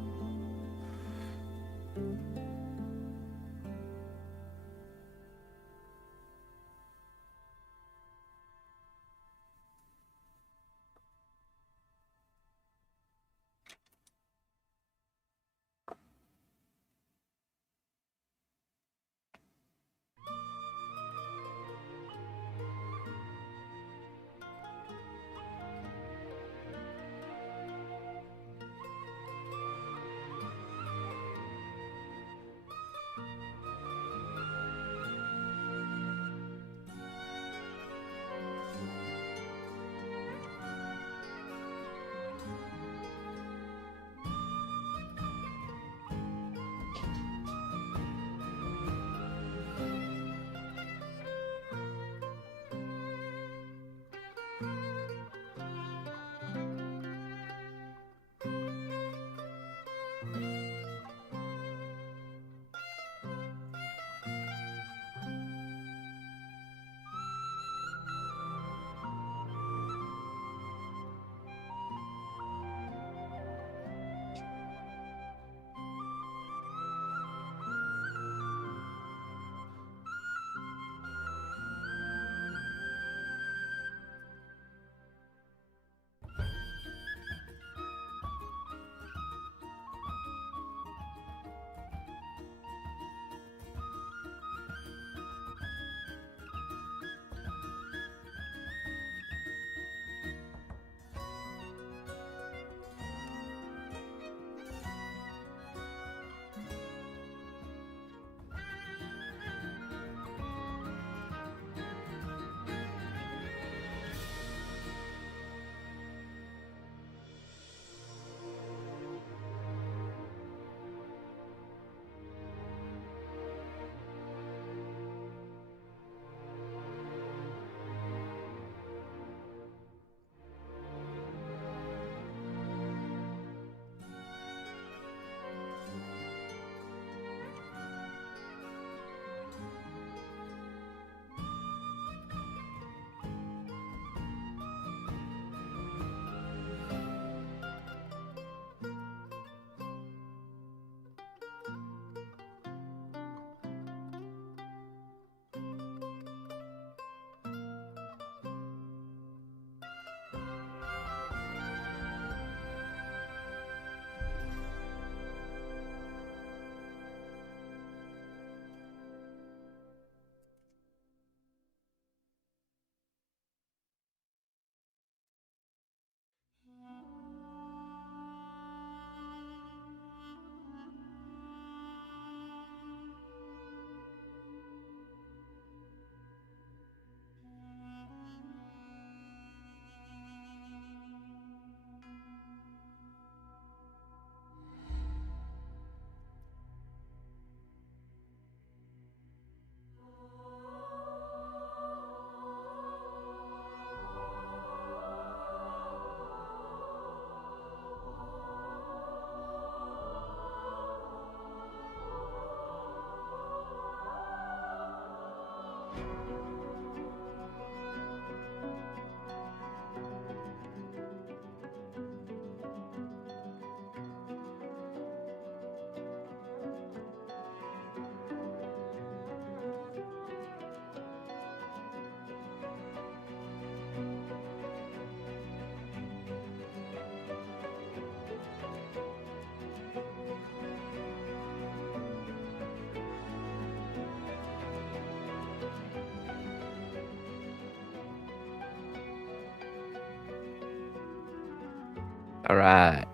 All right.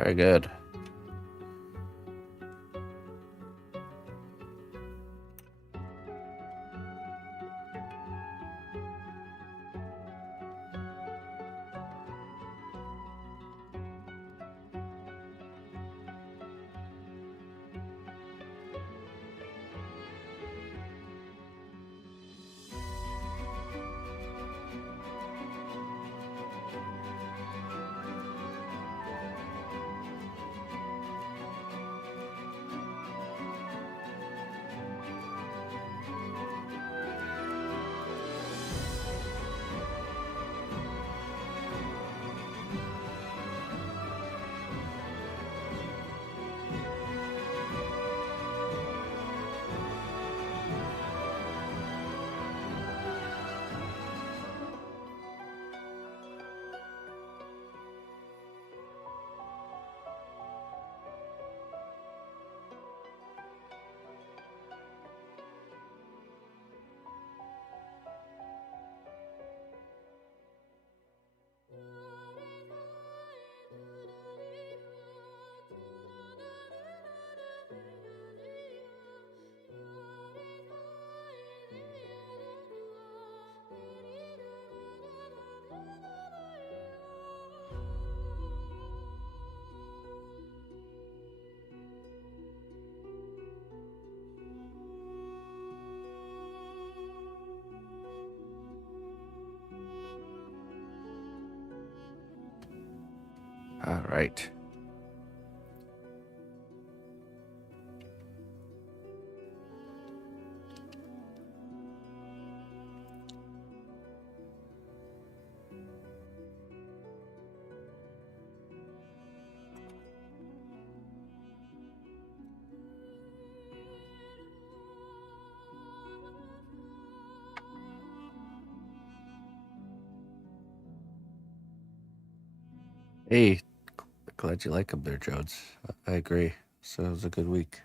Very good. All right. Hey, glad you like them there, Jones. I agree. So it was a good week.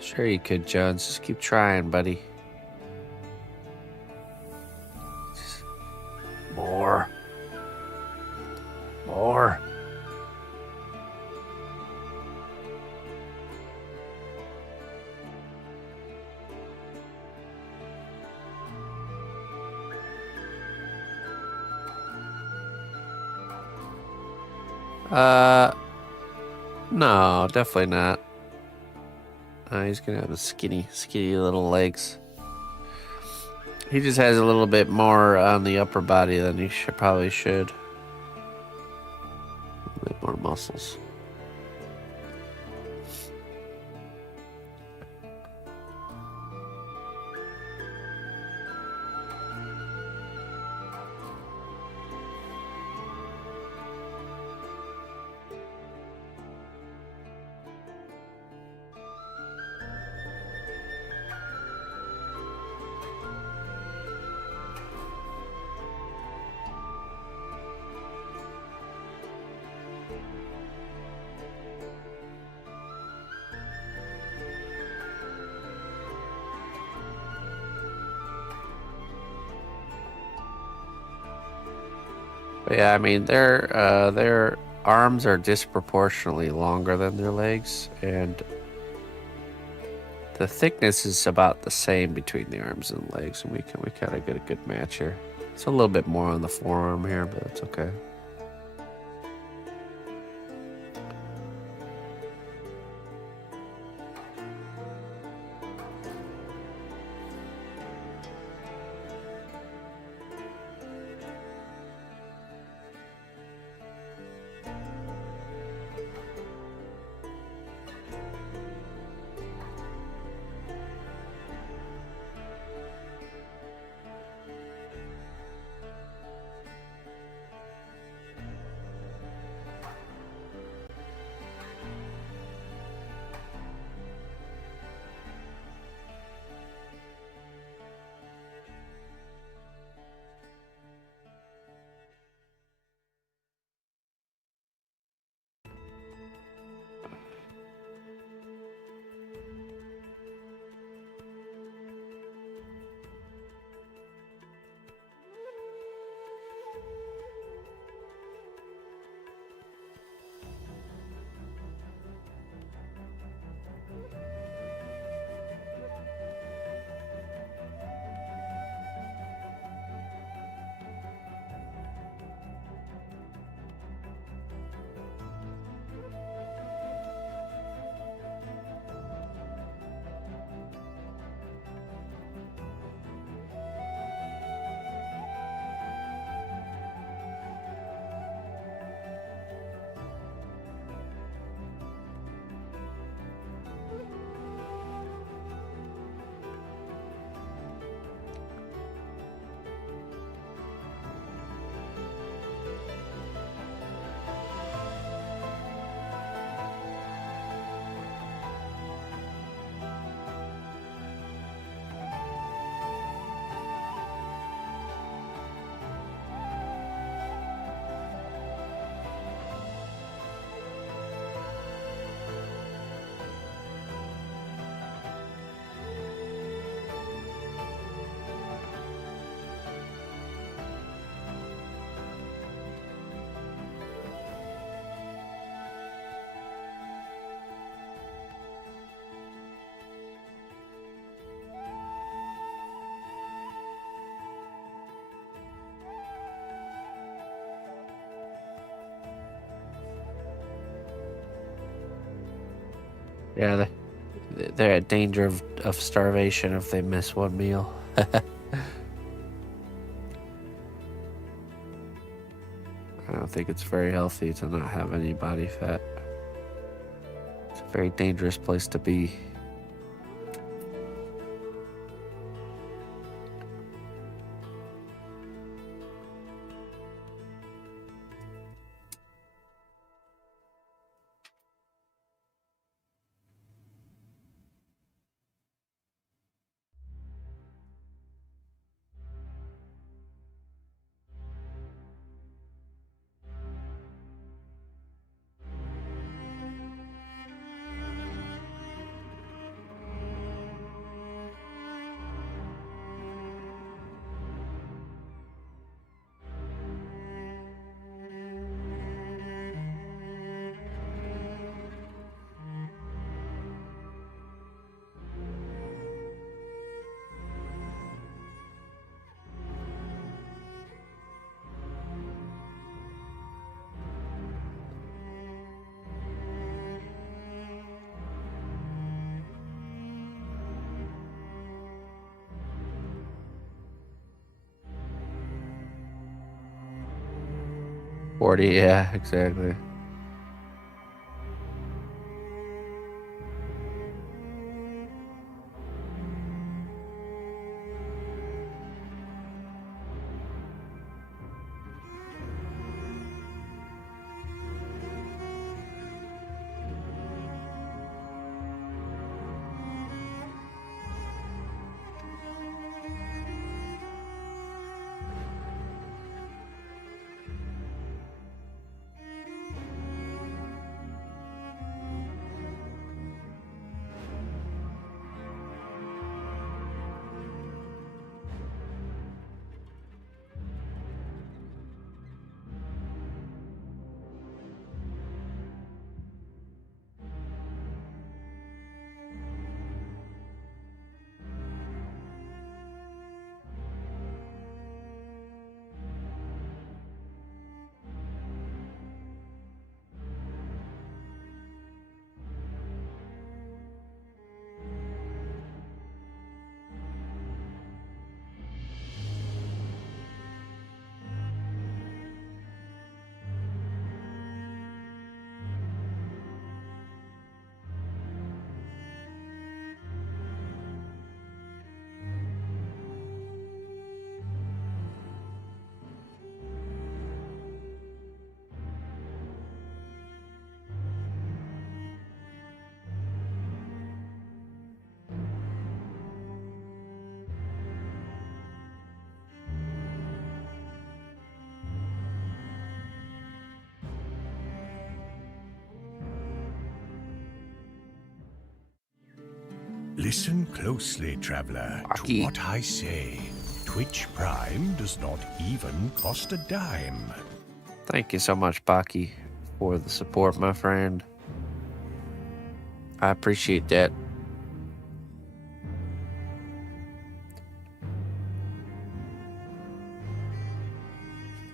Sure you could, Jones. Just keep trying, buddy. More. More. No, definitely not. He's gonna have skinny little legs. He just has a little bit more on the upper body than he probably should. A bit more muscles. But yeah, I mean their arms are disproportionately longer than their legs, and the thickness is about the same between the arms and legs, and we kind of get a good match here. It's a little bit more on the forearm here, but it's okay. Yeah, they're at danger of starvation if they miss one meal. I don't think it's very healthy to not have any body fat. It's a very dangerous place to be. 40, yeah, exactly. Listen closely, traveler, to what I say. Twitch Prime does not even cost a dime. Thank you so much, Baki, for the support, my friend. I appreciate that.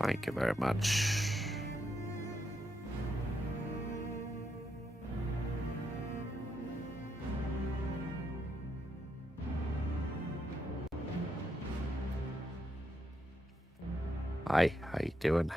Thank you very much. Hi, how you doing?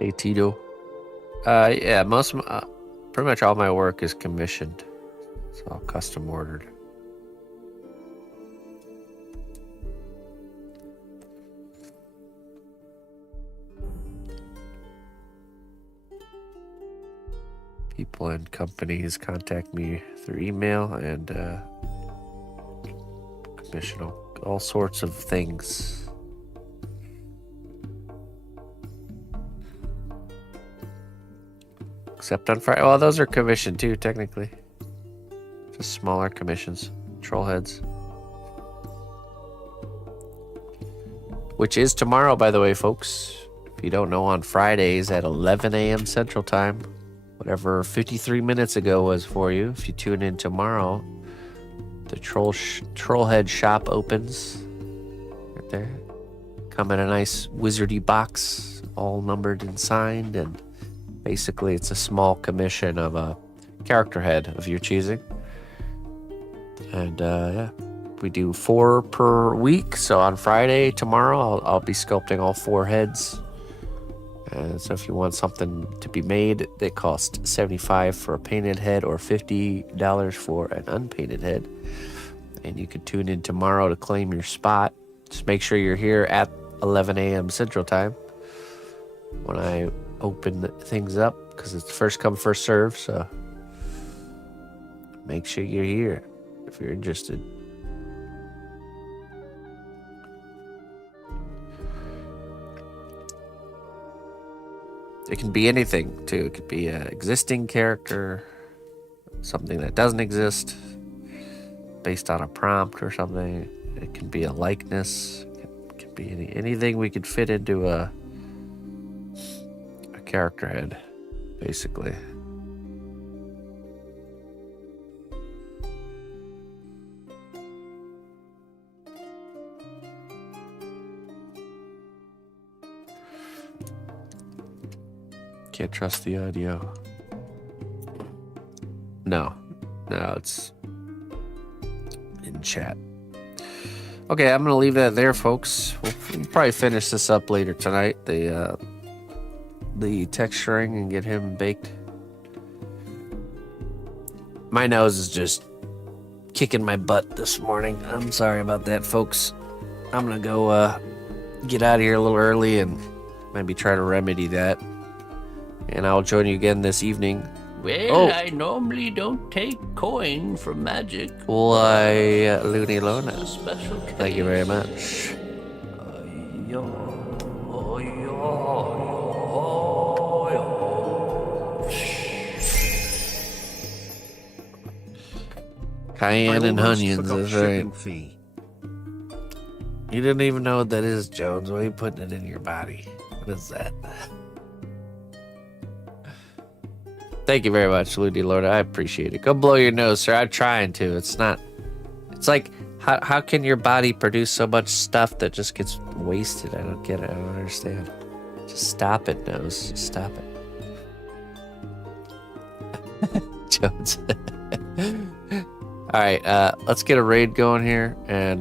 Hey, Tito. Yeah, most of my, pretty much all my work is commissioned. It's all custom ordered. People and companies contact me through email and commission all sorts of things. Except on Friday. Well, those are commissioned too, technically. Just smaller commissions. Troll heads. Which is tomorrow, by the way, folks. If you don't know, on Fridays at 11 a.m. Central Time. Whatever 53 minutes ago was for you. If you tune in tomorrow, the troll head shop opens. Right there. Come in a nice wizardy box, all numbered and signed, and basically it's a small commission of a character head of your choosing. And yeah, we do 4 per week. So on Friday, tomorrow, I'll be sculpting all 4 heads. And so if you want something to be made, they cost $75 for a painted head or $50 for an unpainted head. And you can tune in tomorrow to claim your spot. Just make sure you're here at 11 a.m. Central Time when I open things up because it's first come, first serve. So make sure you're here if you're interested. It can be anything too. It could be an existing character, something that doesn't exist, based on a prompt or something. It can be a likeness. It can be anything we could fit into a character head, basically. Can't trust the audio. No, it's in chat. Okay, I'm gonna leave that there, folks. We'll probably finish this up later tonight. The texturing and get him baked. My nose is just kicking my butt this morning. I'm sorry about that, folks. I'm gonna go get out of here a little early and maybe try to remedy that. And I'll join you again this evening. Well, I normally don't take coin for magic. Why, Looney Lona. This is a special Thank you very much. case. Cayenne and almost onions, forgot that's right. shipping fee. You didn't even know what that is, Jones. Why are you putting it in your body? What is that? Thank you very much, Ludi Lord. I appreciate it. Go blow your nose, sir. I'm trying to. It's not... It's like, how can your body produce so much stuff that just gets wasted? I don't get it. I don't understand. Just stop it, nose. Just stop it. Jones. All right, let's get a raid going here and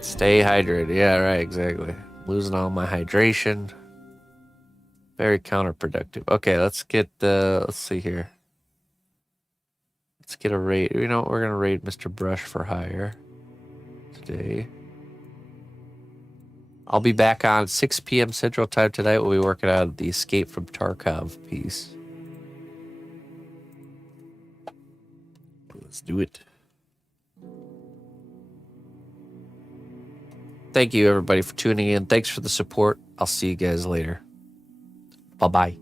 stay hydrated. Yeah, right, exactly. Losing all my hydration. Very counterproductive. Okay, let's get let's see here. Let's get a raid. You know what? We're gonna raid Mr. Brush for hire today. I'll be back on 6 p.m. Central Time tonight. We'll be working on the Escape from Tarkov piece. Let's do it. Thank you, everybody, for tuning in. Thanks for the support. I'll see you guys later. Bye-bye.